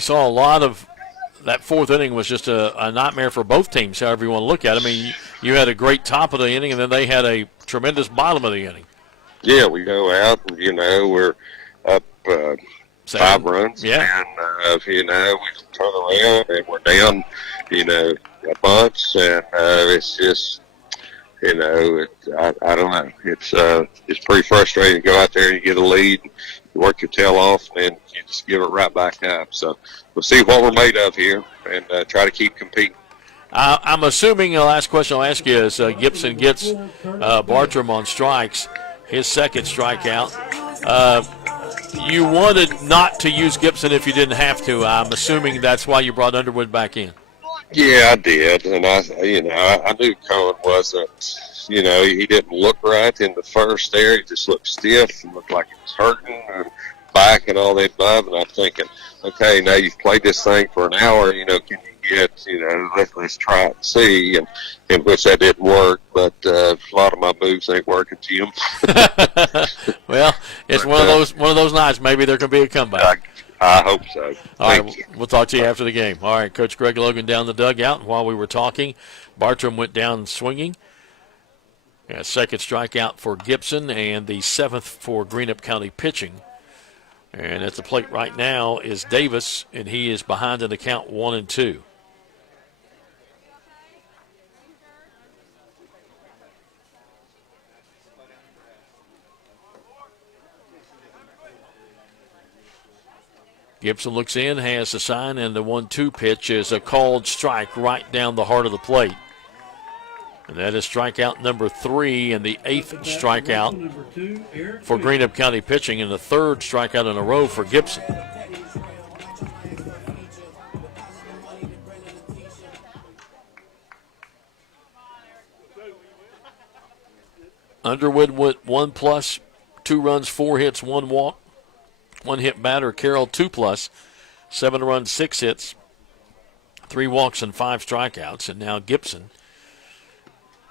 saw a lot of that 4th inning was just a nightmare for both teams, however you want to look at it. I mean, you had a great top of the inning, and then they had a tremendous bottom of the inning. Yeah, we go out, and, we're up 5 runs. Yeah. And, we turn around, and we're down, a bunch, and it's just, I don't know. It's pretty frustrating to go out there and you get a lead, and you work your tail off, and you just give it right back up. So we'll see what we're made of here and try to keep competing. I'm assuming the last question I'll ask you is Gibson gets Bartram on strikes, his second strikeout. You wanted not to use Gibson if you didn't have to. I'm assuming that's why you brought Underwood back in. Yeah, I did, and I knew Cohen wasn't. He didn't look right in the first there. He just looked stiff and looked like he was hurting and back and all that above. And I'm thinking, okay, now you've played this thing for an hour. Can you get? Let's try it and see. And in which that didn't work, but a lot of my moves ain't working, Jim. Well, it's one of those nights. Maybe there can be a comeback. I hope so. All right, we'll talk to you after the game. All right, Coach Greg Logan down the dugout. And while we were talking, Bartram went down swinging. Yeah, second strikeout for Gibson and the 7th for Greenup County pitching. And at the plate right now is Davis, and he is behind in the count 1-2. Gibson looks in, has a sign, and the 1-2 pitch is a called strike right down the heart of the plate. And that is strikeout number 3 and the 8th strikeout for Greenup County pitching and the 3rd strikeout in a row for Gibson. Underwood went 1+, 2 runs, 4 hits, 1 walk. 1 hit batter. Carroll 2+, 7 runs, 6 hits, 3 walks, and 5 strikeouts. And now Gibson.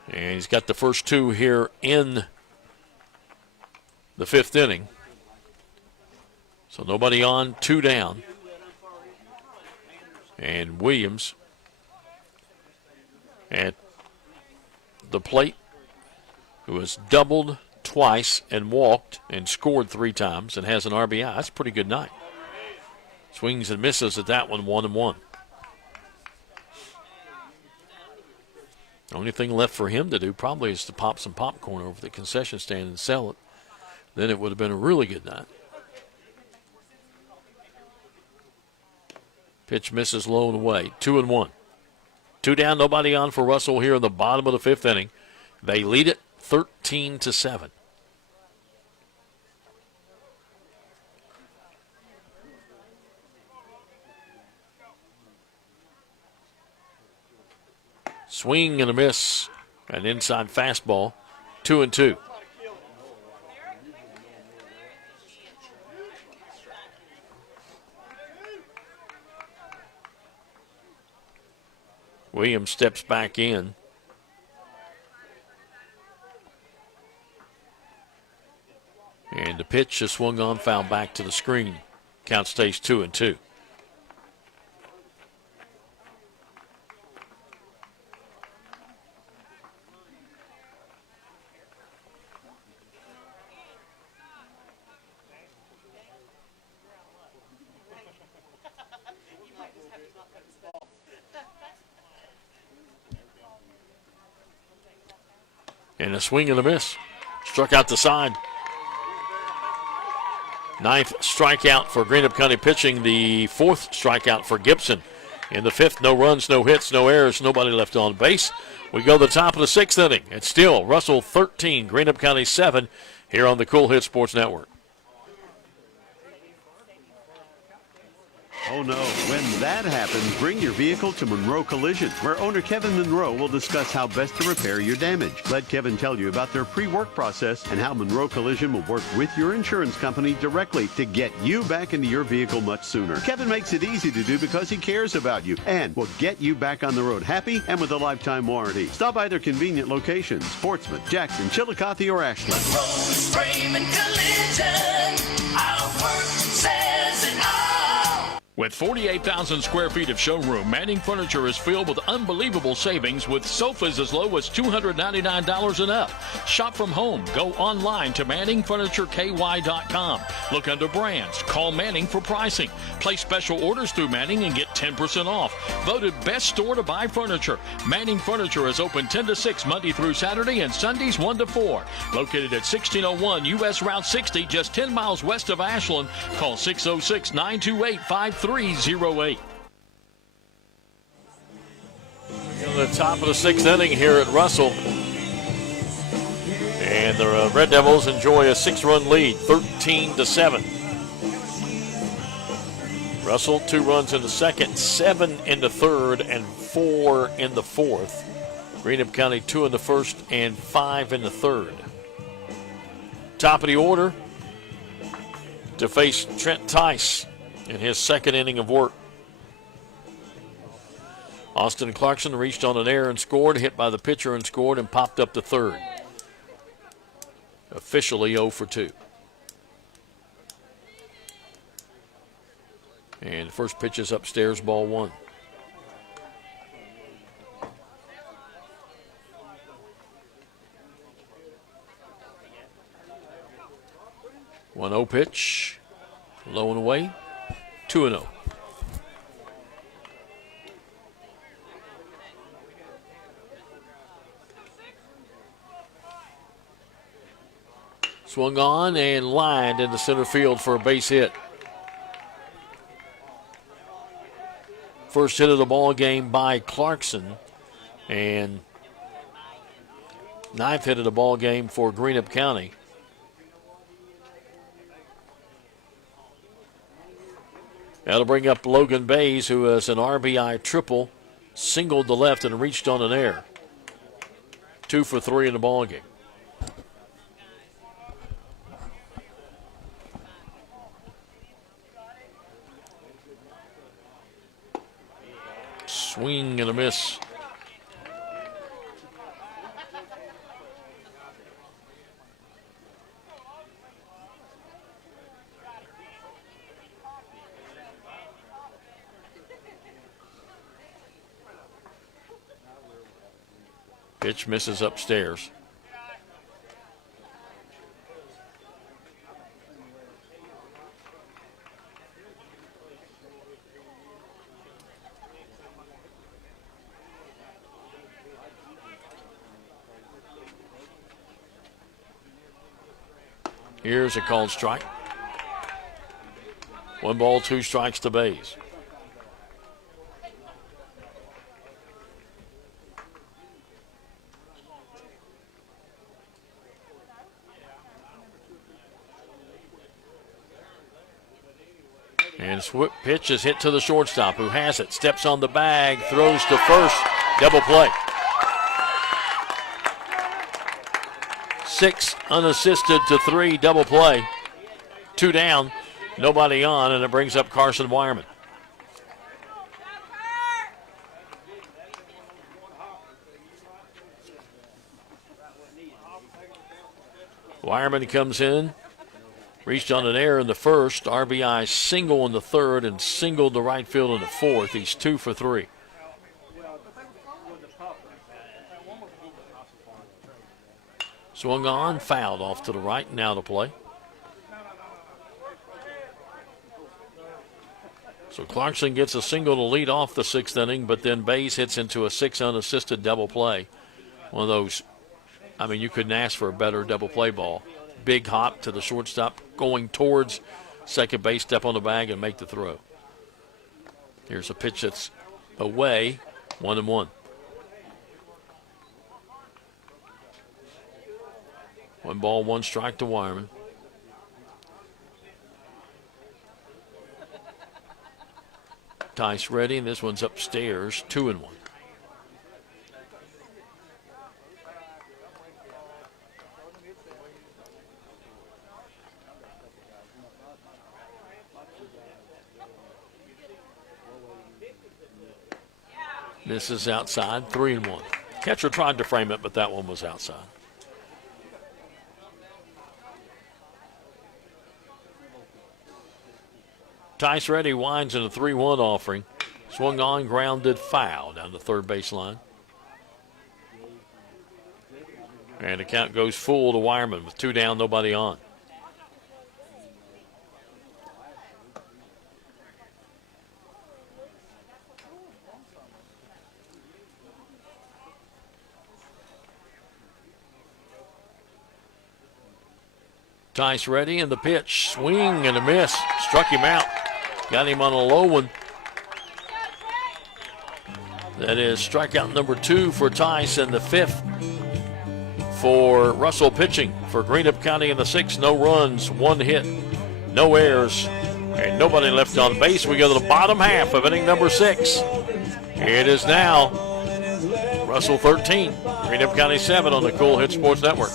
And he's got the first 2 here in the 5th inning. So nobody on, 2 down. And Williams at the plate, who has doubled twice and walked and scored 3 times and has an RBI. That's a pretty good night. Swings and misses at that one, 1-1. The only thing left for him to do probably is to pop some popcorn over the concession stand and sell it. Then it would have been a really good night. Pitch misses low and away. 2-1. 2 down, nobody on for Russell here in the bottom of the 5th inning. They lead it 13-7. Swing and a miss. An inside fastball. 2-2. Williams steps back in. And the pitch is swung on, foul back to the screen. Count stays 2-2. And a swing and a miss. Struck out the side. 9th strikeout for Greenup County pitching. The 4th strikeout for Gibson. In the 5th, no runs, no hits, no errors, nobody left on base. We go to the top of the 6th inning. It's still Russell 13, Greenup County 7 here on the Cool Hit Sports Network. Oh no, when that happens, bring your vehicle to Monroe Collision, where owner Kevin Monroe will discuss how best to repair your damage. Let Kevin tell you about their pre-work process and how Monroe Collision will work with your insurance company directly to get you back into your vehicle much sooner. Kevin makes it easy to do because he cares about you and will get you back on the road happy and with a lifetime warranty. Stop by their convenient locations, Portsmouth, Jackson, Chillicothe, or Ashland. Monroe's Frame and Collision. Our work says it all. With 48,000 square feet of showroom, Manning Furniture is filled with unbelievable savings with sofas as low as $299 and up. Shop from home. Go online to ManningFurnitureKY.com. Look under brands. Call Manning for pricing. Place special orders through Manning and get 10% off. Voted best store to buy furniture. Manning Furniture is open 10 to 6 Monday through Saturday and Sundays 1 to 4. Located at 1601 U.S. Route 60, just 10 miles west of Ashland. Call 606-928-5308. In the top of the 6th inning here at Russell. And the Red Devils enjoy a 6-run lead, 13-7. Russell, 2 runs in the second, 7 in the third, and 4 in the fourth. Greenup County 2 in the first and 5 in the third. Top of the order to face Trent Tice in his second inning of work. Austin Clarkson reached on an error and scored, hit by the pitcher and scored, and popped up to third. Officially 0 for 2. And the first pitch is upstairs, ball 1. One 0 pitch, low and away, 2-0. Swung on and lined into center field for a base hit. First hit of the ball game by Clarkson, and 9th hit of the ball game for Greenup County. That'll bring up Logan Bays, who has an RBI triple, singled to left and reached on an error. 2 for 3 in the ball game. Swing and a miss. Pitch misses upstairs. Here's a called strike. 1 ball, 2 strikes to Bays. And pitch is hit to the shortstop, who has it, steps on the bag, throws to first, double play. 6 unassisted to 3, double play. 2 down, nobody on, and it brings up Carson Wireman. Wireman comes in, reached on an error in the first, RBI single in the third, and singled to right field in the fourth. He's 2 for 3. Swung on, fouled off to the right, now to play. So Clarkson gets a single to lead off the 6th inning, but then Bays hits into a 6 unassisted double play. One of those, I mean, you couldn't ask for a better double play ball. Big hop to the shortstop, going towards second base, step on the bag and make the throw. Here's a pitch that's away, 1-1. 1 ball, 1 strike to Wireman. Tice ready, and this one's upstairs, 2-1. This is outside, 3-1. Catcher tried to frame it, but that one was outside. Tice Reddy winds in a 3-1 offering. Swung on, grounded, foul down the third baseline. And the count goes full to Wireman with 2 down, nobody on. Tice Reddy in the pitch. Swing and a miss. Struck him out. Got him on a low one. That is strikeout number 2 for Tice and the 5th for Russell pitching for Greenup County in the 6th. No runs, 1 hit, no errors, and nobody left on base. We go to the bottom half of inning number 6. It is now Russell 13, Greenup County 7 on the Cool Hit Sports Network.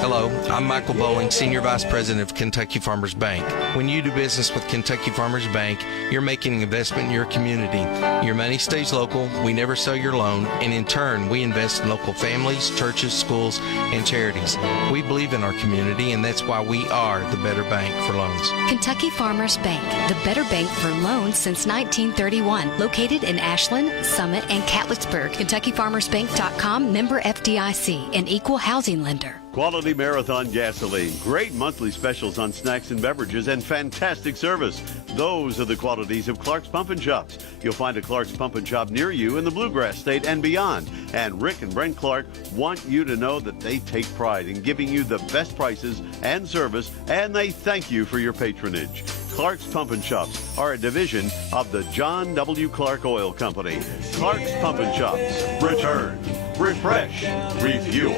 Hello, I'm Michael Bowling, Senior Vice President of Kentucky Farmers Bank. When you do business with Kentucky Farmers Bank, you're making an investment in your community. Your money stays local, we never sell your loan, and in turn, we invest in local families, churches, schools, and charities. We believe in our community, and that's why we are the better bank for loans. Kentucky Farmers Bank, the better bank for loans since 1931. Located in Ashland, Summit, and Catlettsburg. KentuckyFarmersBank.com, member FDIC, an equal housing lender. Quality Marathon gasoline, great monthly specials on snacks and beverages, and fantastic service. Those are the qualities of Clark's Pump and Shops. You'll find a Clark's Pump and Shop near you in the Bluegrass State and beyond. And Rick and Brent Clark want you to know that they take pride in giving you the best prices and service, and they thank you for your patronage. Clark's Pump and Shops are a division of the John W. Clark Oil Company. Clark's Pump and Shops. Return, refresh, refuel.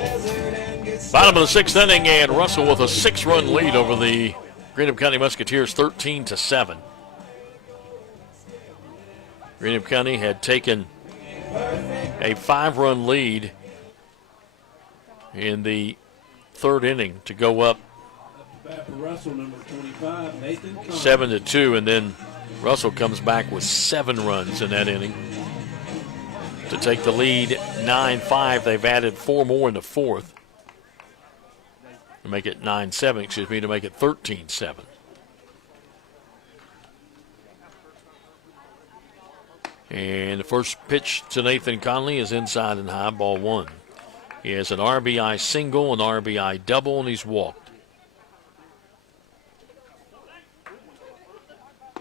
Bottom of the 6th inning, and Russell with a 6-run lead over the Greenup County Musketeers, 13-7. Greenup County had taken a 5-run lead in the 3rd inning to go up 7-2, and then Russell comes back with 7 runs in that inning to take the lead 9-5. They've added 4 more in the 4th. To make it 9-7, to make it 13-7. And the first pitch to Nathan Conley is inside and high, ball 1. He has an RBI single, an RBI double, and he's walked.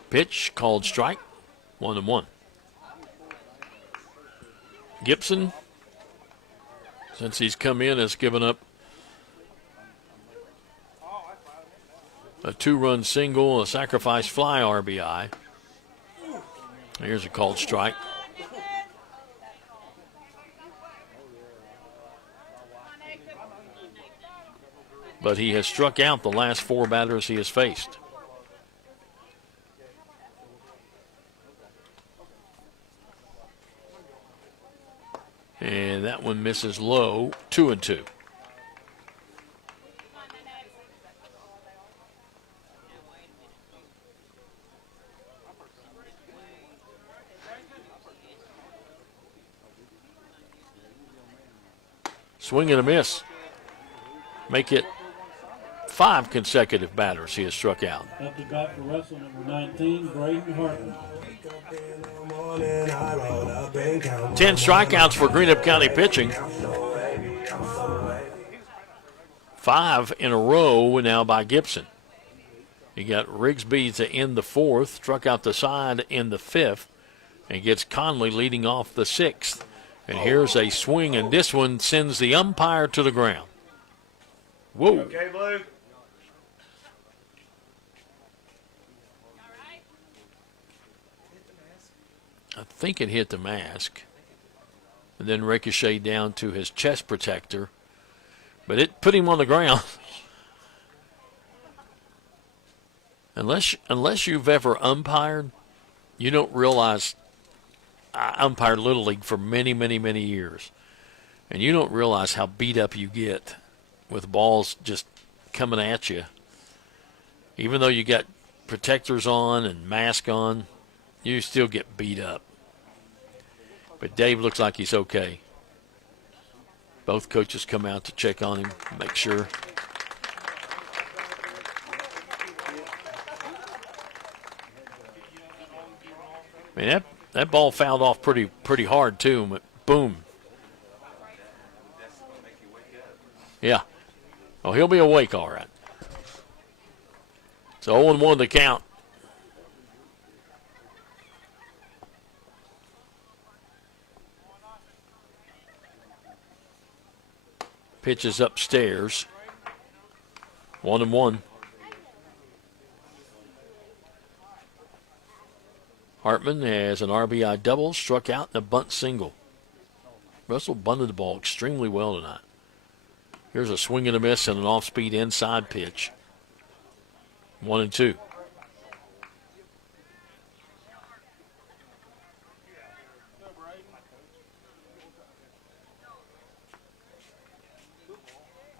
Pitch called strike, 1-1. Gibson, since he's come in, has given up a 2-run single, a sacrifice fly RBI. Here's a called strike. But he has struck out the last 4 batters he has faced. And that one misses low, 2-2. Swing and a miss. Make it 5 consecutive batters he has struck out. Up the bat for Russell, number 19, Braden Hartman. 10 strikeouts for Greenup County pitching. 5 in a row now by Gibson. He got Rigsby to end the 4th, struck out the side in the 5th, and gets Conley leading off the 6th. And here's a swing, and this one sends the umpire to the ground. Whoa. Okay, Blue. I think it hit the mask and then ricocheted down to his chest protector, but it put him on the ground. Unless you've ever umpired, you don't realize. I umpired Little League for many, many, many years, and you don't realize how beat up you get with balls just coming at you. Even though you got protectors on and mask on, you still get beat up. But Dave looks like he's okay. Both coaches come out to check on him, make sure. I mean, that ball fouled off pretty hard, too. But boom. Yeah. Oh, he'll be awake all right. So 0-1 the count. Pitches upstairs. 1-1. Hartman has an RBI double, struck out, and a bunt single. Russell bunted the ball extremely well tonight. Here's a swing and a miss and an off-speed inside pitch. 1-2.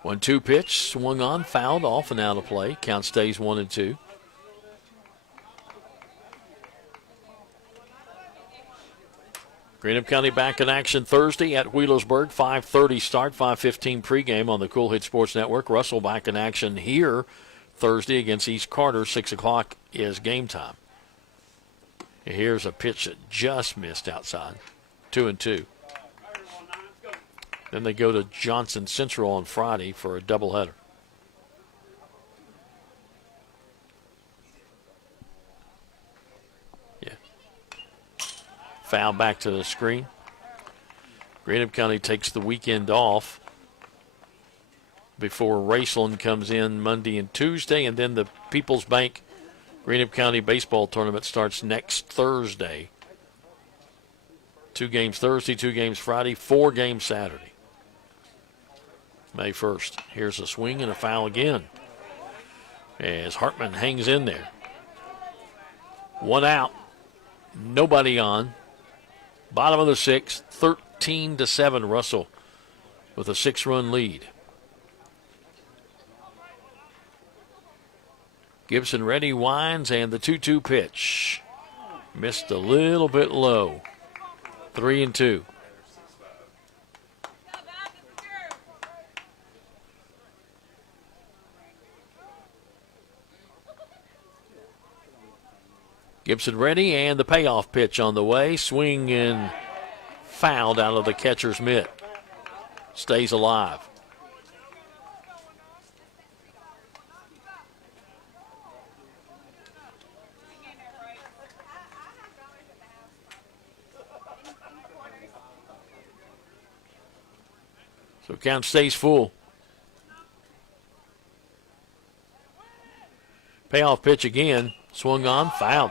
One-two pitch, swung on, fouled, off and out of play. Count stays 1-2. Greenup County back in action Thursday at Wheelersburg. 5:30 start, 5:15 pregame on the Cool Hit Sports Network. Russell back in action here Thursday against East Carter. 6 o'clock is game time. Here's a pitch that just missed outside. 2-2. Then they go to Johnson Central on Friday for a doubleheader. Yeah. Foul back to the screen. Greenup County takes the weekend off before Raceland comes in Monday and Tuesday, and then the People's Bank Greenup County baseball tournament starts next Thursday. 2 games Thursday, 2 games Friday, 4 games Saturday. May 1st. Here's a swing and a foul again as Hartman hangs in there. 1 out. Nobody on. Bottom of the 6th. 13-7 Russell with a 6-run lead. Gibson ready, winds, and the 2-2 pitch. Missed a little bit low. 3-2. Gibson ready, and the payoff pitch on the way. Swing and fouled out of the catcher's mitt. Stays alive. So count stays full. Payoff pitch again. Swung on, fouled.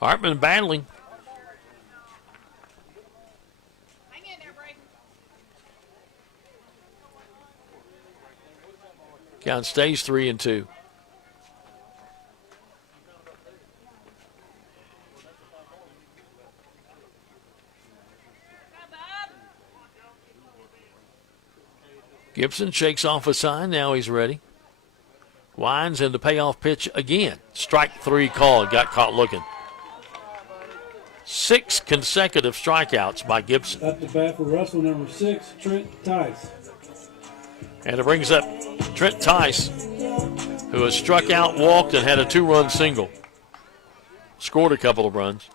Hartman battling. Count stays 3-2. Gibson shakes off a sign. Now he's ready. Winds in the payoff pitch again. Strike 3 call. Got caught looking. 6 consecutive strikeouts by Gibson. At the bat for Russell, number 6, Trent Tice. And it brings up Trent Tice, who has struck out, walked, and had a 2-run single. Scored a couple of runs.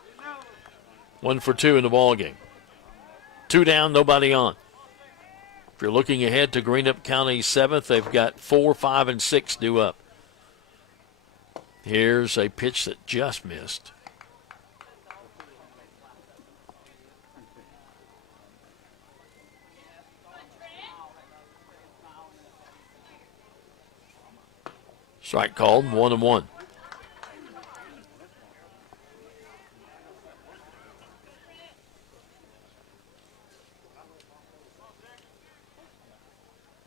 1 for 2 in the ball game. 2 down, nobody on. If you're looking ahead to Greenup County 7th, they've got 4, 5, and 6 due up. Here's a pitch that just missed. Strike called, 1-1.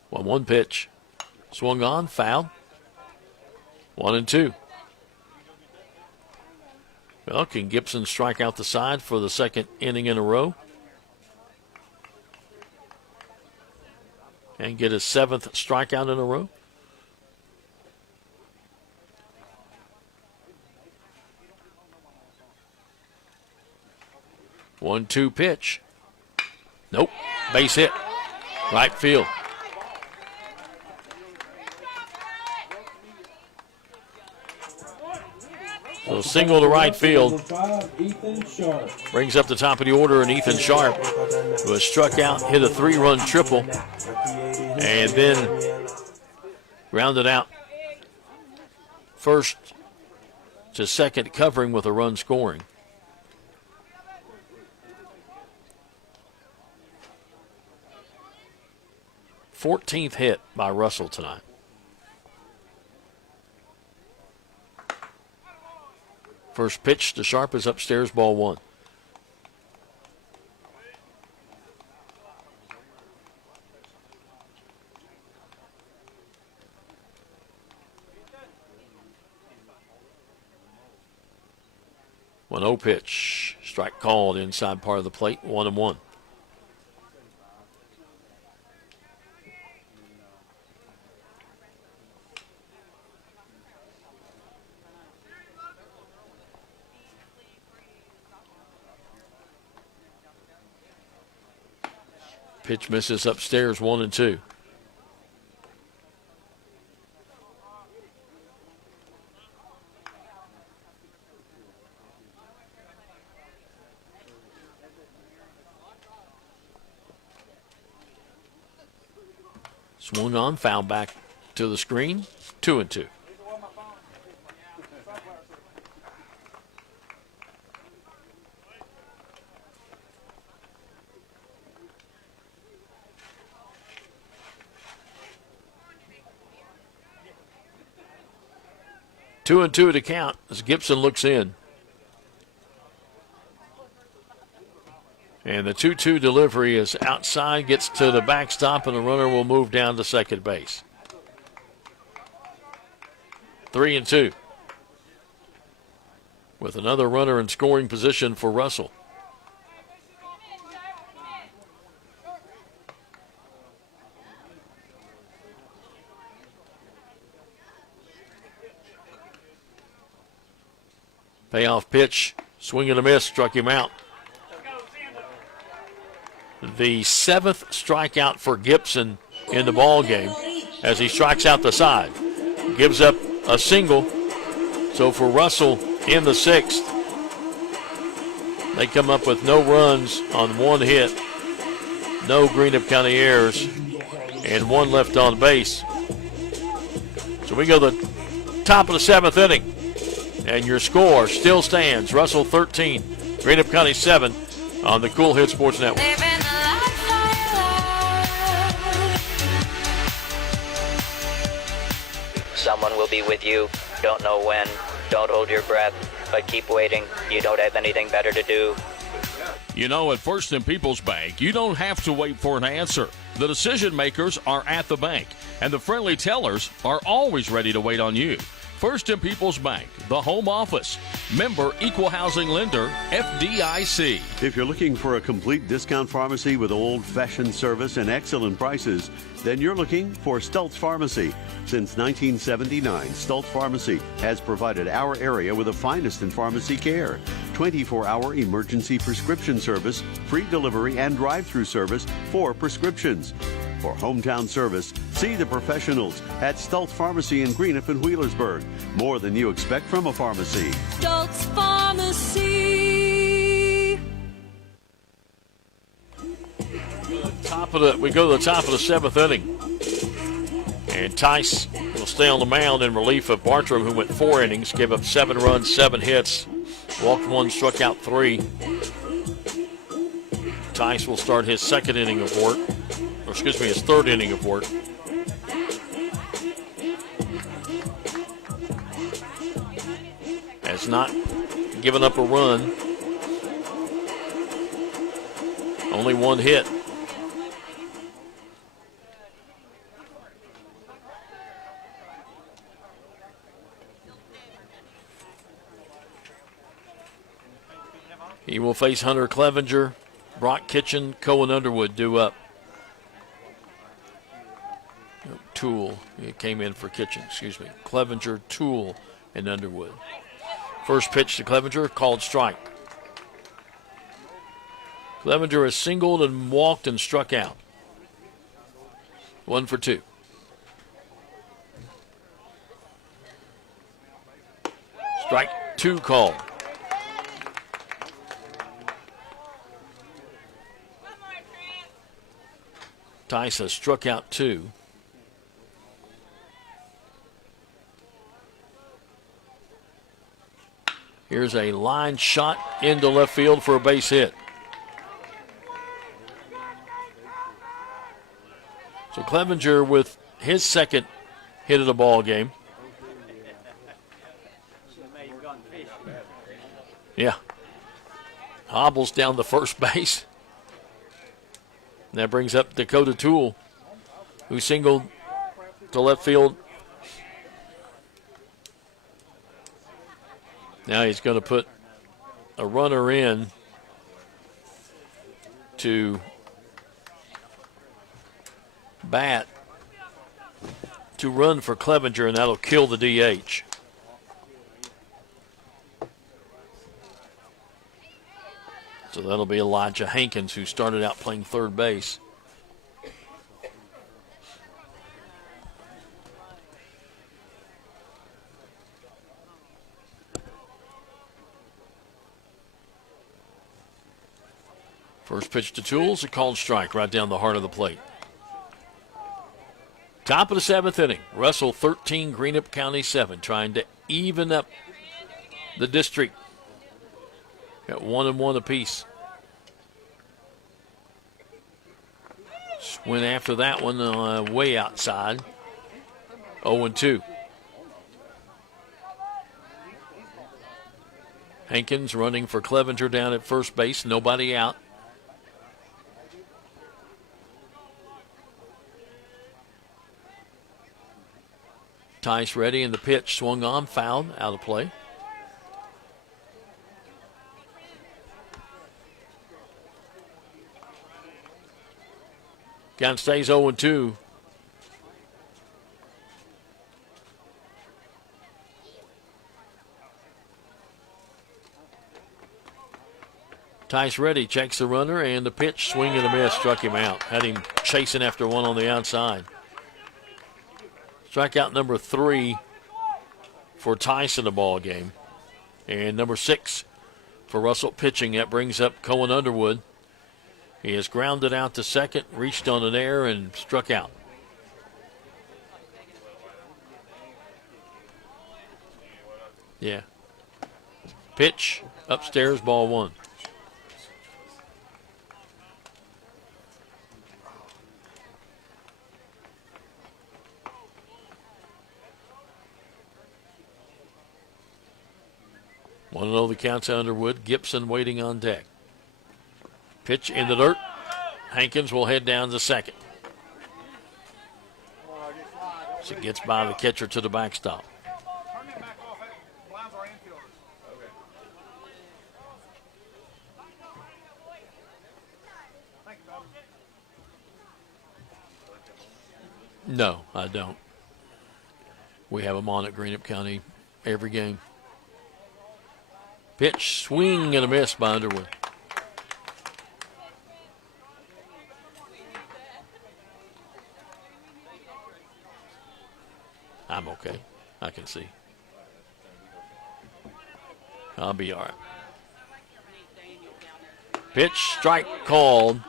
One pitch. Swung on, fouled. 1-2. Well, can Gibson strike out the side for the 2nd inning in a row? And get his 7th strikeout in a row? One-two pitch. Nope. Base hit. Right field. So So single to right field. Number 5, Ethan Sharp. Brings up the top of the order, and Ethan Sharp was struck out, hit a 3-run triple, and then grounded out first to second, covering with a run scoring. Fourteenth hit by Russell tonight. First pitch to Sharp is upstairs, ball 1. One 0 pitch. Strike called inside part of the plate. 1-1. Pitch misses upstairs, 1-2. Swung on, foul back to the screen, 2-2. Two and two to count as Gibson looks in. And the 2-2 delivery is outside, gets to the backstop, and the runner will move down to second base. 3-2. With another runner in scoring position for Russell. Payoff pitch, swing and a miss, struck him out. The 7th strikeout for Gibson in the ball game as he strikes out the side. Gives up a single. So for Russell in the 6th, they come up with no runs on one hit, no Greenup County errors, and one left on base. So we go to the top of the 7th inning. And your score still stands. Russell 13, Greenup County 7 on the Cool Hit Sports Network. Someone will be with you. Don't know when. Don't hold your breath, but keep waiting. You don't have anything better to do. You know, at First and People's Bank, you don't have to wait for an answer. The decision makers are at the bank, and the friendly tellers are always ready to wait on you. First and People's Bank, the home office. Member Equal Housing Lender, FDIC. If you're looking for a complete discount pharmacy with old-fashioned service and excellent prices, then you're looking for Stultz Pharmacy. Since 1979, Stultz Pharmacy has provided our area with the finest in pharmacy care. 24-hour emergency prescription service, free delivery, and drive-through service for prescriptions. For hometown service, see the professionals at Stultz Pharmacy in Greenup and Wheelersburg. More than you expect from a pharmacy. Stultz Pharmacy. We go to the top of the 7th inning. And Tice will stay on the mound in relief of Bartram, who went 4 innings, gave up 7 runs, 7 hits, walked 1, struck out 3. Tice will start his 2nd inning of work. His 3rd inning of work. Has not given up a run. Only 1 hit. He will face Hunter Clevenger, Brock Kitchen, Cohen Underwood due up. Tool, he came in for Kitchen, Clevenger, Tool, and Underwood. First pitch to Clevenger, called strike. Clevenger has singled and walked and struck out. 1 for 2. Strike 2 called. Tice has struck out 2. Here's a line shot into left field for a base hit. So Clevenger with his second hit of the ball game. Yeah. Hobbles down the first base. And that brings up Dakota Toole, who singled to left field. Now he's going to put a runner in to bat to run for Clevenger, and that'll kill the DH. So that'll be Elijah Hankins, who started out playing third base. First pitch to Tools, a called strike right down the heart of the plate. Top of the 7th inning. Russell 13, Greenup County 7, trying to even up the district. Got 1-1 apiece. Went after that one way outside. 0-2. Hankins running for Clevenger down at first base. Nobody out. Tice ready, and the pitch swung on, fouled, out of play. Count stays 0-2. Tice ready, checks the runner, and the pitch, swing and a miss, struck him out. Had him chasing after one on the outside. Strikeout number 3 for Tice in the ball game. And number 6 for Russell pitching. That brings up Cohen Underwood. He has grounded out to second, reached on an air, and struck out. Yeah. Pitch, upstairs, ball 1. Want to know the count's Underwood. Gibson waiting on deck. Pitch in the dirt. Hankins will head down to second. So gets by the catcher to the backstop. No, I don't. We have them on at Greenup County every game. Pitch, swing and a miss by Underwood. I'm okay. I can see. I'll be all right. Pitch, strike called.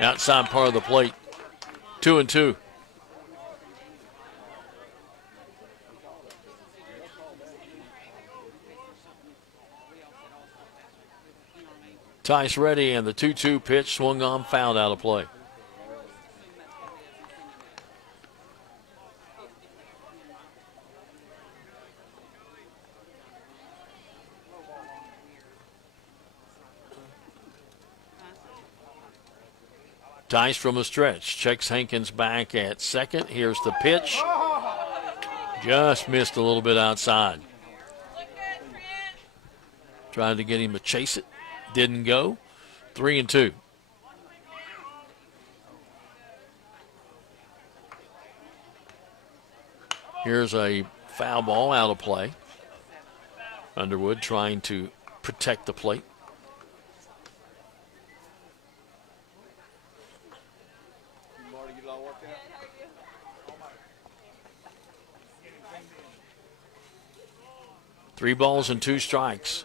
Outside part of the plate. 2-2. Tice ready, and the 2-2 pitch swung on, fouled, out of play. Tice from a stretch. Checks Hankins back at second. Here's the pitch. Just missed a little bit outside. Tried to get him to chase it. Didn't go. 3-2. Here's a foul ball, out of play. Underwood trying to protect the plate. 3 balls and 2 strikes.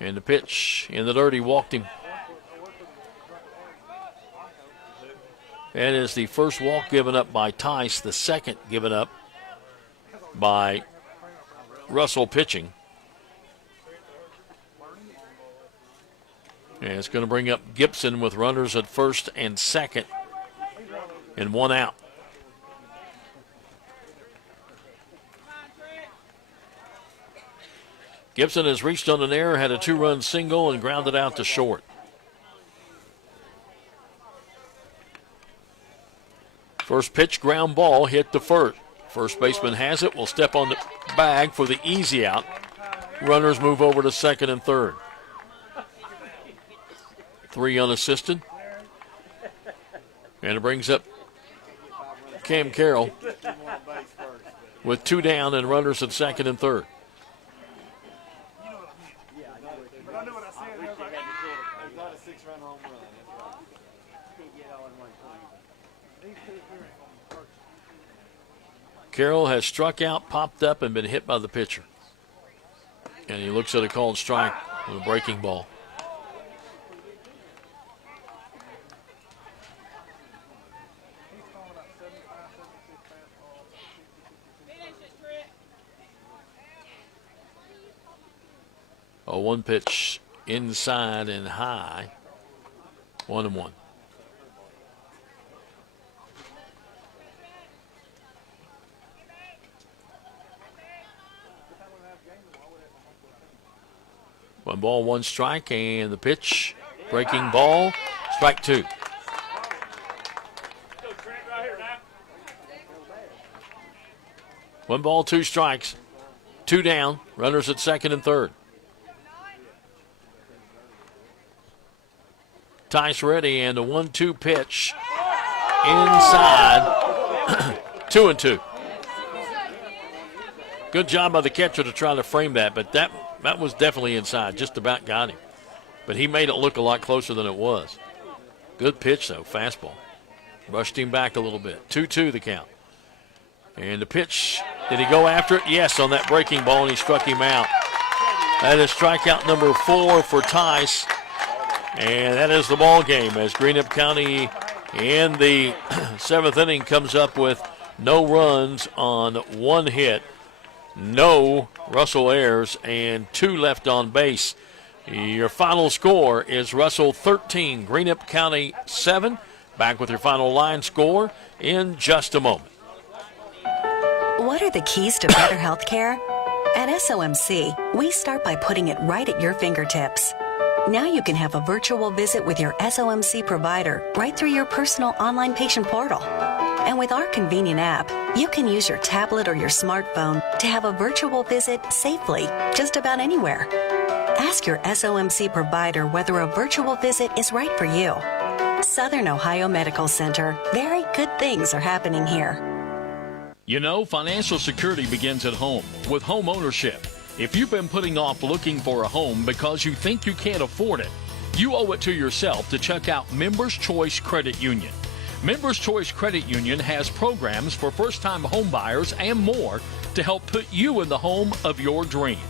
And the pitch in the dirt, he walked him. That is the first walk given up by Tice, the second given up by Russell pitching. And it's going to bring up Gibson with runners at first and second and 1 out. Gibson has reached on an error, had a 2-run single, and grounded out to short. First pitch, ground ball, hit the first. First baseman has it, will step on the bag for the easy out. Runners move over to second and third. 3 unassisted. And it brings up Cam Carroll with 2 down and runners at second and third. Carroll has struck out, popped up, and been hit by the pitcher. And he looks at a called strike with a breaking ball. A 1 pitch inside and high. 1-1. One ball, 1 strike, and the pitch, breaking ball, strike 2. One ball, 2 strikes, 2 down, runners at second and third. Tice ready, and the 1-2 pitch inside, 2-2. Good job by the catcher to try to frame that, but that was definitely inside. Just about got him. But he made it look a lot closer than it was. Good pitch, though. Fastball. Rushed him back a little bit. 2-2 the count. And the pitch, did he go after it? Yes, on that breaking ball, and he struck him out. That is strikeout number 4 for Tice. And that is the ball game as Greenup County in the 7th inning comes up with no runs on 1 hit. No Russell errors and 2 left on base. Your final score is Russell 13, Greenup County 7. Back with your final line score in just a moment. What are the keys to better health care? At SOMC, we start by putting it right at your fingertips. Now you can have a virtual visit with your SOMC provider right through your personal online patient portal. And with our convenient app, you can use your tablet or your smartphone to have a virtual visit safely just about anywhere. Ask your SOMC provider whether a virtual visit is right for you. Southern Ohio Medical Center. Very good things are happening here. You know, financial security begins at home with home ownership. If you've been putting off looking for a home because you think you can't afford it, you owe it to yourself to check out Members Choice Credit Union. Members Choice Credit Union has programs for first-time home buyers and more to help put you in the home of your dreams.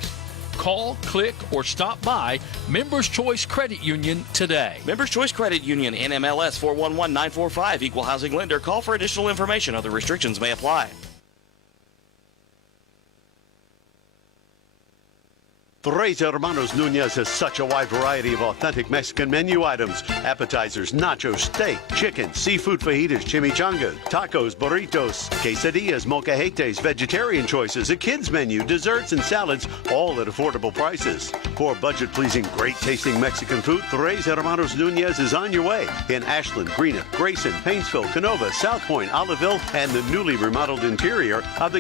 Call, click, or stop by Members Choice Credit Union today. Members Choice Credit Union, NMLS 411945, Equal Housing Lender. Call for additional information. Other restrictions may apply. Tres Hermanos Nunez has such a wide variety of authentic Mexican menu items. Appetizers, nachos, steak, chicken, seafood fajitas, chimichangas, tacos, burritos, quesadillas, molcajetes, vegetarian choices, a kids menu, desserts, and salads, all at affordable prices. For budget-pleasing, great-tasting Mexican food, Tres Hermanos Nunez is on your way in Ashland, Greenup, Grayson, Painesville, Canova, South Point, Oliveville, and the newly remodeled interior of the